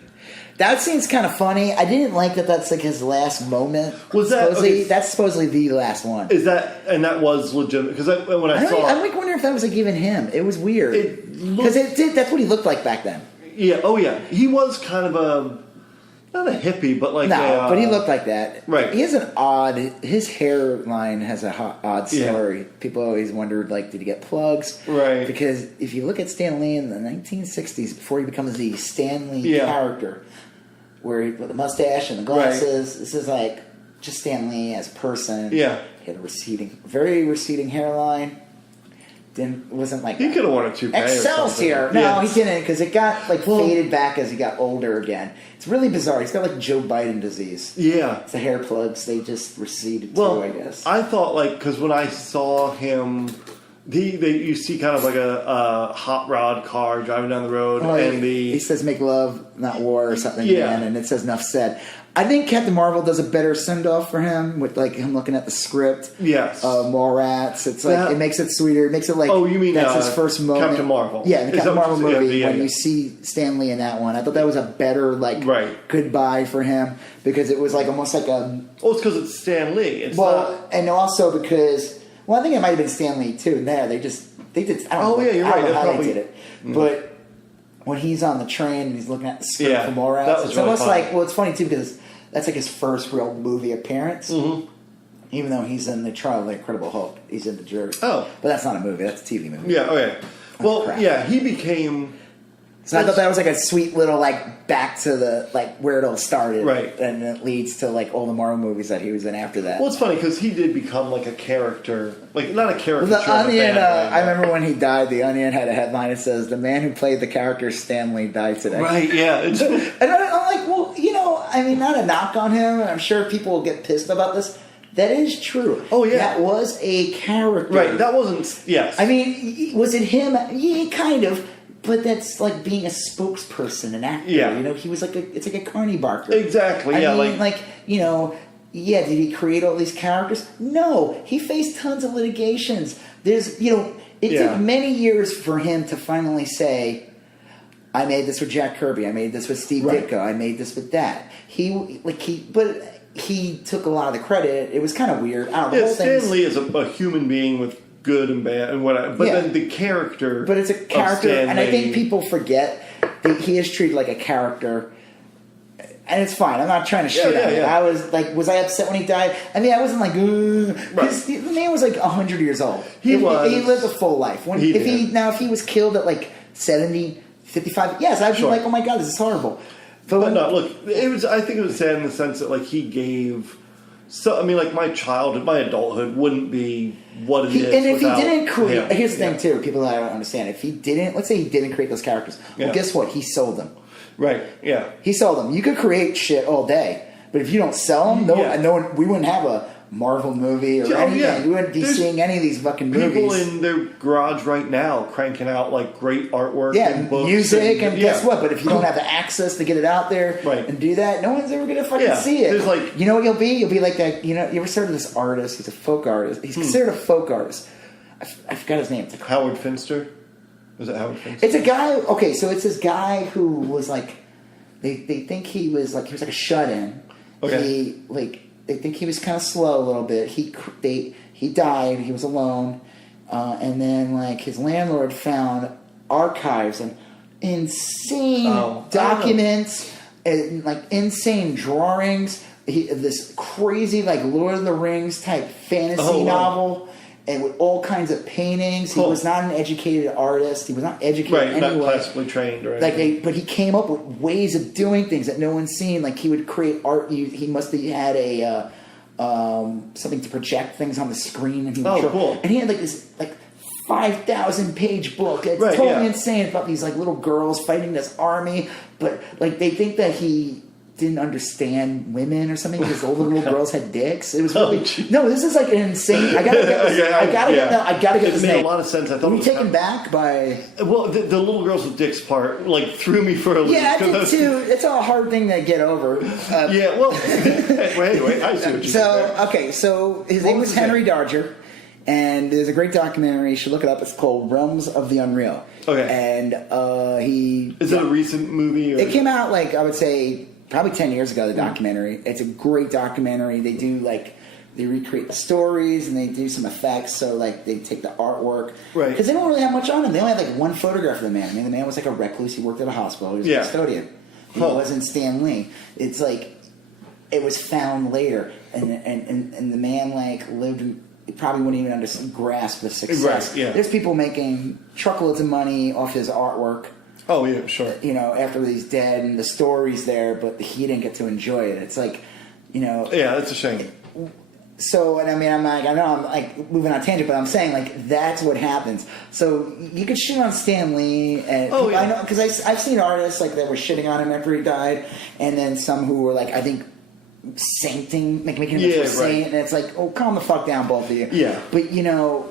That scene's kind of funny. I didn't like that. That's his last moment. Was that supposedly, that's supposedly the last one? Is that that was legitimate? Because when I saw, I'm wondering if that was even him. It was weird because that's what he looked like back then. Yeah. Oh yeah. He was kind of not a hippie, but but he looked like that. Right. He has his hairline has an odd story. Yeah. People always wondered, did he get plugs? Right. Because if you look at Stan Lee in the 1960s, before he becomes the Stan Lee character, with the mustache and the glasses, this is just Stan Lee as a person. Yeah. He had a very receding hairline. Wasn't like he could have worn a toupee. Excelsior. No, he didn't because it got faded back as he got older again. It's really bizarre. He's got Joe Biden disease. Yeah, it's the hair plugs. They just receded too, I guess. I thought because when I saw him, you see kind of a hot rod car driving down the road, and he says "Make love, not war" or something. Yeah, and it says "Enough said." I think Captain Marvel does a better send off for him with him looking at the script. Yes, Mallrats. It's it makes it sweeter. It makes it you mean that's his first moment? Captain Marvel. Yeah, the Captain Marvel movie when you see Stan Lee in that one. I thought that was a better goodbye for him because it was almost like a. Well, it's because it's Stan Lee. And also because I think it might have been Stan Lee too. They did. I don't know. You're right. I don't know how they did it, but. When he's on the train and he's looking at the script from Mallrats, it's almost it's funny too because that's his first real movie appearance. Mm-hmm. Even though he's in the Trial of the Incredible Hulk, he's in the jury. Oh, but that's not a movie; that's a TV movie. Yeah. Okay. Well, he became. So I thought that was a sweet little back to the where it all started, right? And it leads to all the Marvel movies that he was in after that. Well, it's funny because he did become a character, not a character. Well, the Onion. I remember when he died. The Onion had a headline that says, "The man who played the character Stan Lee died today." Right? Yeah. And I'm well, not a knock on him. I'm sure people will get pissed about this. That is true. Oh yeah, that was a character. Right. That wasn't. Yes. I mean, was it him? Yeah, kind of. But that's being a spokesperson, an actor. Yeah. He was it's like a Carney Barker. Exactly. I mean, did he create all these characters? No. He faced tons of litigations. There's, it took many years for him to finally say, I made this with Jack Kirby. I made this with Steve Ditko. I made this with that. But he took a lot of the credit. It was kind of weird. I don't know. Stan Lee is a human being with good and bad and whatever. But then the character. But it's a character, and I think people forget that he is treated like a character. And it's fine. I'm not trying to shit on it. I was I upset when he died? I mean, I wasn't because the man was 100 years old. He lived a full life. If he was killed at 70, 55, yes, I'd be oh my god, this is horrible. But no, look, I think it was sad in the sense that he gave. So I mean, my childhood, my adulthood wouldn't be what it is. And if he didn't create, here's the thing too, people that I don't understand. If he didn't, let's say he didn't create those characters. Well, guess what? He sold them. Right. Yeah. He sold them. You could create shit all day, But if you don't sell them, no one, we wouldn't have a Marvel movie or anything. Yeah. We wouldn't be seeing any of these fucking movies. People in their garage right now cranking out like great artwork and books. Music and guess what? But if you don't have the access to get it out there and do that, no one's ever gonna fucking see it. There's like, you know what you'll be? You'll be like that. You know, you ever heard of this artist? He's a folk artist. He's considered a folk artist. I forgot his name. Howard Finster. Was it Howard Finster? It's a guy. Okay, so it's this guy who was like, they think he was like a shut-in. Okay. They think he was kind of slow a little bit. He died. He was alone, and then like his landlord found archives and insane documents and like insane drawings. This crazy like Lord of the Rings type fantasy novel. And with all kinds of paintings. He was not an educated artist. He was not educated anyway. Not classically trained or anything. But he came up with ways of doing things that no one's seen. Like he would create art. He must have had a something to project things on the screen. And he would cool. And he had like this 5,000 page book. It's totally insane about these like little girls fighting this army. But like they think that he didn't understand women or something because all the little girls had dicks. It was really no. This is like an insane. I gotta get this. I gotta get this. It made a lot of sense. I thought were you taken back by? Well, the little girls with dicks part like threw me for a loop. Yeah, I did too. It's a hard thing to get over. Yeah. Well, anyway, I see what you said. So his name was Henry Darger. And there's a great documentary. You should look it up. It's called Realms of the Unreal. Okay. And is it a recent movie? Or? It came out like I would say. Probably 10 years ago, the documentary. It's a great documentary. They do they recreate the stories and they do some effects. So like they take the artwork, right? Because they don't really have much on him. They only had like one photograph of the man. I mean, the man was like a recluse. He worked at a hospital. He was a custodian. He wasn't Stan Lee. It's like it was found later, and the man like lived. He probably wouldn't even grasp the success. Right, yeah. There's people making truckloads of money off his artwork. Oh, yeah, sure. You know, after he's dead and the story's there, but he didn't get to enjoy it. It's like, you know... Yeah, that's a shame. So, and I mean, I know I'm like moving on tangent, but I'm saying like that's what happens. So you could shit on Stan Lee, and I know because I've seen artists like that were shitting on him after he died, and then some who were like I think sainting, like making him into a saint, and it's like, oh, calm the fuck down, both of you. Yeah. But you know.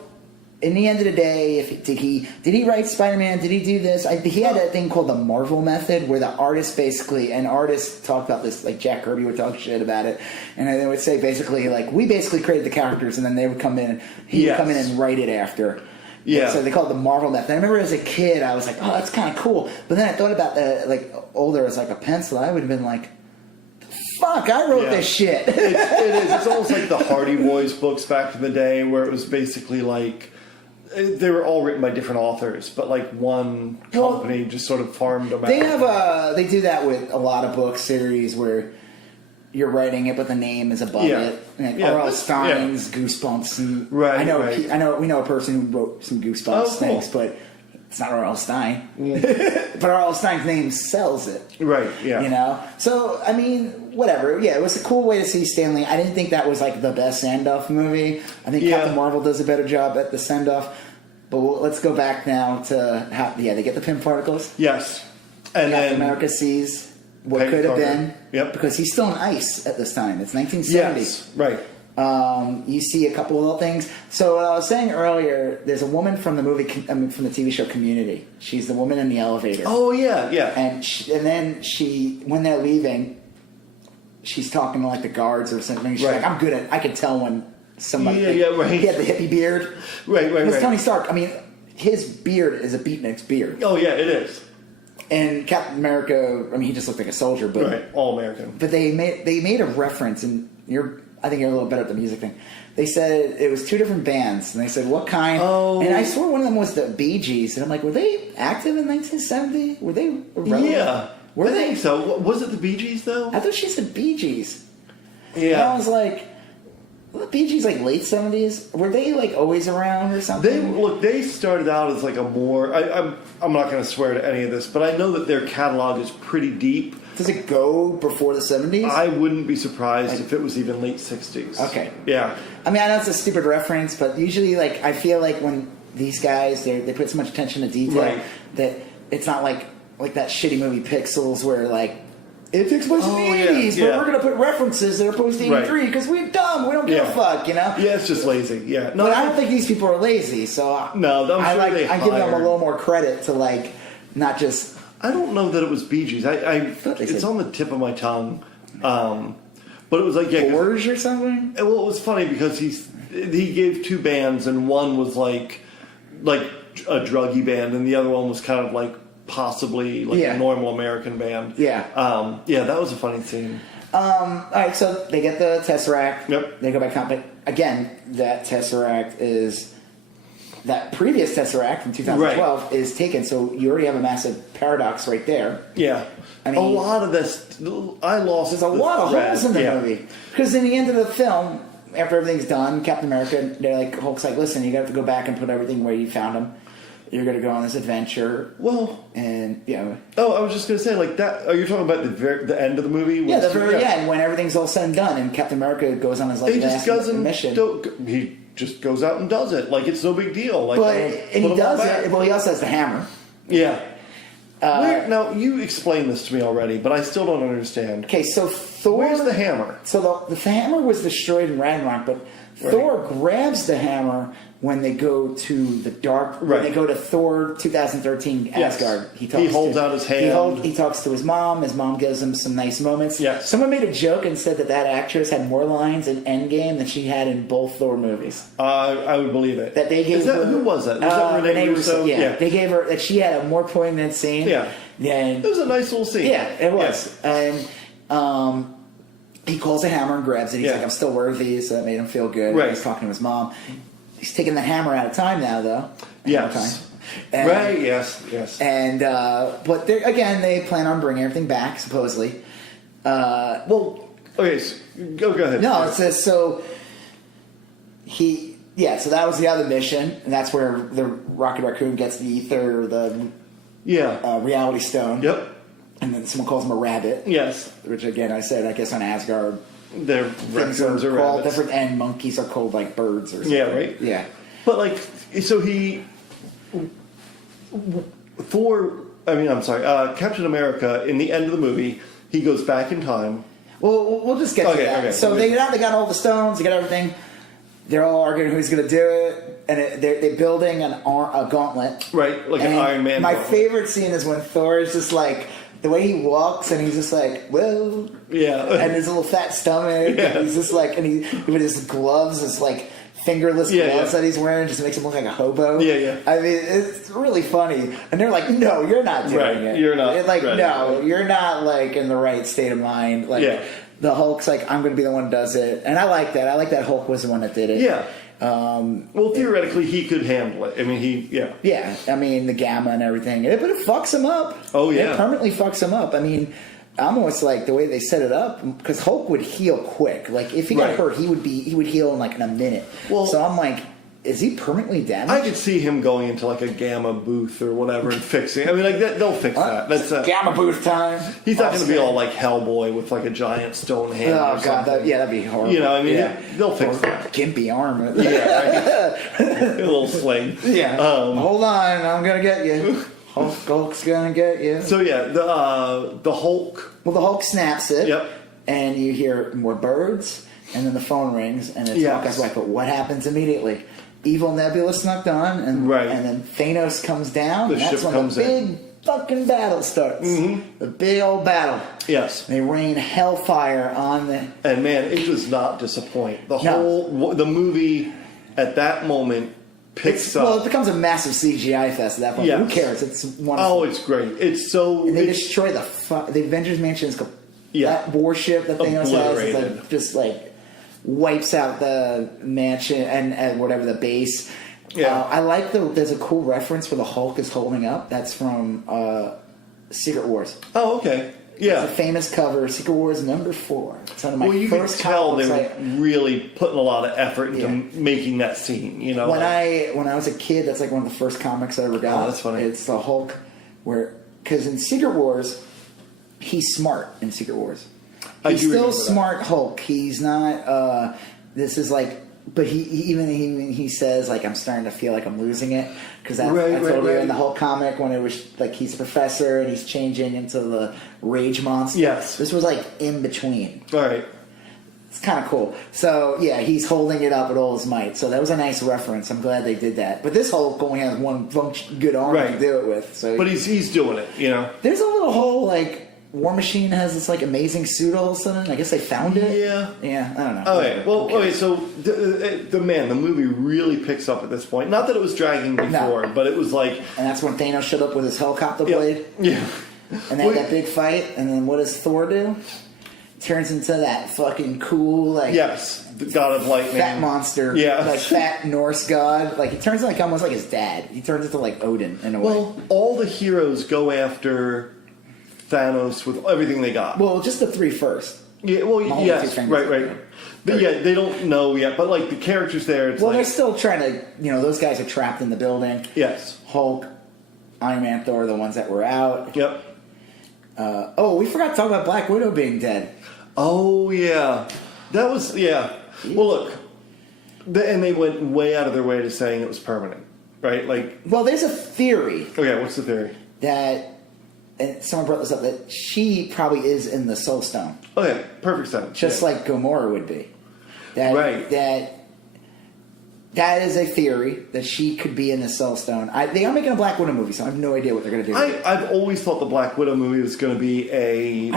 In the end of the day, did he write Spider-Man? Did he do this? He had a thing called the Marvel method, where the artists talk about this, like Jack Kirby would talk shit about it, and they would say basically like we basically created the characters, and then they would come in, he would come in and write it after. Yeah. So they call it the Marvel method. I remember as a kid, I was like, oh, that's kind of cool. But then I thought about like older as like a pencil. I would have been like. Fuck, I wrote this shit. It is. It's almost like the Hardy Boys books back in the day, where it was basically like. They were all written by different authors, but like one company just sort of farmed them out. They do that with a lot of book series where you're writing it, but the name is above it. Like R.L. Stein's Goosebumps. And we know a person who wrote some Goosebumps things, but it's not R.L. Stein. But R.L. Stein's name sells it. Right, yeah. You know? So, I mean, whatever. Yeah, it was a cool way to see Stan Lee. I didn't think that was like the best send-off movie. I think Captain Marvel does a better job at the send-off. But let's go back now to how, they get the pin particles. Yes. And Captain America sees what could have been. Yep. Because he's still on ice at this time. It's 1970. Yes, right. You see a couple of little things. So what I was saying earlier, there's a woman from the from the TV show Community. She's the woman in the elevator. Oh, yeah, yeah. And then when they're leaving, she's talking to like the guards or something. She's like, I can tell when somebody... right. He had the hippie beard. Right. It's Tony Stark. I mean, his beard is a beatnik's beard. Oh, yeah, it is. And Captain America, I mean, he just looked like a soldier. But, right, all American. But they made a reference, and I think you're a little better at the music thing. They said it was two different bands, and they said, what kind? Oh. And I swore one of them was the Bee Gees, and I'm like, were they active in 1970? Were they relevant? Yeah. I think so. Was it the Bee Gees, though? I thought she said Bee Gees. Yeah. And I was like... Well, the Bee Gees like late 70s? Were they like always around or something? They started out as like a more... I'm not going to swear to any of this, but I know that their catalog is pretty deep. Does it go before the 70s? I wouldn't be surprised if it was even late 60s. Okay. Yeah. I mean, I know it's a stupid reference, but usually like I feel like when these guys, they put so much attention to detail that it's not like that shitty movie Pixels where like it takes place in the 80s, but we're going to put references that are post 83 because we're dumb. We don't give a fuck, you know? Yeah, it's just lazy. Yeah. No, but I don't think these people are lazy, so no, I give them a little more credit to, like, not just... I don't know that it was Bee Gees. It's on the tip of my tongue. But it was like... Forge or something? Well, it was funny because he gave two bands, and one was like a druggy band, and the other one was kind of like possibly like a normal American band. Yeah. That was a funny scene. All right, so they get the Tesseract. Yep. They go back home. But again, that Tesseract is... That previous Tesseract from 2012 is taken, so you already have a massive paradox right there. Yeah. I mean, a lot of this... There's a lot of holes in the movie. Because in the end of the film, after everything's done, Captain America, they're like, Hulk's like, listen, you got to go back and put everything where you found him. You're going to go on this adventure. Well... And, yeah. Oh, I was just going to say, like, that... Are you talking about the end of the movie? Yeah, the very end, when everything's all said and done, and Captain America goes on his, like, last mission. He just goes out and does it. Like, it's no big deal. Like, and he does it... Well, he also has the hammer. Yeah. Now, you explained this to me already, but I still don't understand. Okay, so Thor... Where's the hammer? So the hammer was destroyed in Ragnarok, but Thor grabs the hammer when they go to the dark... When they go to Thor 2013 Asgard. He holds out his hand. He talks to his mom. His mom gives him some nice moments. Yes. Someone made a joke and said that actress had more lines in Endgame than she had in both Thor movies. I would believe it. That they gave her... Who was that? Was that Renee Russo? Yeah. They gave her... That she had a more poignant scene. Yeah. It was a nice little scene. Yeah, it was. Yeah. And... he calls a hammer and grabs it. He's like, I'm still worthy, so that made him feel good. Right. He's talking to his mom. He's taking the hammer out of time now, though. Yes. And, right, yes. And, but again, they plan on bringing everything back, supposedly. Okay, so go ahead. No, it says, so so that was the other mission, and that's where the Rocket Raccoon gets the ether, the reality stone. Yep. And then someone calls him a rabbit. Yes. Which, again, I said, I guess on Asgard... They're things are called rabbits. Different, and monkeys are called like birds or something. Yeah, right? Yeah. But like, so Captain America, in the end of the movie, he goes back in time. Well, we'll just get to that. Okay. So they got all the stones, they got everything. They're all arguing who's going to do it, and they're building a gauntlet. Right, like an Iron Man My gauntlet. favorite scene is when Thor is just like... The way he walks, and he's just like, well... Yeah. And his little fat stomach, and he's just like... And he with his gloves, his like fingerless gloves that he's wearing, just makes him look like a hobo. Yeah. I mean, it's really funny. And they're like, no, you're not doing it. You're not. You're not like in the right state of mind. Like, the Hulk's like, I'm going to be the one who does it. And I like that. I like that Hulk was the one that did it. Yeah. Theoretically, he could handle it. I mean, Yeah, I mean, the gamma and everything. But it fucks him up. Oh, yeah. It permanently fucks him up. I mean, almost like the way they set it up, because Hulk would heal quick. Like, if he got hurt, he would heal in like in a minute. Well, so I'm like, is he permanently damaged? I could see him going into like a gamma booth or whatever and fixing. I mean, like they'll fix that. That's gamma booth time. He's not going to be all like Hellboy with like a giant stone hand. Oh god, that'd be horrible. You know, I mean, they'll fix that. Gimpy arm. Yeah, right. A little sling. Yeah. Hold on, I'm gonna get you. Hulk's gonna get you. So the Hulk. Well, the Hulk snaps it. Yep. And you hear more birds, and then the phone rings, and it's Hawkeye's wife. But what happens immediately? Evil Nebula snuck on, and then Thanos comes down. The and that's ship when comes the big fucking battle starts. Mm-hmm. The big old battle. Yes. They rain hellfire on the... And man, it does not disappoint. The movie at that moment picks up. Well, it becomes a massive CGI fest at that point. Yes. Who cares? It's wonderful. Oh, it's great. It's so... And they destroy the Avengers Mansion. That warship that Thanos has is just like... wipes out the mansion and whatever the base. Yeah. I like there's a cool reference where the Hulk is holding up. That's from Secret Wars. Oh, okay. Yeah. It's a famous cover, Secret Wars #4. It's one of my you first can tell they were really putting a lot of effort into making that scene. You know, when I was a kid, that's like one of the first comics I ever got. Oh, that's funny. It's the Hulk, because in Secret Wars, he's smart in Secret Wars. He's still smart Hulk. He's not. This is like But he says, like, I'm starting to feel like I'm losing it. Because I told you in the whole comic when it was, like, he's a professor and he's changing into the rage monster. Yes. This was, like, in between. All right. It's kind of cool. So, yeah, he's holding it up with all his might. So that was a nice reference. I'm glad they did that. But this Hulk only has one good arm to do it with. So but he's doing it, you know? There's a little whole, like... War Machine has this like amazing suit all of a sudden. I guess they found it. Yeah. I don't know. Okay. Well, okay. So the movie really picks up at this point. Not that it was dragging before, but it was like. And that's when Thanos showed up with his helicopter blade. Yeah. And they had that big fight. And then what does Thor do? Turns into that fucking cool like. Yes, the god of lightning. Fat monster. Yeah. Like fat Norse god. Like he turns like almost like his dad. He turns into like Odin in a way. Well, all the heroes go after Thanos with everything they got. Well, just the three first. Yeah, well, yes, right. But yeah, they don't know yet. But like the characters there, it's they're still trying to. Those guys are trapped in the building. Yes. Hulk, Iron Man, Thor, the ones that were out. Yep. We forgot to talk about Black Widow being dead. Oh yeah, that was Well, look, and they went way out of their way to saying it was permanent, right? Like, well, there's a theory. Okay, what's the theory? That. And someone brought this up, that she probably is in the Soul Stone. Okay, perfect sense. Just like Gamora would be. That is a theory, that she could be in the Soul Stone. They are making a Black Widow movie, so I have no idea what they're going to do. I've always thought the Black Widow movie was going to be a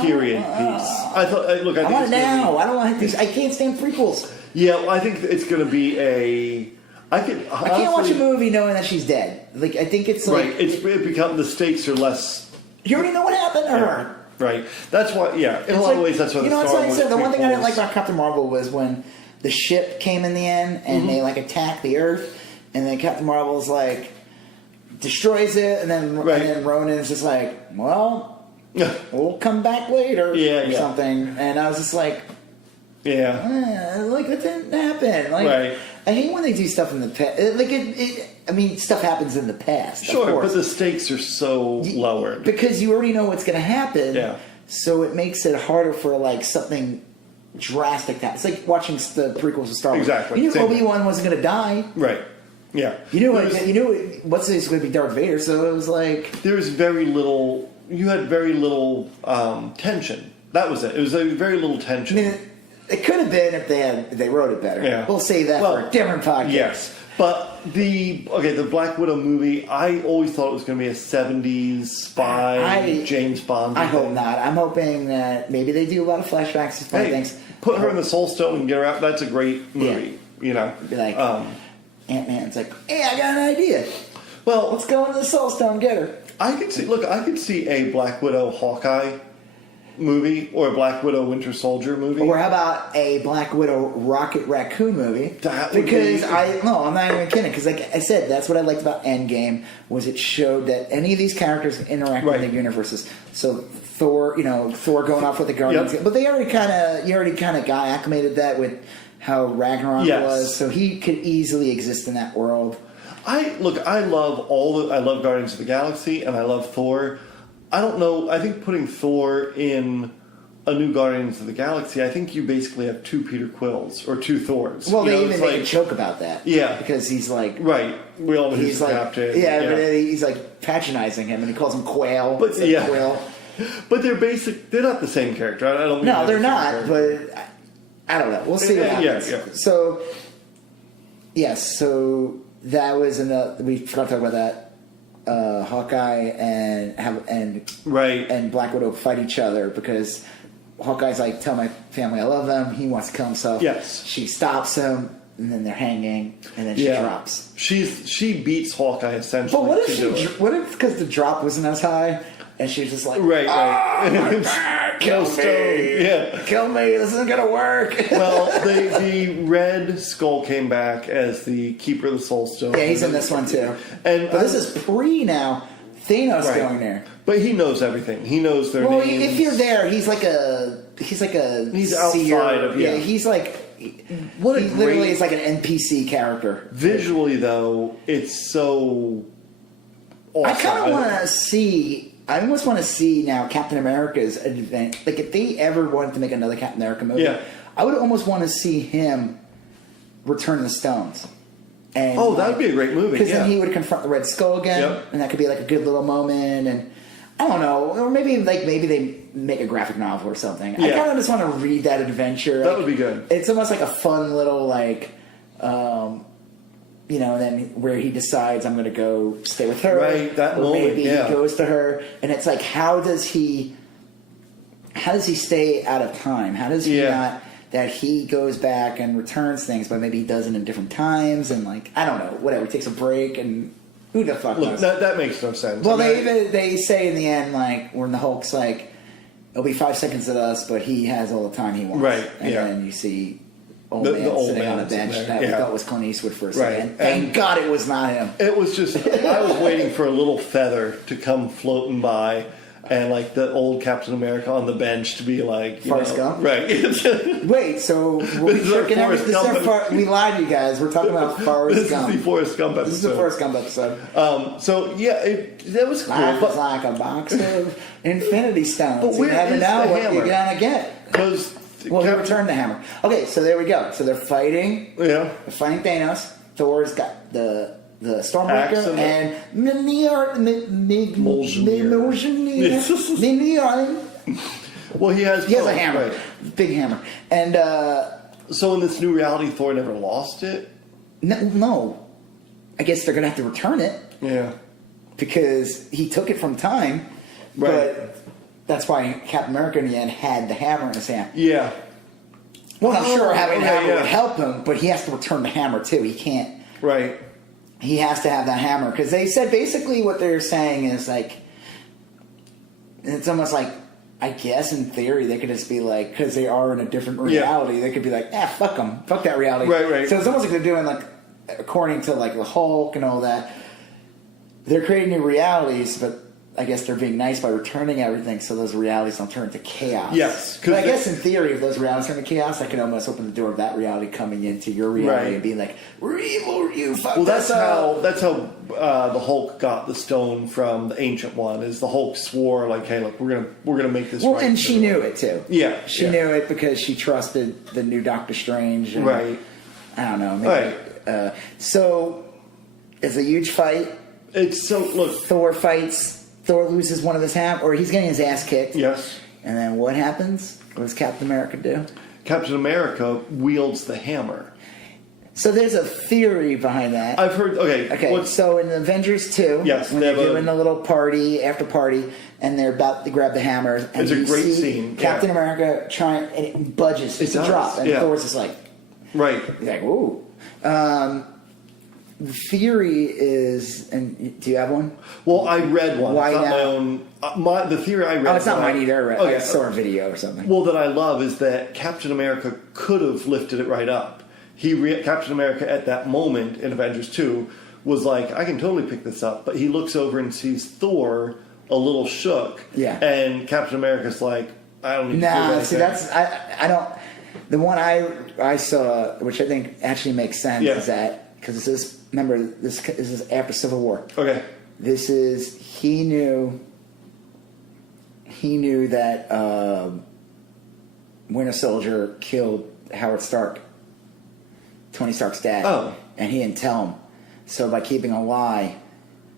period piece. I want it now. I don't want these. I can't stand prequels. Yeah, I think it's going to be a... I can't watch a movie knowing that she's dead. Like I think it's like the stakes are less. You already know what happened to her, right? That's why. Yeah, in a lot of ways, that's why. The one thing I didn't like about Captain Marvel was when the ship came in the end and they like attacked the Earth, and then Captain Marvel's like destroys it, and then Ronan's just like, well, we'll come back later, or something. And I was just like, like that didn't happen, like. I hate when they do stuff in the past. Stuff happens in the past. Sure, but the stakes are so lower. Because you already know what's going to happen. Yeah. So it makes it harder for, like, something drastic to happen. It's like watching the prequels of Star Wars. Exactly. You knew Obi-Wan wasn't going to die. Right. Yeah. You knew what's going to be Darth Vader, so it was like... There was very little... You had very little tension. That was it. It was very little tension. I mean, it could have been if they wrote it better. Yeah. We'll save that for a different podcast. Yes. But the Black Widow movie, I always thought it was going to be a 70s spy James Bond. I hope not. I'm hoping that maybe they do a lot of flashbacks to things. Put her in the Soul Stone and get her out. That's a great movie. You know? Be like, Ant-Man's like, hey, I got an idea. Well, let's go into the Soul Stone and get her. I could see a Black Widow Hawkeye movie, or a Black Widow Winter Soldier movie, or how about a Black Widow Rocket Raccoon movie? I'm not even kidding. Because like I said, that's what I liked about Endgame, was it showed that any of these characters interact with the universes. So Thor going off with the Guardians, but you already kind of got acclimated that with how Ragnarok was, so he could easily exist in that world. I love Guardians of the Galaxy, and I love Thor. I don't know. I think putting Thor in a new Guardians of the Galaxy, I think you basically have two Peter Quills or two Thors. Well, they even make a joke about that. Yeah, because he's like we all know he's like captain. But he's like patronizing him, and he calls him Quail. But Quill. But they're not the same character. I don't. No, they're not. But I don't know. We'll see what happens. Yeah. So so that was another. We forgot to talk about that. Hawkeye and Black Widow fight each other because Hawkeye's like, tell my family I love them. He wants to kill himself. Yes. She stops him, and then they're hanging, and then she drops. She beats Hawkeye essentially. But what if because the drop wasn't as high, and she was just like, right. Kill me. Yeah. Kill me. This isn't going to work. Well, the Red Skull came back as the Keeper of the Soul Stone. Yeah, he's in this one too. But this is pre-now. Thanos going there. But he knows everything. He knows their names. Well, if you're there, he's outside of he's like literally is like an NPC character. Visually though, it's so awesome. I kind of want to see. I almost want to see now Captain America's event. Like if they ever wanted to make another Captain America movie, I would almost want to see him Return of the Stones. And that would be a great movie. Because then he would confront the Red Skull again, and that could be like a good little moment. And I don't know, or maybe they make a graphic novel or something. I kind of just want to read that adventure. That would be good. It's almost like a fun little then where he decides I'm going to go stay with her. Right, that or moment. Maybe he goes to her, and it's like how does he stay out of time? How does he not? That he goes back and returns things, but maybe he does it in different times, and I don't know, whatever. He takes a break, and who the fuck knows? That makes no sense. Well, they say in the end, when the Hulk's it'll be 5 seconds at us, but he has all the time he wants. Right. And then you see the old sitting on a bench that we thought was Clint Eastwood for a second. Thank God it was not him. It was just I was waiting for a little feather to come floating by. And the old Captain America on the bench to be Forrest Gump? Right. Wait, so we lied to you guys. We're talking about Forrest Gump. This is the Forrest Gump episode. This is the Forrest Gump episode. That was cool. Life is like a box of Infinity Stones. But you never know what you're going to get. Because he returned the hammer. Okay, so there we go. So they're fighting. Yeah. They're fighting Thanos. Thor's got the Stormbreaker and Well, he has a hammer, big hammer, and so in this new reality, Thor never lost it. No, I guess they're gonna have to return it. Yeah, because he took it from time, but that's why Captain America in the end had the hammer in his hand. Yeah. Well, I'm sure having the hammer would help him, but he has to return the hammer too. He can't. Right. He has to have that hammer because they said basically what they're saying is it's almost like I guess in theory they could just be because they are in a different reality they could be fuck them, fuck that reality. Right. So it's almost like they're doing according to the Hulk and all that, they're creating new realities, but I guess they're being nice by returning everything so those realities don't turn into chaos. Yes. But I guess in theory, if those realities turn into chaos, that can almost open the door of that reality coming into your reality and being we're evil, you fucked us up. That's how the Hulk got the stone from the Ancient One, is the Hulk swore, hey, look, we're gonna make this right. Well, and she knew it, too. Yeah. She knew it because she trusted the new Doctor Strange. And, right. I don't know. Maybe, right. So, it's a huge fight. Thor fights. Thor loses one of his or he's getting his ass kicked. Yes. And then what happens? What does Captain America do? Captain America wields the hammer. So there's a theory behind that. I've heard. Okay. So in Avengers 2, when they're doing a little after party, and they're about to grab the hammer, and it's a great scene. Captain America trying, and it budges. It's a drop, and Thor's just right. He's ooh. The theory is, and do you have one? Well, I read one. Why it's not now? my own. The theory I read. Oh, it's not mine either. I saw a video or something. Well, that I love is that Captain America could have lifted it right up. Captain America at that moment in Avengers 2 was I can totally pick this up, but he looks over and sees Thor a little shook. Yeah. And Captain America's I don't need to do anything. See, that's I don't. The one I saw, which I think actually makes sense, is that. Because this is, remember, this is after Civil War. Okay. This is, he knew that Winter Soldier killed Howard Stark, Tony Stark's dad. Oh. And he didn't tell him. So by keeping a lie,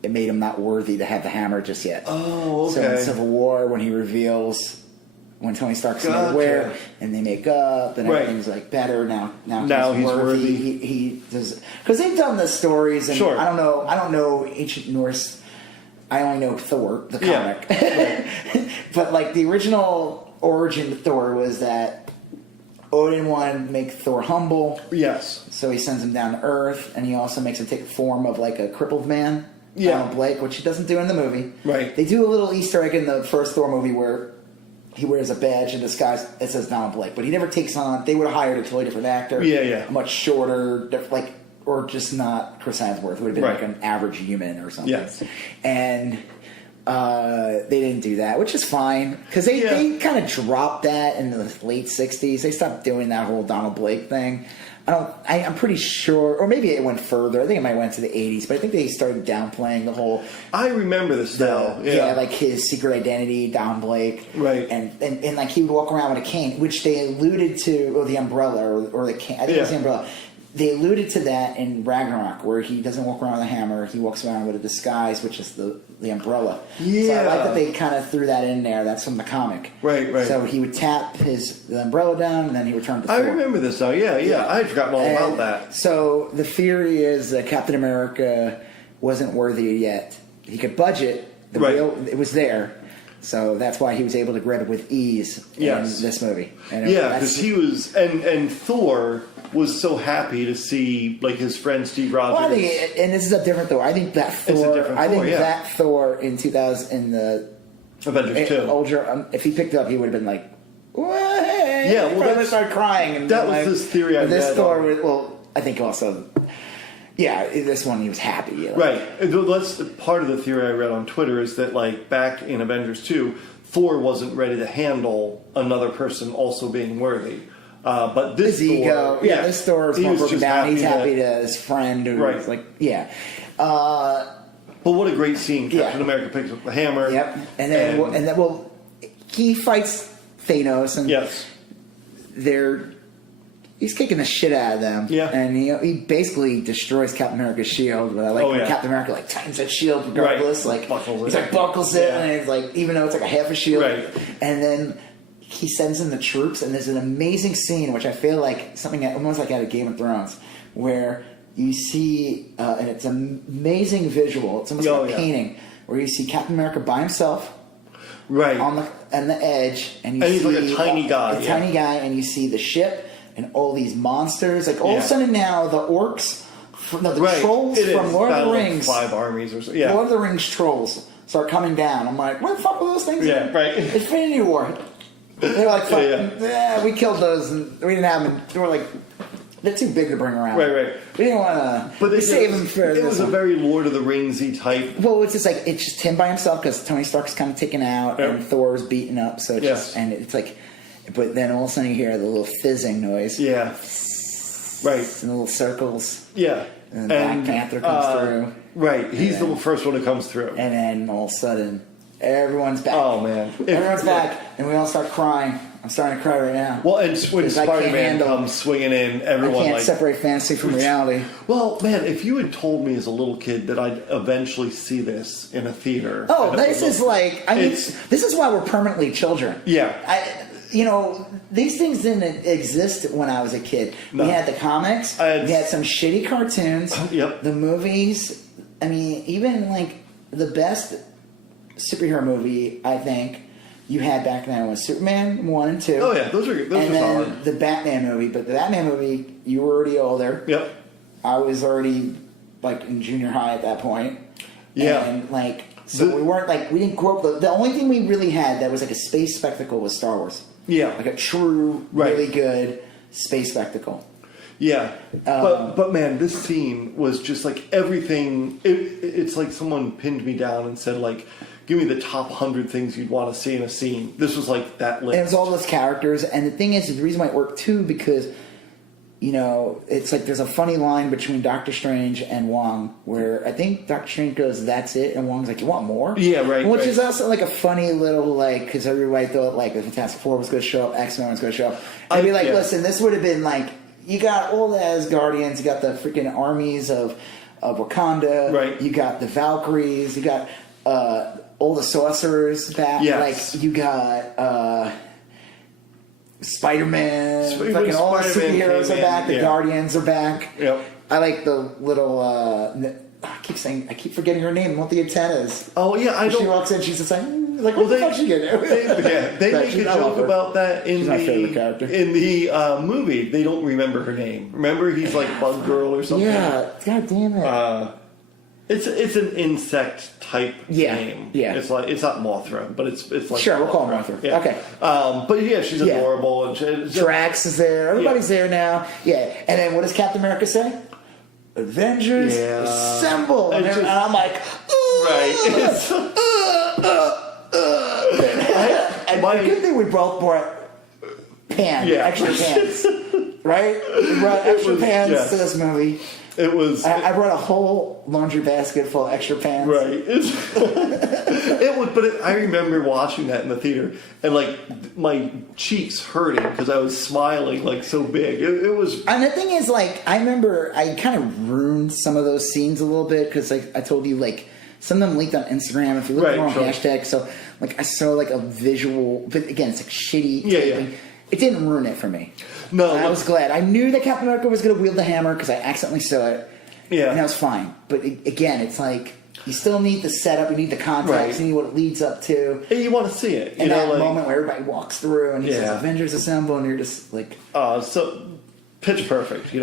it made him not worthy to have the hammer just yet. Oh, okay. So in Civil War, when he reveals... When Tony Stark's nowhere and they make up and everything's better now he's worthy. He does because they've done the stories and I don't know ancient Norse. I only know Thor the comic, but the original origin of Thor was that Odin wanted to make Thor humble. Yes, so he sends him down to Earth and he also makes him take the form of a crippled man. Blake, which he doesn't do in the movie. Right, they do a little Easter egg in the first Thor movie where. He wears a badge and disguise. It says Donald Blake, but he never takes on. They would have hired a totally different actor. Yeah. Much shorter, or just not Chris Hemsworth. Would have been an average human or something. Yes. And they didn't do that, which is fine because they kind of dropped that in the late '60s. They stopped doing that whole Donald Blake thing. I'm pretty sure, or maybe it went further. I think it might went to the 80s, but I think they started downplaying the whole. I remember this now. Yeah, his secret identity, Don Blake. Right. And he would walk around with a cane, which they alluded to, or the umbrella, or the cane. I think it was the umbrella. they alluded to that in Ragnarok, where he doesn't walk around with a hammer; he walks around with a disguise, which is the umbrella. Yeah. So I like that they kind of threw that in there. That's from the comic. Right. So he would tap the umbrella down, and then he would turn to Thor. I remember this now. Yeah. I had forgotten all about that. So the theory is that Captain America wasn't worthy yet. He could budget. It was there. So that's why he was able to grab it with ease in this movie. And because he was, and Thor was so happy to see like his friend Steve Rogers. Well, I think, and this is a different Thor. I think that Thor. That Thor in 2000 in the Avengers 2. If he picked it up, he would have been like, "Hey!" Yeah, well, probably start crying. And that was this theory I read. This Thor, I think also. Yeah, this one he was happy. Right. That's part of the theory I read on Twitter is that like back in Avengers 2, Thor wasn't ready to handle another person also being worthy. But this his ego, Thor, this Thor is more broken down. He's happy to his friend who's like, but what a great scene! Captain America picks up the hammer. Yep, and then he fights Thanos, and he's kicking the shit out of them. Yeah. And he basically destroys Captain America's shield. But I like when Captain America like tightens that shield regardless. Like buckles it, and it's like even though it's like a half a shield. Right. And then he sends in the troops, and there's an amazing scene which I feel like something almost like out of Game of Thrones, where you see and it's an amazing visual. It's almost like a painting where you see Captain America by himself. Right. On the edge, and he's like a tiny guy. Tiny guy, and you see the ship. And all these monsters, like all of a sudden now, the orcs, the trolls from Lord of the Rings, 5 armies or so. Yeah, Lord of the Rings trolls start coming down. I'm like, where the fuck were those things? Yeah, right. Infinity War. They're like, we killed those, and we didn't have them. They were like, they're too big to bring around. Right. We didn't want to. But they saved them for. It was a very Lord of the Ringsy type. Well, it's just him by himself because Tony Stark's kind of taken out and Thor's beaten up. So it's it's like. But then all of a sudden you hear the little fizzing noise. Yeah. Right. And the little circles. Yeah. And Black Panther comes through. Right. He's the first one that comes through. And then all of a sudden, everyone's back. Oh, man. Everyone's back. And we all start crying. I'm starting to cry right now. Well, and when Spider-Man comes swinging in, everyone I can't separate fantasy from reality. Well, man, if you had told me as a little kid that I'd eventually see this in a theater. Oh, this is why we're permanently children. Yeah. These things didn't exist when I was a kid. No. We had the comics. We had some shitty cartoons. Yep. The movies. I mean, even like the best superhero movie I think you had back then was Superman 1 and 2. Oh yeah, those were solid. And then the Batman movie. But the Batman movie, you were already older. Yep. I was already like in junior high at that point. Yeah. And we weren't we didn't grow up. The only thing we really had that was like a space spectacle was Star Wars. Yeah. Like a true, really good space spectacle. Yeah. But man, this scene was just like everything. It's like someone pinned me down and said like, give me the top 100 things you'd want to see in a scene. This was like that list. And it was all those characters. And the thing is, the reason why it worked too, because it's like there's a funny line between Doctor Strange and Wong where I think Doctor Strange goes, "That's it," and Wong's like, "You want more?" Yeah, right. Which is also like a funny little because everybody thought like the Fantastic Four was going to show up, X-Men was going to show up. I'd be like, listen, this would have been like you got all the Asgardians, you got the freaking armies of Wakanda, right? You got the Valkyries, you got all the sorcerers back, like you got. Spider-Man, fucking all the superheroes are back. The Guardians are back. Yep. I like the little. I keep forgetting her name. What the antennas? Oh yeah, I know. She walks in, she's just like, what the fuck she gonna do? They make a joke about that in my favorite character. In the movie. They don't remember her name. Remember, he's like Bug Girl or something. Yeah, god damn it. It's an insect type name. Yeah. It's not Mothra, but it's like sure, we'll call her Mothra. Yeah. Okay. But yeah, she's adorable and Drax is there. Everybody's there now. Yeah. And then what does Captain America say? Avengers assemble. And I'm like, right. And the good thing we both brought extra pants. Right? We brought extra pans yes. to this movie. It was. I brought a whole laundry basket full of extra pans. Right. It was, but I remember watching that in the theater, and like my cheeks hurting because I was smiling like so big. It was. And the thing is, like, I remember I kind of ruined some of those scenes a little bit because, like, I told you, like, some of them leaked on Instagram. If you look more on hashtags, so like I saw like a visual, but again, it's like shitty. Yeah. It didn't ruin it for me. No, I was glad. I knew that Captain America was going to wield the hammer because I accidentally saw it. Yeah, and that was fine. But again, it's like you still need the setup, you need the context, you need what it leads up to. And you want to see it. And that moment where everybody walks through and he says Avengers Assemble, and you're just like, so pitch perfect.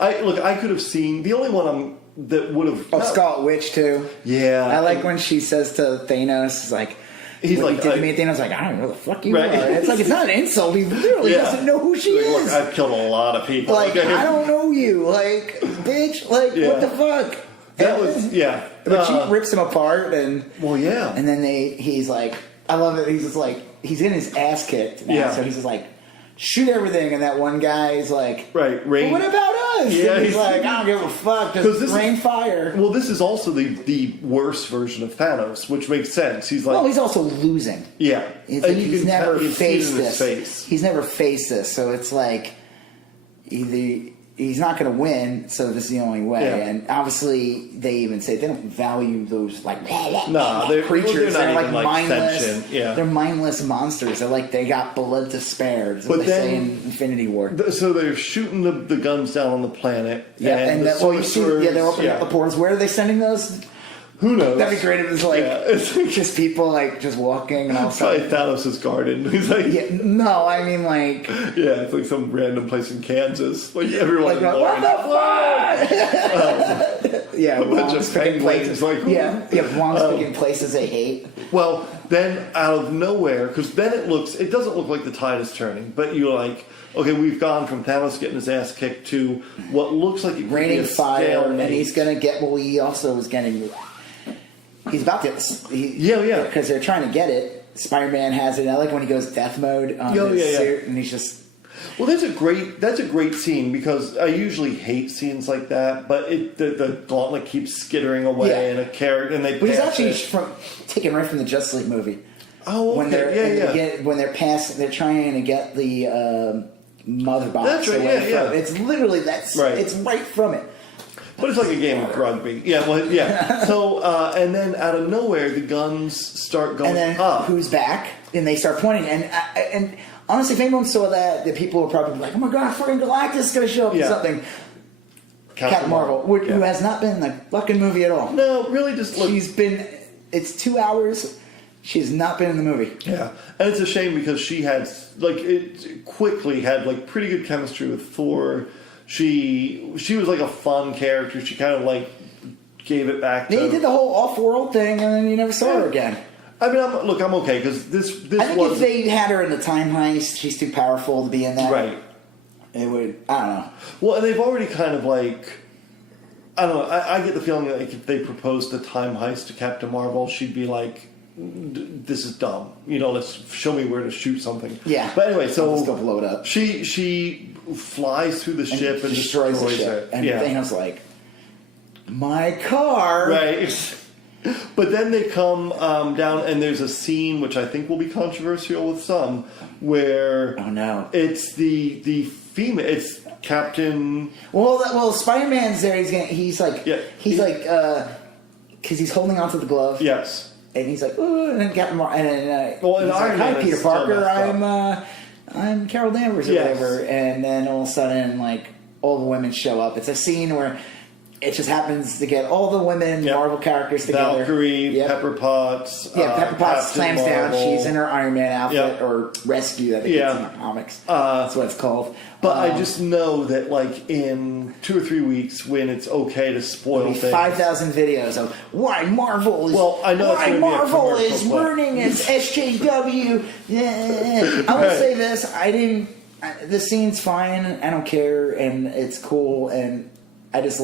I could have seen the only one that would have. Scarlet Witch too. Yeah, I like when she says to Thanos, like. He's like, he did to me at Thanos, like, I don't know who the fuck you are. It's like, it's not an insult. He literally doesn't know who she is. Look, I've killed a lot of people. Like, I don't know you. Like, bitch, like, what the fuck? That was, But she rips him apart, and... Well, yeah. And then he's like, I love it. He's just like, he's in his ass kicked now, so he's just like, shoot everything, and that one guy is like, right, rain. Well, what about us? Yeah, and he's like, I don't give a fuck, just rain fire. Well, this is also the worst version of Thanos, which makes sense. He's like, well, he's also losing. Yeah, it's like he's never faced this. He's never faced this, so it's like either he's not going to win, so this is the only way. Yeah. And obviously, they even say they don't value those like creatures. They're like mindless. Sentient. Yeah. They're mindless monsters. They're like they got blood to spare. That's what they say in Infinity War. So they're shooting the guns down on the planet. Yeah, and you see, they're opening up the portals. Where are they sending those? Who knows? That'd be great if it was like just people like just walking and all stuff. Probably Thanos' garden. He's like, no, I mean like, it's like some random place in Kansas. Like everyone, like, what the fuck? A bunch of penguins. Like, Wong's picking places they hate. Well, then out of nowhere, because then it doesn't look like the tide is turning, but you're like, okay, we've gone from Thanos getting his ass kicked to what looks like it raining fire, and he's gonna get. Well, he also was getting. He's about to. Because they're trying to get it. Spider-Man has it. I like when he goes death mode on his suit, and he's just. Well, that's a great scene because I usually hate scenes like that, but the gauntlet keeps skittering away and a character and they. But he's actually taken right from the Justice League movie. Oh, okay. When they're they're trying to get the mother box. That's right. Yeah. It's literally It's right from it. But it's like a game of rugby. So, and then out of nowhere, the guns start going up. Who's back? And they start pointing. And honestly, if anyone saw that, the people were probably like, oh my god, fucking Galactus is going to show up or something. Captain Marvel, who has not been in the fucking movie at all. No, really just... She's been... It's 2 hours. She's not been in the movie. Yeah. And it's a shame because she had... it quickly had, pretty good chemistry with Thor... She was like a fun character. She kind of gave it back to... They did the whole off-world thing, and then you never saw her again. I mean, I'm okay, because this I think if they had her in the time heist, she's too powerful to be in that. Right. It would... I don't know. Well, and they've already kind of I don't know, I get the feeling that if they proposed the time heist to Captain Marvel, she'd be like, this is dumb. Let's show me where to shoot something. Yeah. But anyway, so... I'll just blow it up. She flies through the ship and destroys the ship. And Thanos like, my car. Right. But then they come down, and there's a scene which I think will be controversial with some, where it's the female. It's Captain. Well, Spider-Man's there. He's like because he's holding onto the glove. Yes. And he's like, ooh, and then Captain Marvel, and then Iron Man, hi, Peter Parker. I'm Carol Danvers or whatever, and then all of a sudden, all the women show up. It's a scene where it just happens to get all the women Marvel characters together. Valkyrie, Pepper Potts. Pepper Potts slams down. She's in her Iron Man outfit or rescue. I think it's in the comics. That's what it's called. But I just know that, in 2 or 3 weeks, when it's okay to spoil things, 5,000 videos of why Marvel is ruining its SJW. I will say this: the scene's fine. I don't care, and it's cool, and I just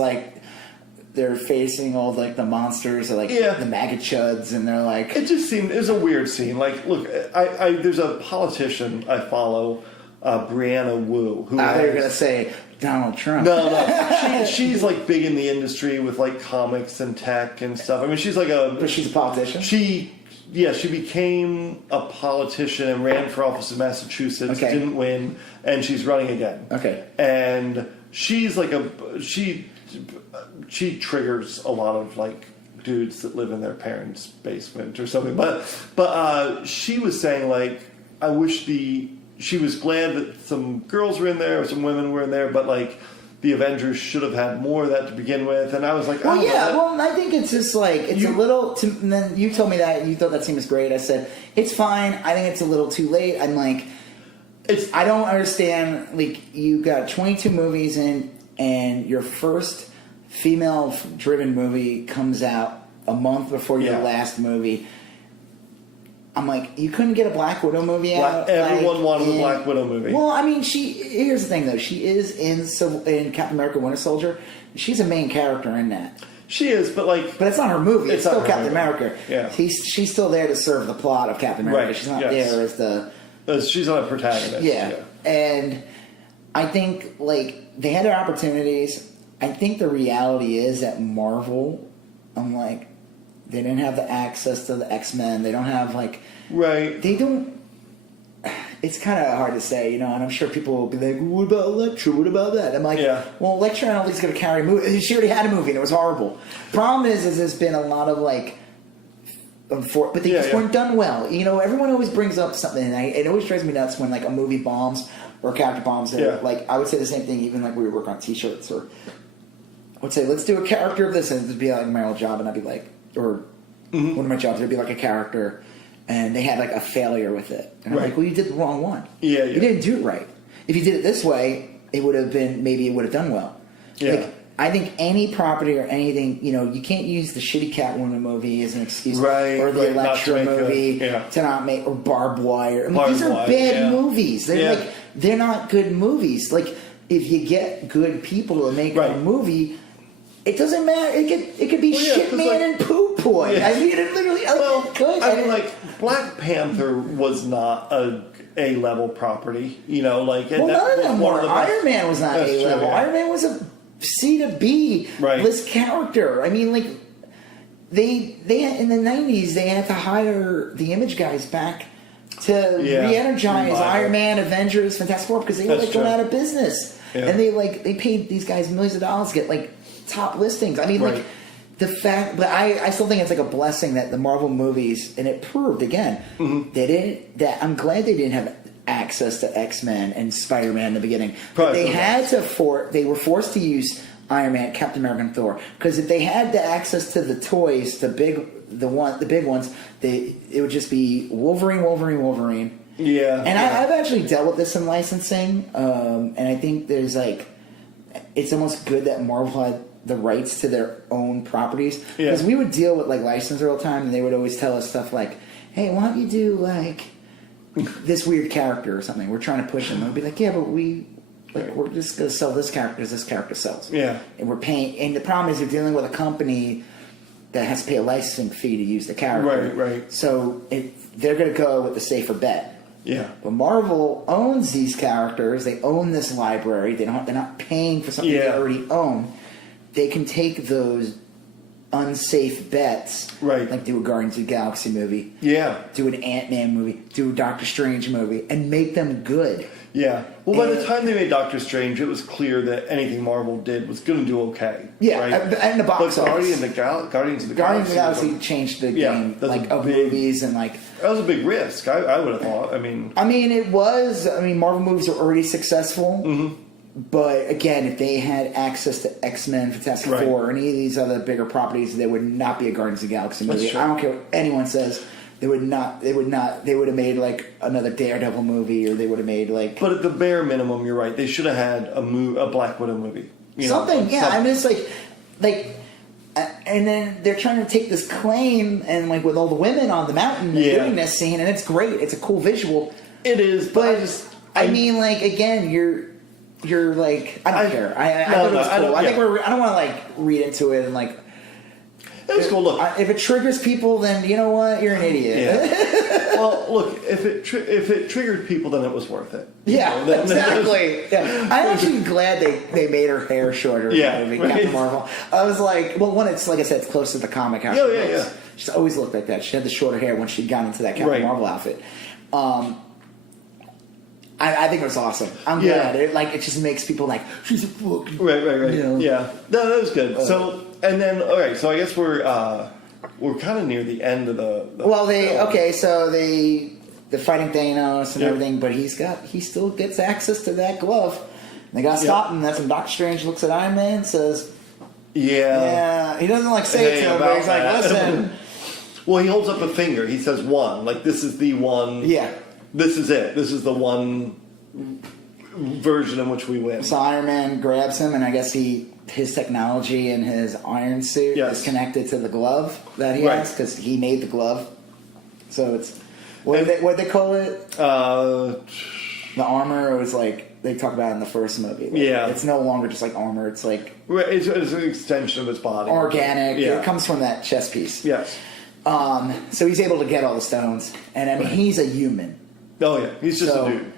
they're facing all the monsters, or the maggot chuds, and they're like. It just seemed it was a weird scene. Look, I there's a politician I follow. Brianna Wu. Who they're going to say Donald Trump. No. She's like big in the industry with like comics and tech and stuff. I mean, she's like But she's a politician? She became a politician and ran for office in Massachusetts. Okay. Didn't win, and she's running again. Okay. And she's like she triggers a lot of like dudes that live in their parents' basement or something. But she was saying like, I wish she was glad that some girls were in there or some women were in there, but like the Avengers should have had more of that to begin with. And I was like, I think it's just like a little. And then you told me that you thought that scene was great. I said it's fine. I think it's a little too late. I'm like, I don't understand. Like you got 22 movies in, and your first female-driven movie comes out a month before your last movie. I'm like, you couldn't get a Black Widow movie out. Everyone wanted a Black Widow movie. Well, I mean, here's the thing, though. She is in Captain America: Winter Soldier. She's a main character in that. She is, but it's not her movie. It's still Captain America. Yeah, she's still there to serve the plot of Captain America. Right. She's not there as the. She's not a protagonist. Yeah, and I think they had their opportunities. I think the reality is that Marvel, I'm like, they didn't have the access to the X-Men. They don't have right. They don't. It's kind of hard to say, and I'm sure people will be like, "What about Elektra? What about that?" I'm like, well, Elektra, I don't think is going to carry a movie. She already had a movie and it was horrible. Problem is there's been a lot of but they just weren't done well. Everyone always brings up something, and it always drives me nuts when a movie bombs or a character bombs. I would say the same thing, even we would work on T-shirts, or I would say, let's do a character of this, and it'd be like my old job, and I'd be like, or one of my jobs, it'd be like a character, and they had a failure with it, and I'm like, well, you did the wrong one. You didn't do it right. If you did it this way, it would have been, maybe it would have done well. I think any property or anything, you can't use the shitty Catwoman movie as an excuse, or the Elektra movie to not make, or Barbed Wire. These are bad movies. They're not good movies. If you get good people to make a movie, it doesn't matter. It could be Shit Man and Poo Boy. I mean, it literally could. Black Panther was not a A-level property. None of them were. Iron Man was not A-level. Iron Man was a C to B list character. I mean, they in the 90s they had to hire the Image guys back to re-energize Iron Man, Avengers, Fantastic Four, because they were going out of business, and they paid these guys millions of dollars to get top listings. I mean, the fact, but I still think it's a blessing that the Marvel movies, and it proved again, they didn't. That I'm glad they didn't have access to X-Men and Spider-Man in the beginning. They had to they were forced to use Iron Man, Captain America, and Thor, because if they had the access to the toys, the big ones, it would just be Wolverine. Yeah, and I've actually dealt with this in licensing, and I think there's it's almost good that Marvel had the rights to their own properties, because we would deal with licensors all the time, and they would always tell us stuff like, "Hey, why don't you do this weird character or something? We're trying to push him." And we'd be like, "Yeah, but we're just going to sell this character as this character sells." Yeah, and we're paying. And the problem is you're dealing with a company that has to pay a licensing fee to use the character. Right. So they're going to go with the safer bet. Yeah. But Marvel owns these characters. They own this library. They're not paying for something they already own. They can take those unsafe bets, do a Guardians of the Galaxy movie, do an Ant-Man movie, do a Doctor Strange movie, and make them good. Yeah. Well, by the time they made Doctor Strange, it was clear that anything Marvel did was going to do okay. Yeah, and the box office. Guardians of the Galaxy changed the game of movies, and that was a big risk. I would have thought. I mean, it was. Marvel movies are already successful. Mm-hmm. But again, if they had access to X-Men, Fantastic Four, or any of these other bigger properties, there would not be a Guardians of the Galaxy movie. I don't care what anyone says. They would not. They would have made another Daredevil movie, or they would have made But at the bare minimum, you're right. They should have had a Black Widow movie. Something. It's and then they're trying to take this claim and with all the women on the mountain and doing this scene, and it's great. It's a cool visual. It is, but again, you're I don't care. I thought it was cool. I don't want to read into it and It was cool. Look, if it triggers people, then you know what? You're an idiot. Yeah. Well, look, if it triggered people, then it was worth it. Yeah, exactly. Yeah. I'm actually glad they made her hair shorter. Yeah, in right. Captain Marvel. I was like, well, one, it's like I said, it's close to the comic. How yeah. She's always looked like that. She had the shorter hair when she got into that Captain Marvel outfit. I think it was awesome. I'm glad. It just makes people like, she's a fucking... Right. You know? Yeah. No, that was good. So, and then, all right, so I guess we're kind of near the end of the so they're fighting Thanos and everything, but he still gets access to that glove. And they gotta stop him. That's when Doctor Strange looks at Iron Man and says... Yeah. He doesn't say it to him, but he's like, listen... Well, he holds up a finger. He says one. Like, this is the one... Yeah. This is it. This is the one version in which we win. So Iron Man grabs him, and I guess his technology and his iron suit is connected to the glove that he has, because he made the glove. So it's... What they call it? The armor. It was like... They talk about it in the first movie. It's no longer just like armor. It's like... It's an extension of his body. Organic. Yeah. It comes from that chest piece. Yes. So he's able to get all the stones. And I mean, he's a human. Oh, yeah. He's just a dude.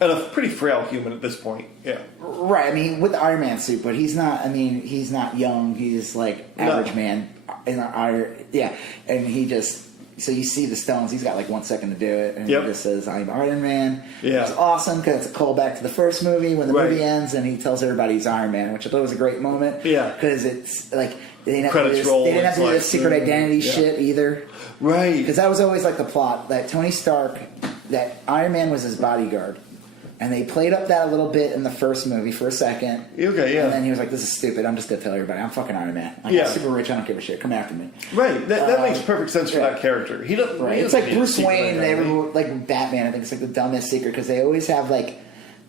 And a pretty frail human at this point. Yeah. Right. I mean, with the Iron Man suit, but he's not... I mean, he's not young. He's like average man. And he just... So you see the stones. He's got 1 second to do it, and he just says, "I'm Iron Man." Yeah, it's awesome because it's a callback to the first movie when the movie ends, and he tells everybody he's Iron Man, which I thought was a great moment. Yeah, because it's like they didn't have to do this secret identity shit either. Right, because that was always the plot that Tony Stark, that Iron Man was his bodyguard. And they played up that a little bit in the first movie for a second. Okay, yeah. And then he was like, "This is stupid. I'm just going to tell everybody I'm fucking Iron Man. I'm super rich. I don't give a shit. Come after me." Right. That makes perfect sense for that character. He doesn't. Right. It's like Bruce Wayne. Like Batman. I think it's the dumbest secret because they always have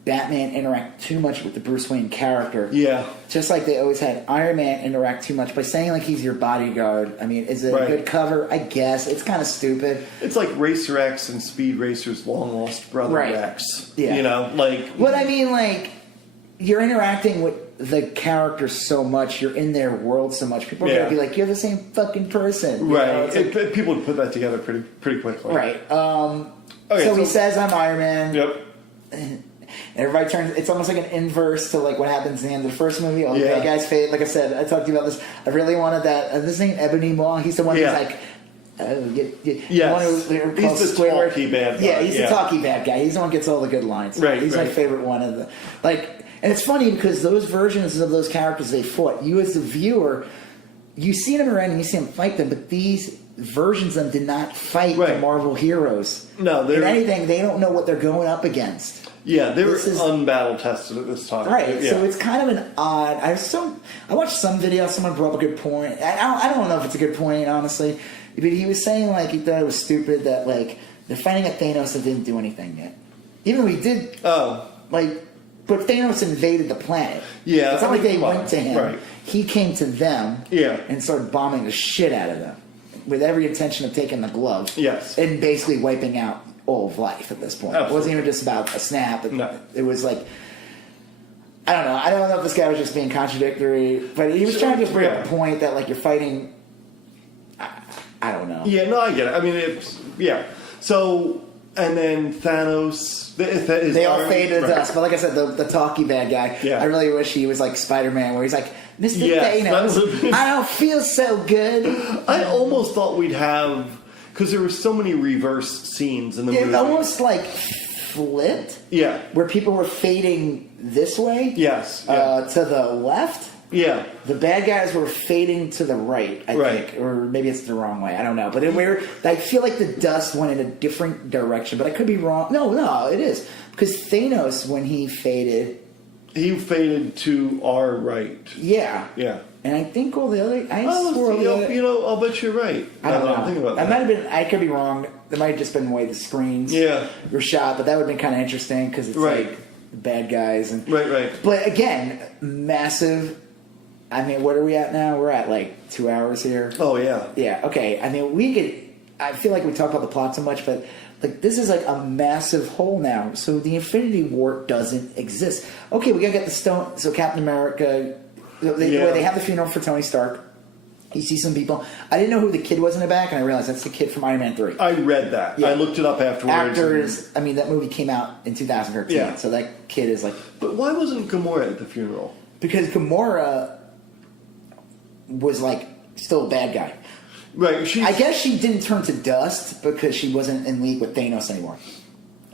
Batman interact too much with the Bruce Wayne character. Yeah. Just like they always had Iron Man interact too much by saying he's your bodyguard. I mean, is it a good cover? I guess. It's kind of stupid. It's like Racer X and Speed Racer's long lost brother X. Yeah. You know, But I mean, you're interacting with the characters so much, you're in their world so much, people are going to be like, you're the same fucking person. Right. People would put that together pretty quickly. Right. So he says, I'm Iron Man. Yep. Everybody turns. It's almost like an inverse to what happens in the end of the first movie. All the bad guys fade. Like I said, I talked to you about this. I really wanted that. This ain't Ebony Maw. He's the one who's like, yes. He's the talky bad guy. Yeah, he's the talky bad guy. He's the one who gets all the good lines. Right. He's my favorite one of the And it's funny because those versions of those characters they fought, you as the viewer, you see them around and you see them fight them, but these versions of them did not fight the Marvel heroes. No, if anything, they don't know what they're going up against. Yeah, they were unbattle tested at this time. Right, so it's kind of an odd... I watched some video, someone brought up a good point. I don't know if it's a good point, honestly. But he was saying, he thought it was stupid that, they're fighting a Thanos that didn't do anything yet. Even though he did... But Thanos invaded the planet. Yeah. It's not like they went to him. Right. He came to them and started bombing the shit out of them with every intention of taking the glove. Yes. And basically wiping out all of life at this point. Absolutely. It wasn't even just about a snap. It was I don't know. I don't know if this guy was just being contradictory, but he was trying to just bring up a point that you're fighting. I don't know. Yeah, no, I get it. I mean, So, and then Thanos. They all faded to dust. But like I said, the talky bad guy. I really wish he was like Spider-Man, where he's like, Mr. Thanos, I don't feel so good. I almost thought we'd have. Because there were so many reverse scenes in the movie. It almost flipped. Yeah. Where people were fading this way. Yes. To the left. Yeah. The bad guys were fading to the right, I think. Or maybe it's the wrong way. I don't know. But I feel like the dust went in a different direction. But I could be wrong. No, it is. Because Thanos, when he faded... He faded to our right. Yeah. Yeah. And I think all the other... I'll bet you're right. I don't know. I'm thinking about that. Might have been... I could be wrong. That might have just been the way the screens were shot. But that would have been kind of interesting because it's the bad guys. And, right. But again, massive... I mean, what are we at now? We're at 2 hours here. Oh, yeah. Yeah, okay. I mean, we could... I feel like we talk about the plot so much, but... this is a massive hole now. So the Infinity War doesn't exist. Okay, we gotta get the stone. So Captain America, they have the funeral for Tony Stark. You see some people. I didn't know who the kid was in the back, and I realized that's the kid from Iron Man 3. I read that. Yeah. I looked it up afterwards. Actors. I mean, that movie came out in 2013, yeah. So that kid is like. But why wasn't Gamora at the funeral? Because Gamora was like still a bad guy. Right. I guess she didn't turn to dust because she wasn't in league with Thanos anymore.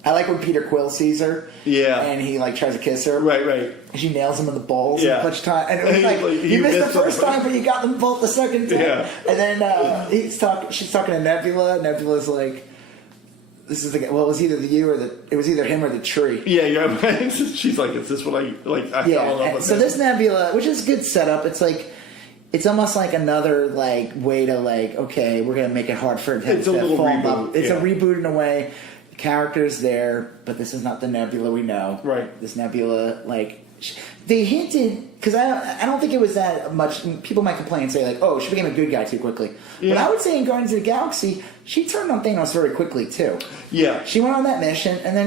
I like when Peter Quill sees her. Yeah. And he like tries to kiss her. Right. And she nails him in the balls a bunch of time. And it was like, you missed the first time, but you got them both the second time. Yeah. And then she's talking to Nebula. Nebula's like, this is the guy. Well, it was either it was either him or the tree. Yeah. She's like, is this what I like? I fell in love with. So this Nebula, which is good setup, it's like, it's almost like another like way to like, okay, we're gonna make it hard for him to fall reboot. It's a reboot in a way. The character's there, but this is not the Nebula we know. Right. This Nebula, like they hinted, because I don't think it was that much. People might complain and say like, oh, she became a good guy too quickly. Yeah. But I would say in Guardians of the Galaxy, she turned on Thanos very quickly too. Yeah. She went on that mission, and then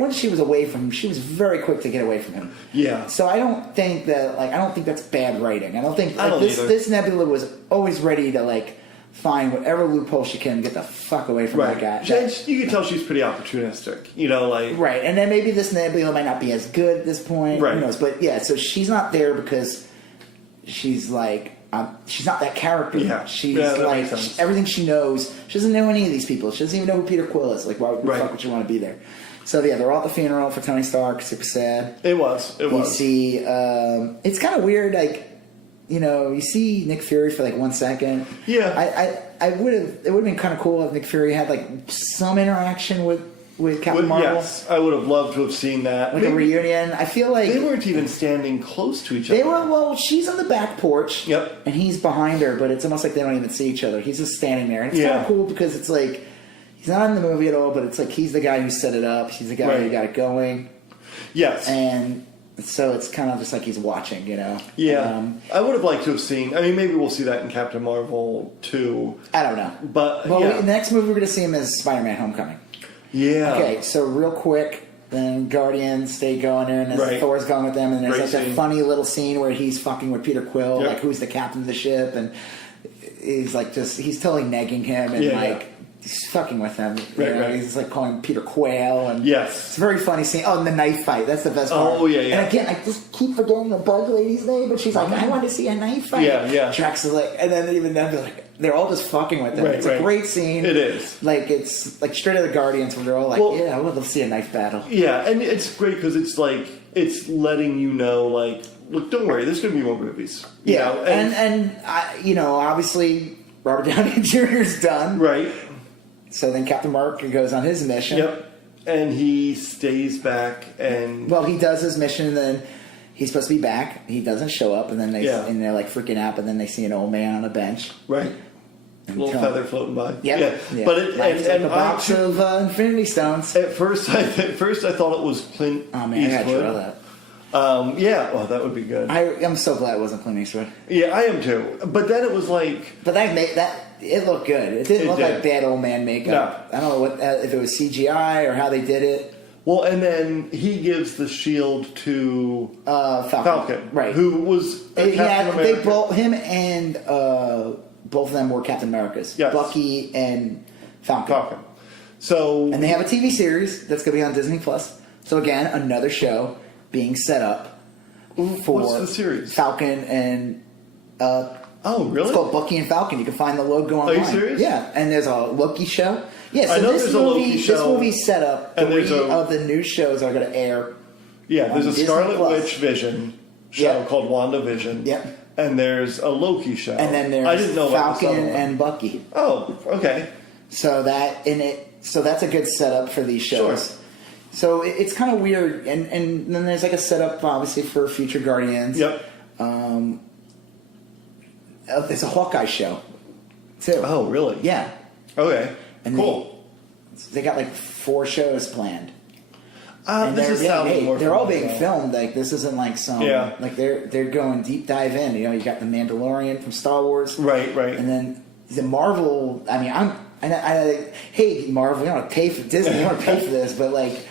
once she was away from him, she was very quick to get away from him. Yeah. So I don't think that's bad writing. I don't think this Nebula was always ready to like find whatever loophole she can, get the fuck away from that guy. You can tell she's pretty opportunistic, like right. And then maybe this Nebula might not be as good at this point. Right. Who knows? But yeah, so she's not there because she's like she's not that character. Yeah. She's like everything she knows. She doesn't know any of these people. She doesn't even know who Peter Quill is. Like, why the fuck would you want to be there? So yeah, they're all at the funeral for Tony Stark. Super sad. It was. You see, it's kind of weird. Like, you see Nick Fury for like 1 second. Yeah. It would have been kind of cool if Nick Fury had like some interaction with Captain Marvel. Yes, I would have loved to have seen that. Like a reunion. I feel like they weren't even standing close to each other. They were. Well, she's on the back porch. Yep. And he's behind her, but it's almost like they don't even see each other. He's just standing there, and it's kind of cool because it's like he's not in the movie at all, but it's like he's the guy who set it up. He's the guy who got it going. Yes. And so it's kind of just like he's watching, Yeah. I would have liked to have seen. I mean, maybe we'll see that in Captain Marvel 2. I don't know. But, the next movie we're going to see him is Spider-Man Homecoming. Yeah. Okay, so real quick, then Guardians stay going there, and Thor's going with them, and there's like that funny little scene where he's fucking with Peter Quill, like who's the captain of the ship, and he's like he's totally negging him, and he's fucking with him. He's like calling Peter Quail, and it's a very funny scene. Oh, and the knife fight, that's the best part. Oh, yeah. And again, I just keep forgetting the bug lady's name, but she's like, I want to see a knife fight. Yeah. Drax is like, and then even then, they're all just fucking with them. It's a great scene. It is. Like, it's like straight out of the Guardians where they're all like, I would love to see a knife battle. Yeah, and it's great because it's like, it's letting you know, like, look, don't worry, there's going to be more movies. And obviously, Robert Downey Jr. is done. Right. So then Captain Marvel goes on his mission. Yep. And he stays back and... Well, he does his mission and then he's supposed to be back. He doesn't show up and then they're like freaking out, but then they see an old man on a bench. Right. A little feather floating by. Yep. Yeah. But and a box of Infinity Stones. At first I thought it was Clint Eastwood. Oh man, I gotta try that. Well, that would be good. I'm so glad it wasn't Clint Eastwood. Yeah, I am too. But then it was like... But it looked good. It didn't look like bad old man makeup. No. I don't know if it was CGI or how they did it. Well, and then he gives the shield to Falcon, right? Who was Captain America. Him and both of them were Captain Americas. Yes. Bucky and Falcon. So, and they have a TV series that's going to be on Disney Plus. So again, another show being set up for what's the series? Falcon and. Oh, really? It's called Bucky and Falcon. You can find the logo online. Are you serious? Yeah, and there's a Loki show. Yeah, so I know there's a Loki show. This movie's set up. And three of the new shows are going to air. Yeah, there's a Scarlet Witch Vision show called WandaVision. Yep. And there's a Loki show. And then there's I didn't know Falcon and Bucky. Oh, okay. So that's a good setup for these shows. Sure. So it's kind of weird, and then there's like a setup obviously for future Guardians. Yep. There's a Hawkeye show, too. Oh, really? Yeah. Okay. And cool. They got like 4 shows planned. They're all being filmed. Like this isn't like some. Yeah. Like they're going deep dive in. You got the Mandalorian from Star Wars. Right. And then the Marvel. I mean, hey Marvel, you don't want to pay for Disney. You don't want to pay for this, but like,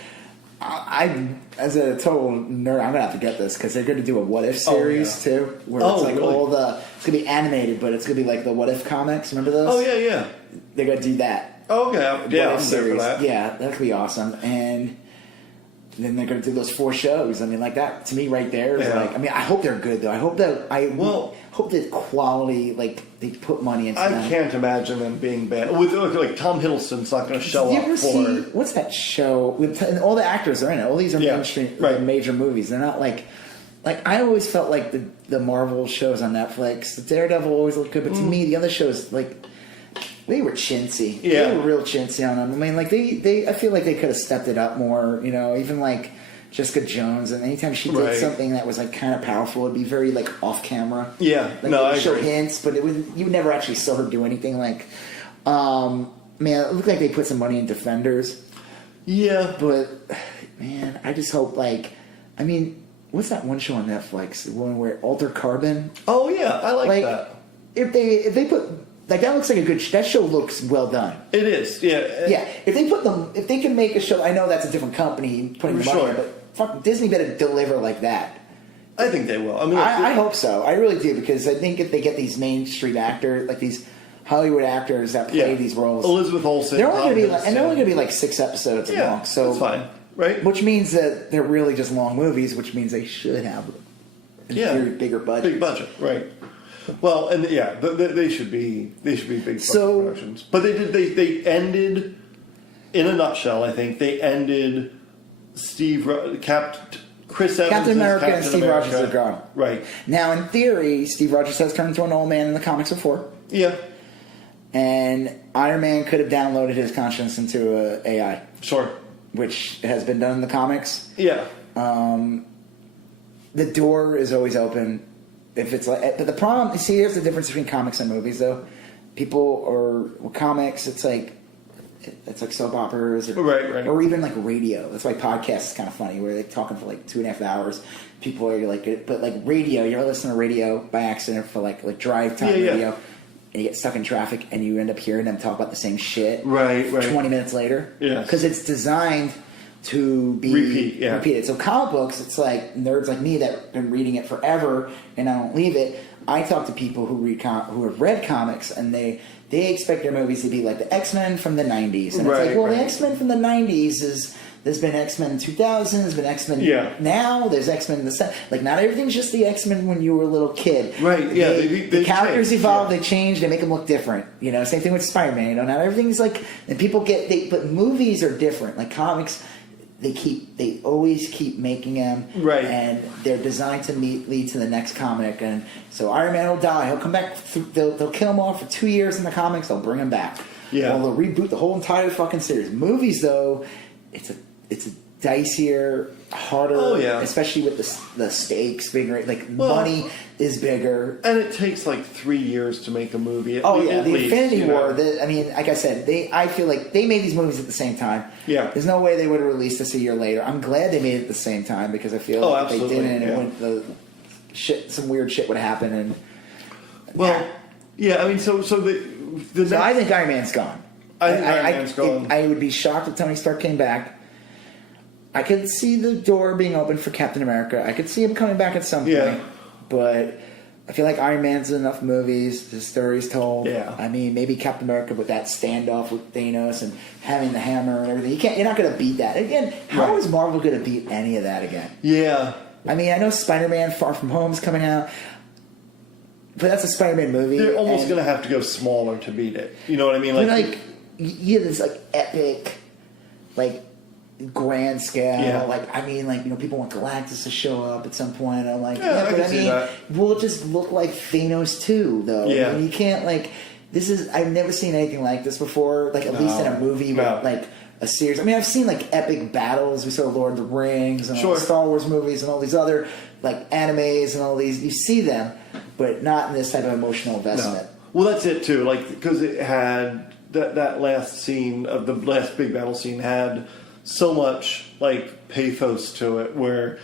I as a total nerd, I'm gonna have to get this because they're gonna do a What If series too, where it's like really? it's gonna be animated, but it's gonna be like the What If comics. Remember those? Oh yeah. They're gonna do that. Oh, okay, yeah, What If I'm there for that. Yeah, that could be awesome. And then they're gonna do those 4 shows. I mean, like that to me right there is like. I mean, I hope they're good though. I hope that hope that quality, like they put money into them. I can't imagine them being bad. With like Tom Hiddleston's not going to show up for. See, what's that show? And all the actors are in it. All these are mainstream, major movies. They're not like I always felt like the Marvel shows on Netflix. The Daredevil always looked good, but to me, the other shows like they were chintzy. Yeah, they were real chintzy on them. I mean, like they I feel like they could have stepped it up more. You know, even like Jessica Jones, and anytime she did something that was like kind of powerful, it'd be very like off camera. Yeah, like, no, I show agree. hints, but you never actually saw her do anything. Like, man, it looked like they put some money in Defenders. Yeah, but man, I just hope like, I mean, what's that one show on Netflix? The one where Alter Carbon. Oh yeah, I like that. If they put. Like that looks like a good. That show looks well done. It is, yeah. Yeah, if they can make a show, I know that's a different company putting the money in, but fuck, Disney better deliver like that. I think they will. I mean, I hope so. I really do because I think if they get these Main Street actors, like these Hollywood actors that play these roles, Elizabeth Olsen, they're only going to be like 6 episodes long. So that's fine, right? Which means that they're really just long movies, which means they should have a bigger budget. Big budget, right? Well, and they should be big productions. But they ended in a nutshell. I think they ended Chris Evans Captain America Captain and Steve America. Rogers are gone. Right now, in theory, Steve Rogers has turned into an old man in the comics before. Yeah, and Iron Man could have downloaded his conscience into a AI. Sure, which has been done in the comics. Yeah, the door is always open. If it's like, but the problem, see, here's the difference between comics and movies, though. With comics, it's like soap operas, or even like radio. That's why podcasts is kind of funny, where they're talking for like 2.5 hours. People are like, but like radio, you're listening to radio by accident for like drive time radio, and you get stuck in traffic, and you end up hearing them talk about the same shit, 20 minutes later, because it's designed to be repeated. So comic books, it's like nerds like me that have been reading it forever and I don't leave it. I talk to people who have read comics and they expect their movies to be like the X-Men from the 90s. And it's like, well, the X-Men from the 90s there's been X-Men in 2000, there's been X-Men now, there's X-Men in the... Like, not everything's just the X-Men when you were a little kid. Right, yeah. The characters evolve, they change, they make them look different. You know, same thing with Spider-Man. You know, not everything's like... And people but movies are different. Like, comics... They always keep making them, and they're designed to lead to the next comic. And so Iron Man will die. He'll come back. They'll kill him off for 2 years in the comics. They'll bring him back. Yeah. Or they'll reboot the whole entire fucking series. Movies, though, it's a dicier, harder, especially with the stakes bigger. Like, money is bigger, and it takes like 3 years to make a movie. The Infinity War. I mean, like I said, I feel like they made these movies at the same time. Yeah, there's no way they would have released this a year later. I'm glad they made it at the same time because I feel like if they didn't, some weird shit would happen. And I mean, so I think Iron Man's gone. Iron Man's gone. I would be shocked if Tony Stark came back. I could see the door being open for Captain America. I could see him coming back at some point. But I feel like Iron Man's enough movies. The story's told. Yeah. I mean, maybe Captain America with that standoff with Thanos and having the hammer and everything. You're not going to beat that. Again, how is Marvel going to beat any of that again? Yeah. I mean, I know Spider-Man Far From Home's coming out. But that's a Spider-Man movie. They're almost going to have to go smaller to beat it. You know what I mean? This epic, grand scale, people want Galactus to show up at some point. I'm like, will it just look like Thanos 2, though? Yeah. I mean, you can't, I've never seen anything like this before, at least in a movie with, a series. I mean, I've seen, epic battles. We saw Lord of the Rings and all the Star Wars movies and all these other, animes and all these. You see them, but not in this type of emotional investment. No. Well, that's it, too. Because it had, that last scene of the last big battle scene had so much pathos to it, where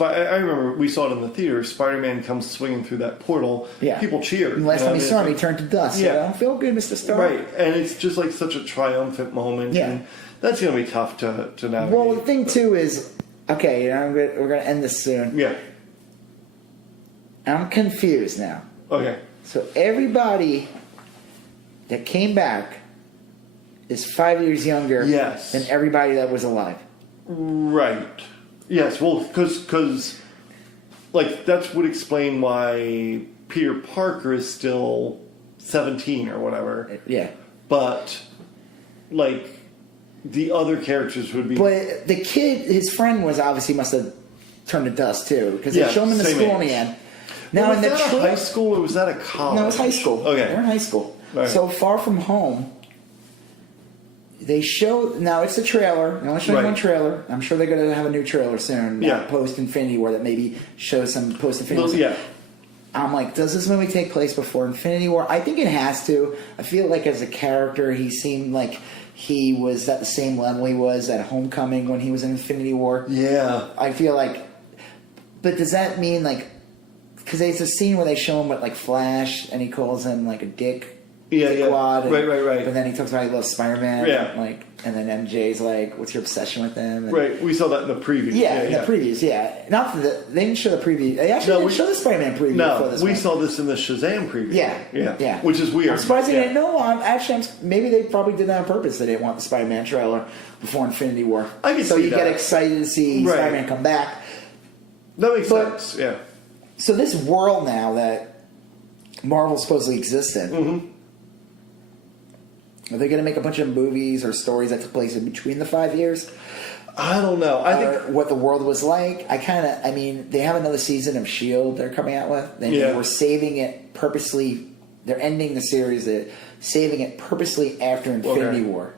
I remember we saw it in the theater. Spider-Man comes swinging through that portal. Yeah, people cheered. And the last time he saw him, he turned to dust. Yeah, I don't feel good, Mr. Stark. Right, and it's just such a triumphant moment. Yeah, and that's going to be tough to navigate. Well, the thing too is, Okay, we're gonna end this soon. Yeah. I'm confused now. Okay. So everybody that came back is 5 years younger than everybody that was alive. Right. Yes. Well, because like that would explain why Peter Parker is still 17 or whatever. Yeah. But like the other characters would be. But the kid, his friend, was obviously must have turned to dust too, because they show him in the school in the end. Now, was that a high school or was that a college? No, it was high school. Okay. They're in high school. Right. So Far From Home, they show... Now, it's a trailer. They only show one trailer. I'm sure they're going to have a new trailer soon. Post-Infinity War that maybe shows some post-Infinity War. Yeah. I'm like, does this movie take place before Infinity War? I think it has to. I feel like as a character, he seemed like he was at the same level he was at Homecoming when he was in Infinity War. Yeah. I feel like... But does that mean, like... Because there's a scene where they show him with, like, Flash, and he calls him, like, a dick. Dickwad. And, right. But then he talks about he loves Spider-Man. Yeah. And then MJ's like, what's your obsession with him? And, right. We saw that in the preview. Yeah, in the previews, Not they didn't show the preview. They actually didn't show the Spider-Man preview before this one. Saw this in the Shazam preview. Yeah. Which is weird. I'm surprised they didn't know. Maybe they probably did that on purpose. They didn't want the Spider-Man trailer before Infinity War. I can see so you that. get excited to see Spider-Man come back. That makes sense, yeah. So this world now that Marvel supposedly exists in, are they going to make a bunch of movies or stories that took place in between the 5 years? I don't know. I think what the world was like. I mean, they have another season of S.H.I.E.L.D. they're coming out with. They were saving it purposely. They're ending the series. They're saving it purposely after Infinity War.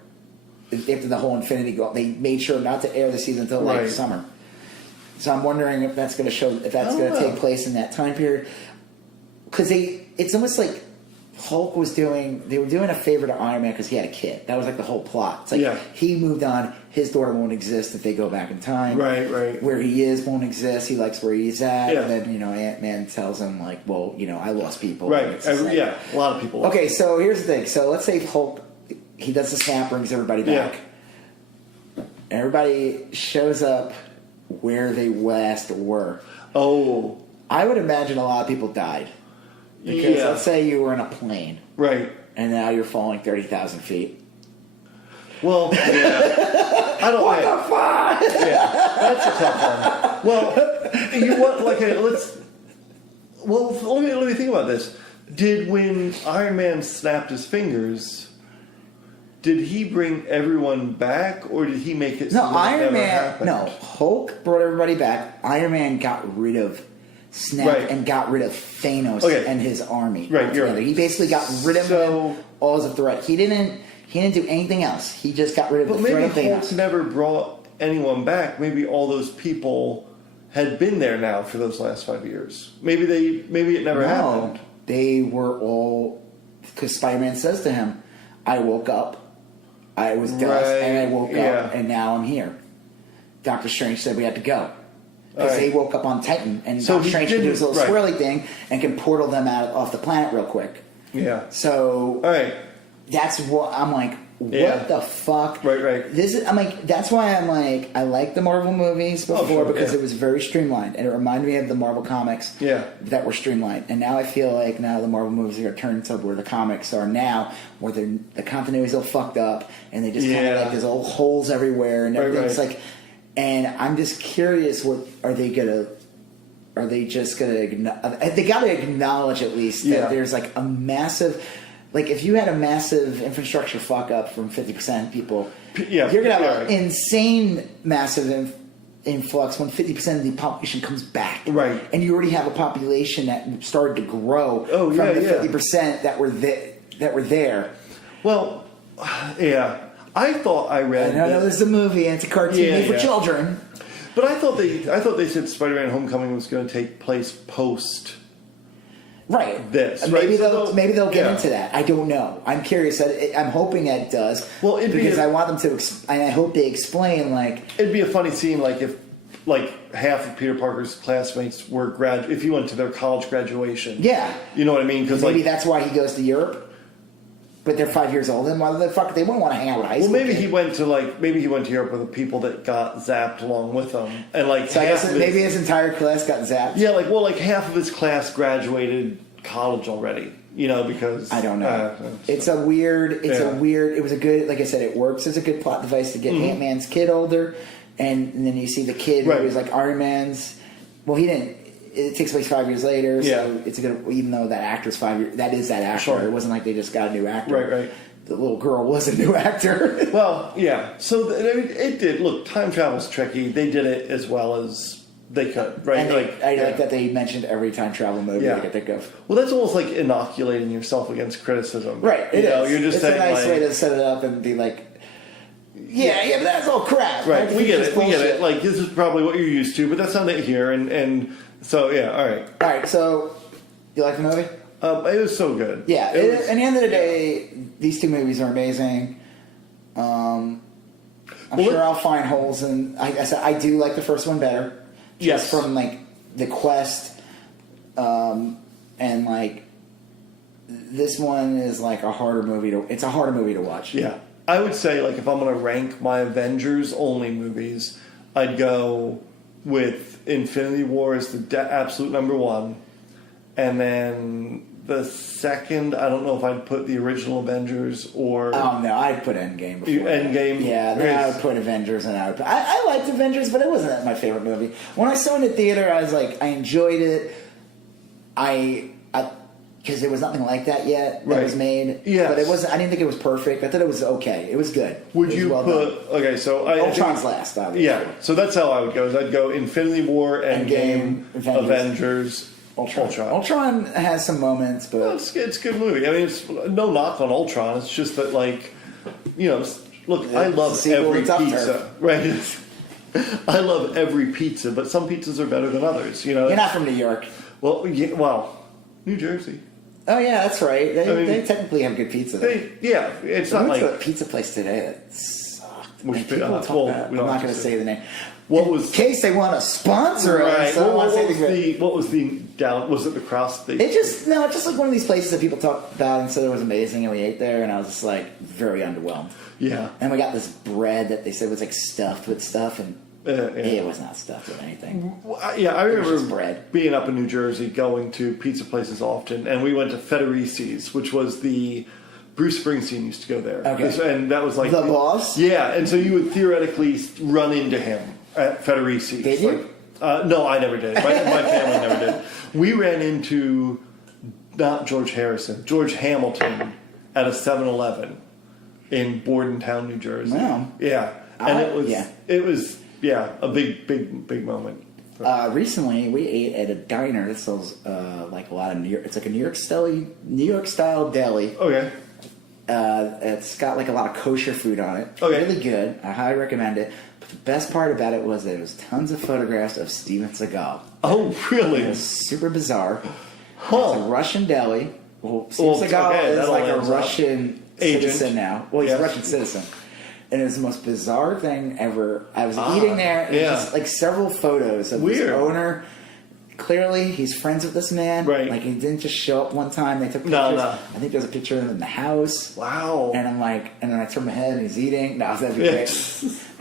After the whole Infinity War. They made sure not to air the season until like summer. So I'm wondering if that's going to take place in that time period. Because it's almost like Hulk was they were doing a favor to Iron Man because he had a kid. That was like the whole plot. It's like he moved on, his daughter won't exist if they go back in time. Right. Where he is won't exist, he likes where he's at. Yeah. And then, Ant-Man tells him, like, well, I lost people. Right. A lot of people. Okay, so here's the thing. So let's say Hulk, he does the snap, brings everybody back. Yeah. Everybody shows up where they last were. Oh. I would imagine a lot of people died. Because let's say you were in a plane. Right. And now you're falling 30,000 feet. Well, yeah. I don't What the fuck? Yeah, that's a tough one. Well, you want, let me think about this. Did when Iron Man snapped his fingers... Did he bring everyone back, or did he make it? No, Iron Man. No, Hulk brought everybody back. Iron Man got rid of Snap and got rid of Thanos and his army. Right, you're right. He basically got rid of them all as a threat. He didn't do anything else. He just got rid of the threat of Thanos. But maybe Hulk never brought anyone back. Maybe all those people had been there now for those last 5 years. Maybe it never happened. They were all because Spider-Man says to him, "I woke up." I was dust, and I woke up, and now I'm here. Doctor Strange said we had to go. Because they woke up on Titan, and Doctor Strange can do his little swirly thing and can portal them off the planet real quick. Yeah. So that's what I'm like, what the fuck? Right. That's why I'm like, I like the Marvel movies before because it was very streamlined, and it reminded me of the Marvel comics that were streamlined. And now I feel like now the Marvel movies are turned to where the comics are now, where the continuity's all fucked up, and they just kind of like there's all holes everywhere, and everything's like. And I'm just curious, what are they gonna? Are they just gonna? They got to acknowledge at least that there's like a massive. Like, if you had a massive infrastructure fuck up from 50% people, you're going to have an insane, massive influx when 50% of the population comes back. Right. And you already have a population that started to grow from the 50% that were there. Well, yeah. I thought I read... I know there's a movie and it's a cartoon made for children. But I thought they said Spider-Man Homecoming was going to take place post... Right. This. Maybe they'll get into that. I don't know. I'm curious. I'm hoping that it does. Well, because I want them to. I hope they explain. Like, it'd be a funny scene, like if half of Peter Parker's classmates were if he went to their college graduation. Yeah. You know what I mean? Because maybe that's why he goes to Europe. but they're 5 years old. Then why the fuck they wouldn't want to hang out with high school? Well, maybe kids. he went to Europe with the people that got zapped along with him, and like So I guess maybe his entire class got zapped. Yeah, like half of his class graduated college already. Because I don't know. It's a weird. It was a good. Like I said, it works as a good plot device to get Ant-Man's kid older, and then you see the kid who was like Iron Man's. Well, he didn't. It takes place 5 years later, so it's a good. Even though that actor's 5 years, that is that actor. Sure. It wasn't like they just got a new actor. Right. The little girl was a new actor. Well, yeah. So it did. Look, time travel's tricky. They did it as well as they could, right? And I like that they mentioned every time travel movie I could think of. Well, that's almost like inoculating yourself against criticism, right? It is. You're just it's saying, a nice way to set it up and be like, yeah, but that's all crap. Right? We get it. Like this is probably what you're used to, but that's not it here, and so yeah. All right. So you like the movie? It was so good. Yeah. At the end of the day, these two movies are amazing. I'm sure I'll find holes in. I said I do like the first one better. Just from like the quest, and like this one is like a harder movie to. It's a harder movie to watch. Yeah, I would say like if I'm going to rank my Avengers only movies, I'd go with Infinity War as the absolute number one, and then the second. I don't know if I'd put the original Avengers or. Oh no, I'd put Endgame before. Endgame. Yeah, then I would put Avengers, and I liked Avengers, but it wasn't my favorite movie. When I saw it in the theater, I was like, I enjoyed it. Because there was nothing like that yet that was made. Yes. But it wasn't. I didn't think it was perfect. I thought it was okay. It was good. Would you well put done. okay? So Ultron's last, obviously. Yeah. So that's how I would go. Is I'd go Infinity War, Endgame, Avengers. Ultron has some moments, but well, it's a good movie. I mean, it's no knock on Ultron. It's just that, like, look, I love every pizza, right? I love every pizza, but some pizzas are better than others. You're not from New York. Well, New Jersey. Oh yeah, that's right. They technically have good pizza. It's not like a pizza place today that sucked. I'm not going to say the name. In case they want to sponsor us. What was the down? Was it the cross? It's just like one of these places that people talked about and said it was amazing, and we ate there, and I was just like very underwhelmed. Yeah. And we got this bread that they said was like stuffed with stuff, and it was not stuffed with anything. Yeah, I remember being up in New Jersey, going to pizza places often, and we went to Federici's, which was the Bruce Springsteen used to go there. Okay. And that was like the boss. Yeah, and so you would theoretically run into him at Federici's. Did you? No, I never did. My family never did. We ran into not George Harrison, George Hamilton at a 7-Eleven in Bordentown, New Jersey. Wow. Yeah, and it was a big moment. Recently, we ate at a diner that sells like a lot of New York. It's like a New York style deli. Okay. It's got like a lot of kosher food on it. Okay. Really good. I highly recommend it. But the best part about it was there was tons of photographs of Steven Seagal. Oh, really? It was super bizarre. Huh. It's a Russian deli. Well, Steven Seagal is like a Russian citizen now. Well, he's a Russian citizen. And it was the most bizarre thing ever. I was eating there, and just like several photos of this owner. Clearly, he's friends with this man. Right. Like, he didn't just show up one time. They took pictures. No. I think there's a picture of him in the house. Wow. And I'm like, and then I turn my head, and he's eating. No, that'd be great.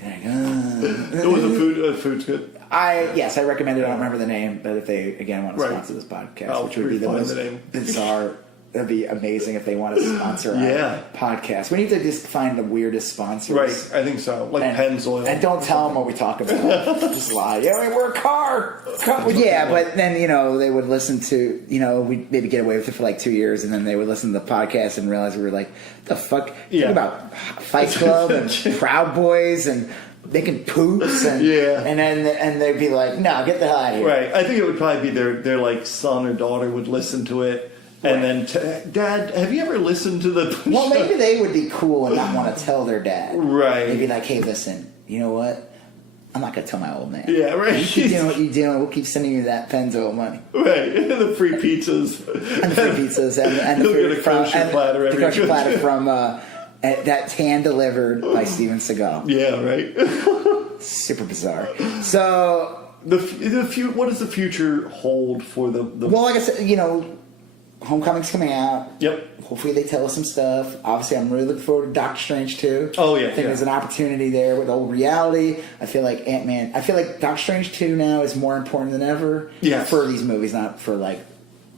It was food's good. Yes, I recommend it. I don't remember the name, but if they, again, want to sponsor this podcast, which would be the most bizarre... It'd be amazing if they want to sponsor our podcast. We need to just find the weirdest sponsors. Right, I think so. Like Pennzoil. And don't tell them what we talk about. Just lie. Yeah, we're a car. Yeah, but then, they would listen to, we'd maybe get away with it for like 2 years, and then they would listen to the podcast and realize we were like, the fuck? Think about Fight Club and Proud Boys and making poops and and they'd be like, no, get the hell out of here. Right. I think it would probably be their like son or daughter would listen to it. And then, Dad, have you ever listened to the... Well, maybe they would be cool and not want to tell their dad. Right. They'd be like, hey, listen, you know what? I'm not going to tell my old man. Yeah, right. You keep doing what you're doing. We'll keep sending you that Pennzoil money. Right. And the free pizzas. And the free pizzas. And the free kosher platter. The kosher platter from that hand-delivered by Steven Seagal. Yeah, right. Super bizarre. So... What does the future hold for the... Well, like I said, Homecoming's coming out. Yep. Hopefully they tell us some stuff. Obviously, I'm really looking forward to Doctor Strange too. Oh yeah. I think there's an opportunity there with the whole reality. I feel like Ant-Man. I feel like Doctor Strange 2 now is more important than ever. Yes. For these movies, not for like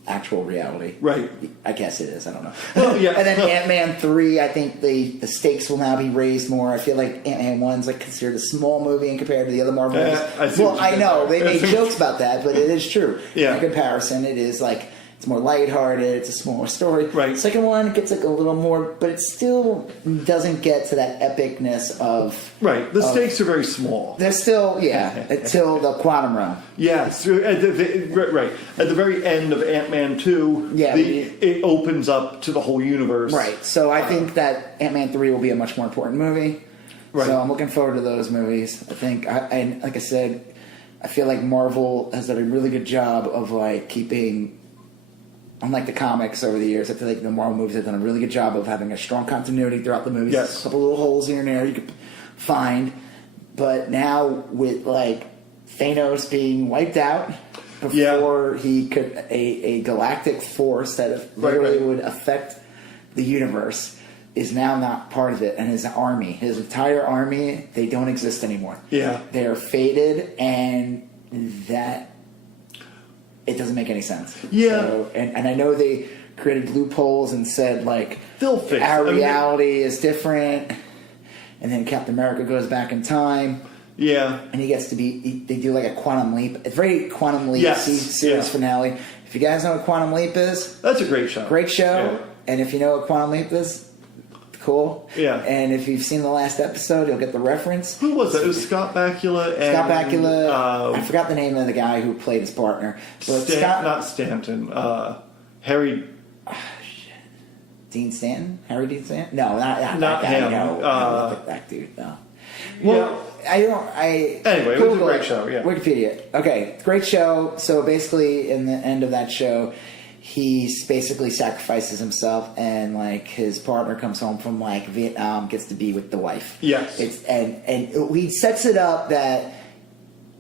actual reality. Right. I guess it is. I don't know. Well, yeah. And then Ant-Man 3, I think the stakes will now be raised more. I feel like Ant-Man 1's like considered a small movie in compared to the other Marvel movies. I know. They made jokes about that, but it is true. Yeah. In comparison, it is like it's more lighthearted, it's a smaller story. Right. Second one gets like a little more, but it still doesn't get to that epicness of... Right. The stakes are very small. They're still, until the quantum realm. Yes. Right. At the very end of Ant-Man 2, it opens up to the whole universe. Right. So I think that Ant-Man 3 will be a much more important movie. Right. So I'm looking forward to those movies. I think, and like I said, I feel like Marvel has done a really good job of like keeping... Unlike the comics over the years, I feel like the Marvel movies have done a really good job of having a strong continuity throughout the movies. Yes. A couple little holes here and there you could find. But now with like Thanos being wiped out before he could a galactic force that literally would affect the universe is now not part of it, and his entire army, they don't exist anymore. Yeah. They are faded, and that it doesn't make any sense. Yeah. So, and I know they created loopholes and said, like, they'll fix our reality is different. And then Captain America goes back in time. Yeah. And he gets to be... They do, like, a quantum leap. It's very quantum leap series finale. If you guys know what quantum leap is... That's a great show. Great show. Yeah. And if you know what quantum leap is... Cool. Yeah. And if you've seen the last episode, you'll get the reference. Who was it? It was Scott Bakula and... Scott Bakula. I forgot the name of the guy who played his partner. But not Stanton. Harry... Dean Stanton? Harry Dean Stanton? No, not that guy. him. No, that dude, no. Well, anyway, it was a great show, yeah. Wikipedia. Okay, great show. So basically, in the end of that show... He basically sacrifices himself, and like his partner comes home from like Vietnam, gets to be with the wife. Yes, and he sets it up that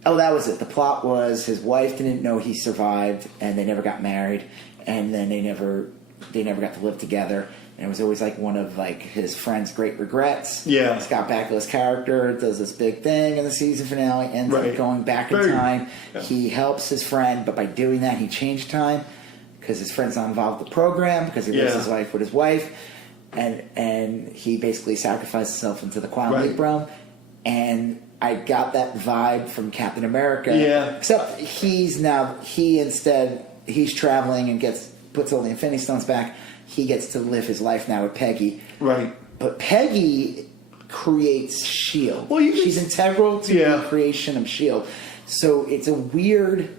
that was it. The plot was his wife didn't know he survived, and they never got married, and then they never got to live together. And it was always like one of like his friend's great regrets. Yeah, Scott Bakula's character does this big thing in the season finale, ends up going back in time. Yeah. He helps his friend, but by doing that, he changed time. Because his friend's not involved with the program, because he lives his life with his wife, and he basically sacrificed himself into the quantum leap realm. And I got that vibe from Captain America. Yeah. Except he's traveling and puts all the Infinity Stones back. He gets to live his life now with Peggy. Right. But Peggy creates S.H.I.E.L.D. Well, she's integral to the creation of S.H.I.E.L.D. So it's a weird...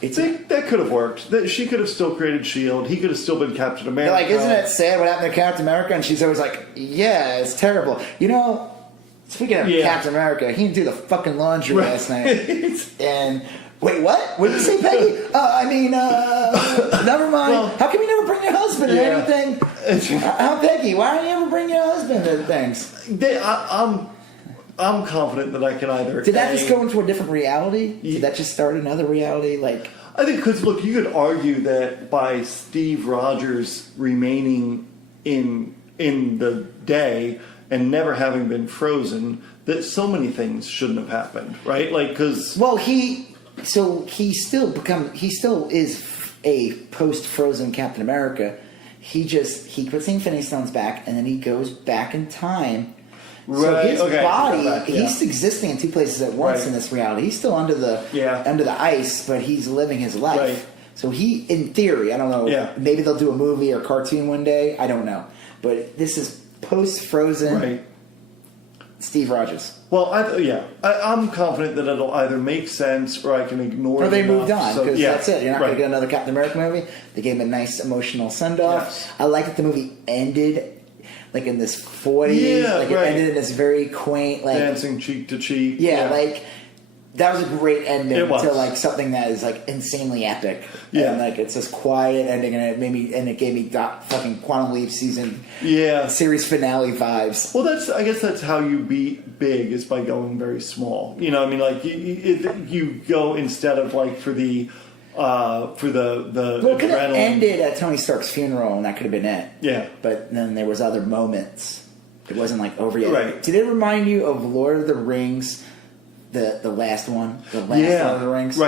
that could have worked. She could have still created S.H.I.E.L.D. He could have still been Captain America. Like, isn't it sad what happened to Captain America? And she's always like, yeah, it's terrible. You know, speaking of Captain America, he didn't do the fucking laundry last night. And, wait, what? What did you say, Peggy? Never mind. Well, how come you never bring your husband to anything? How, Peggy, why don't you ever bring your husband to things? I'm confident that I can either... Did that just go into a different reality? Did that just start another reality? Like, I think, because, look, you could argue that by Steve Rogers remaining in the day and never having been frozen, that so many things shouldn't have happened, right? Like, because... Well, he still is a post-frozen Captain America. He puts the Infinity Stones back, and then he goes back in time... Right. So his body, he's existing in two places at once in this reality. He's still under the ice, but he's living his life. Right. So he, in theory, I don't know, maybe they'll do a movie or cartoon one day. I don't know. But this is post-Frozen Steve Rogers. Well, I'm confident that it'll either make sense or I can ignore it. Or they moved on, because that's it. You're not going to get another Captain America movie. They gave him a nice emotional send-off. Yes. I like that the movie ended... like in this 40s, it ended in this very quaint, like dancing cheek to cheek. Like that was a great ending to like something that is like insanely epic. And like it's this quiet ending, and it gave me fucking Quantum Leap season series finale vibes. Well, I guess that's how you beat big, is by going very small. You know, I mean, like you go, instead of like for the for the Well, it could have adrenaline. ended at Tony Stark's funeral, and that could have been it. Yeah. But then there was other moments. It wasn't like over yet. Right. Did it remind you of Lord of the Rings, the last one, the last Lord of the Rings?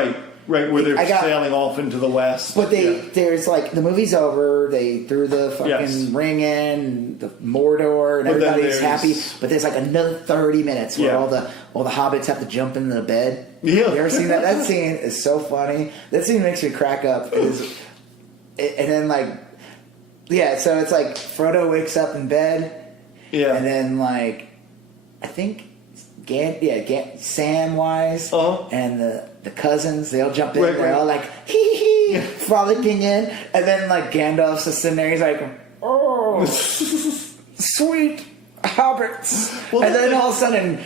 Right, where they're sailing off into the west. But there's like the movie's over. They threw the fucking ring in, the Mordor, and everybody's happy. But there's like another 30 minutes where all the hobbits have to jump into the bed. Yeah, you ever seen that? That scene is so funny. That scene makes me crack up. And then so it's like Frodo wakes up in bed. Yeah, and then like I think Samwise and the cousins, they all jump in. They're all like hee hee, frolicking in, and then like Gandalf's just sitting there. He's like, oh, sweet hobbits. Well, and then all of a sudden,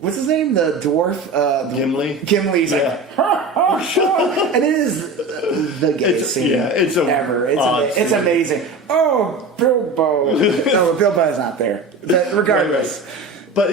what's his name? The dwarf, Gimli. Gimli's like, and it is the gayest scene ever. It's amazing. Oh, Bilbo. No, Bilbo's not there. But regardless. Right. But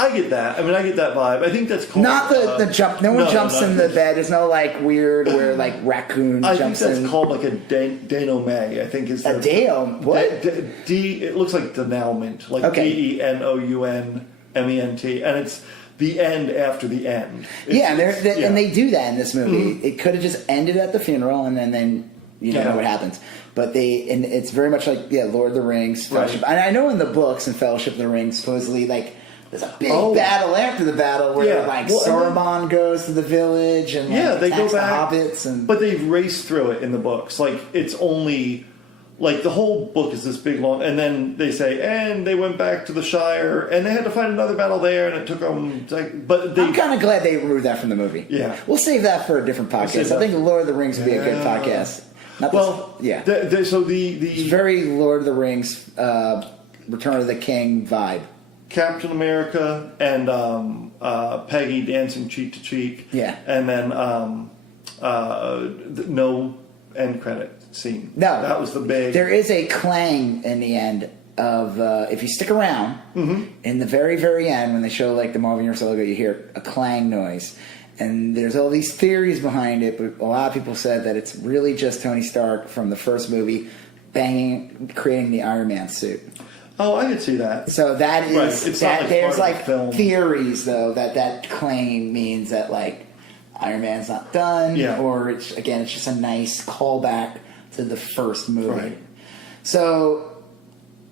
I get that. I mean, I get that vibe. I think that's cool. Not the jump. No one jumps in the bed. There's no like weird where like raccoon jumps in. I think that's called like a denouement. I think is a dale. What? It looks like denouement, like DENOUNMENT, and it's the end after the end. And they do that in this movie. Mm-hmm. It could have just ended at the funeral, and then you know what happens. But it's very much like Lord of the Rings, Fellowship. Right. And I know in the books in Fellowship of the Ring, supposedly like there's a big battle after the battle where Saruman goes to the village and they go back. The hobbits but they've raced through it in the books. Like it's only like the whole book is this big long, and then they say, and they went back to the Shire, and they had to fight another battle there, and it took them. I'm kind of glad they removed that from the movie. Yeah, we'll save that for a different podcast. I think Lord of the Rings would be a good podcast. So it's very Lord of the Rings, Return of the King vibe. Captain America and Peggy dancing cheek to cheek. Yeah, and then no end credit scene. No, that was the big. There is a clang in the end of if you stick around in the very very end when they show like the Marvel Universe logo, you hear a clang noise. And there's all these theories behind it, but a lot of people said that it's really just Tony Stark from the first movie creating the Iron Man suit. Oh, I could see that. So that is right. It's that. Like there's like theories though that claim means that like Iron Man's not done, or it's just a nice callback to the first movie. Right. So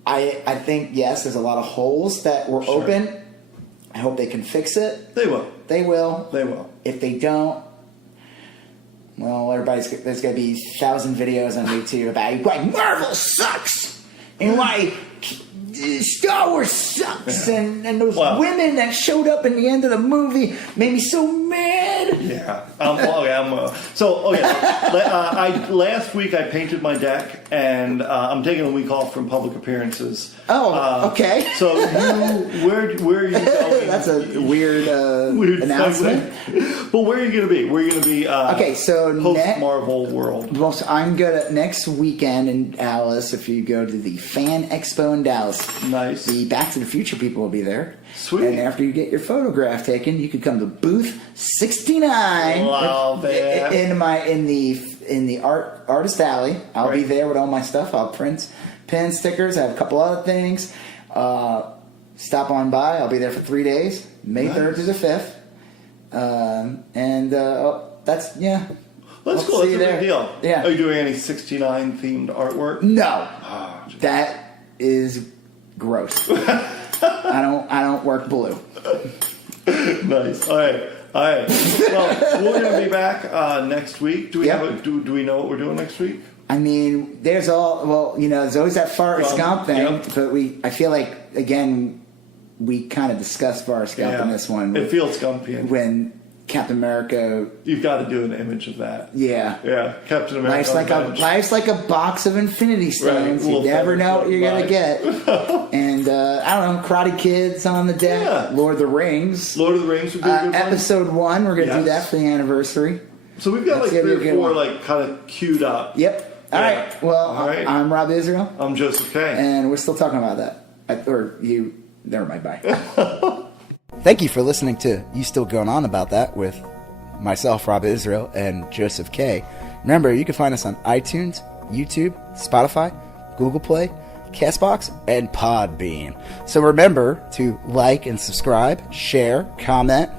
I think there's a lot of holes that were open. I hope they can fix it. They will. They will. They will. If they don't, well, there's going to be 1,000 videos on YouTube about why Marvel sucks and why Star Wars sucks and those women that showed up in the end of the movie made me so mad. Yeah. Last week I painted my deck and I'm taking a week off from public appearances. Oh, okay. So where are you going? That's a weird announcement. But where are you going to be? Where are you going to be? So post Marvel world. Well, so I'm going next weekend in Dallas. If you go to the Fan Expo in Dallas, nice. The Back to the Future people will be there. Sweet. And after you get your photograph taken, you can come to booth 69. Love it. In the artist alley. I'll be there with all my stuff. I'll print pin stickers. I have a couple other things. Stop on by. I'll be there for 3 days, May 3rd through the 5th. That's That's cool. That's a big deal. Yeah. Are you doing any 69 themed artwork? No. That is gross. I don't work blue. Nice. All right. Well, we're going to be back next week. Do we do we know what we're doing next week? I mean, there's always that Forrest Gump thing, but I feel like again we kind of discussed Forrest Gump in this one. It feels Gumpian when Captain America. You've got to do an image of that. Yeah. Yeah. Captain America. Life's like a box of Infinity Stones. Right. You never know what you're gonna get. And I don't know, Karate Kid's on the deck. Yeah. Lord of the Rings. Lord of the Rings would be a good one. Episode 1. We're gonna do that for the anniversary. So we've got 3 or 4 kind of queued up. Yep. All right. Well, I'm Rob Israel. I'm Joseph K. And we're still talking about that. Never mind. Bye. Thank you for listening to You Still Going On About That with myself, Rob Israel, and Joseph K. Remember, you can find us on iTunes, YouTube, Spotify, Google Play, CastBox, and Podbean. So remember to like and subscribe, share, comment,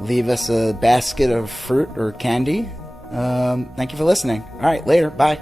leave us a basket of fruit or candy. Thank you for listening. All right, later. Bye.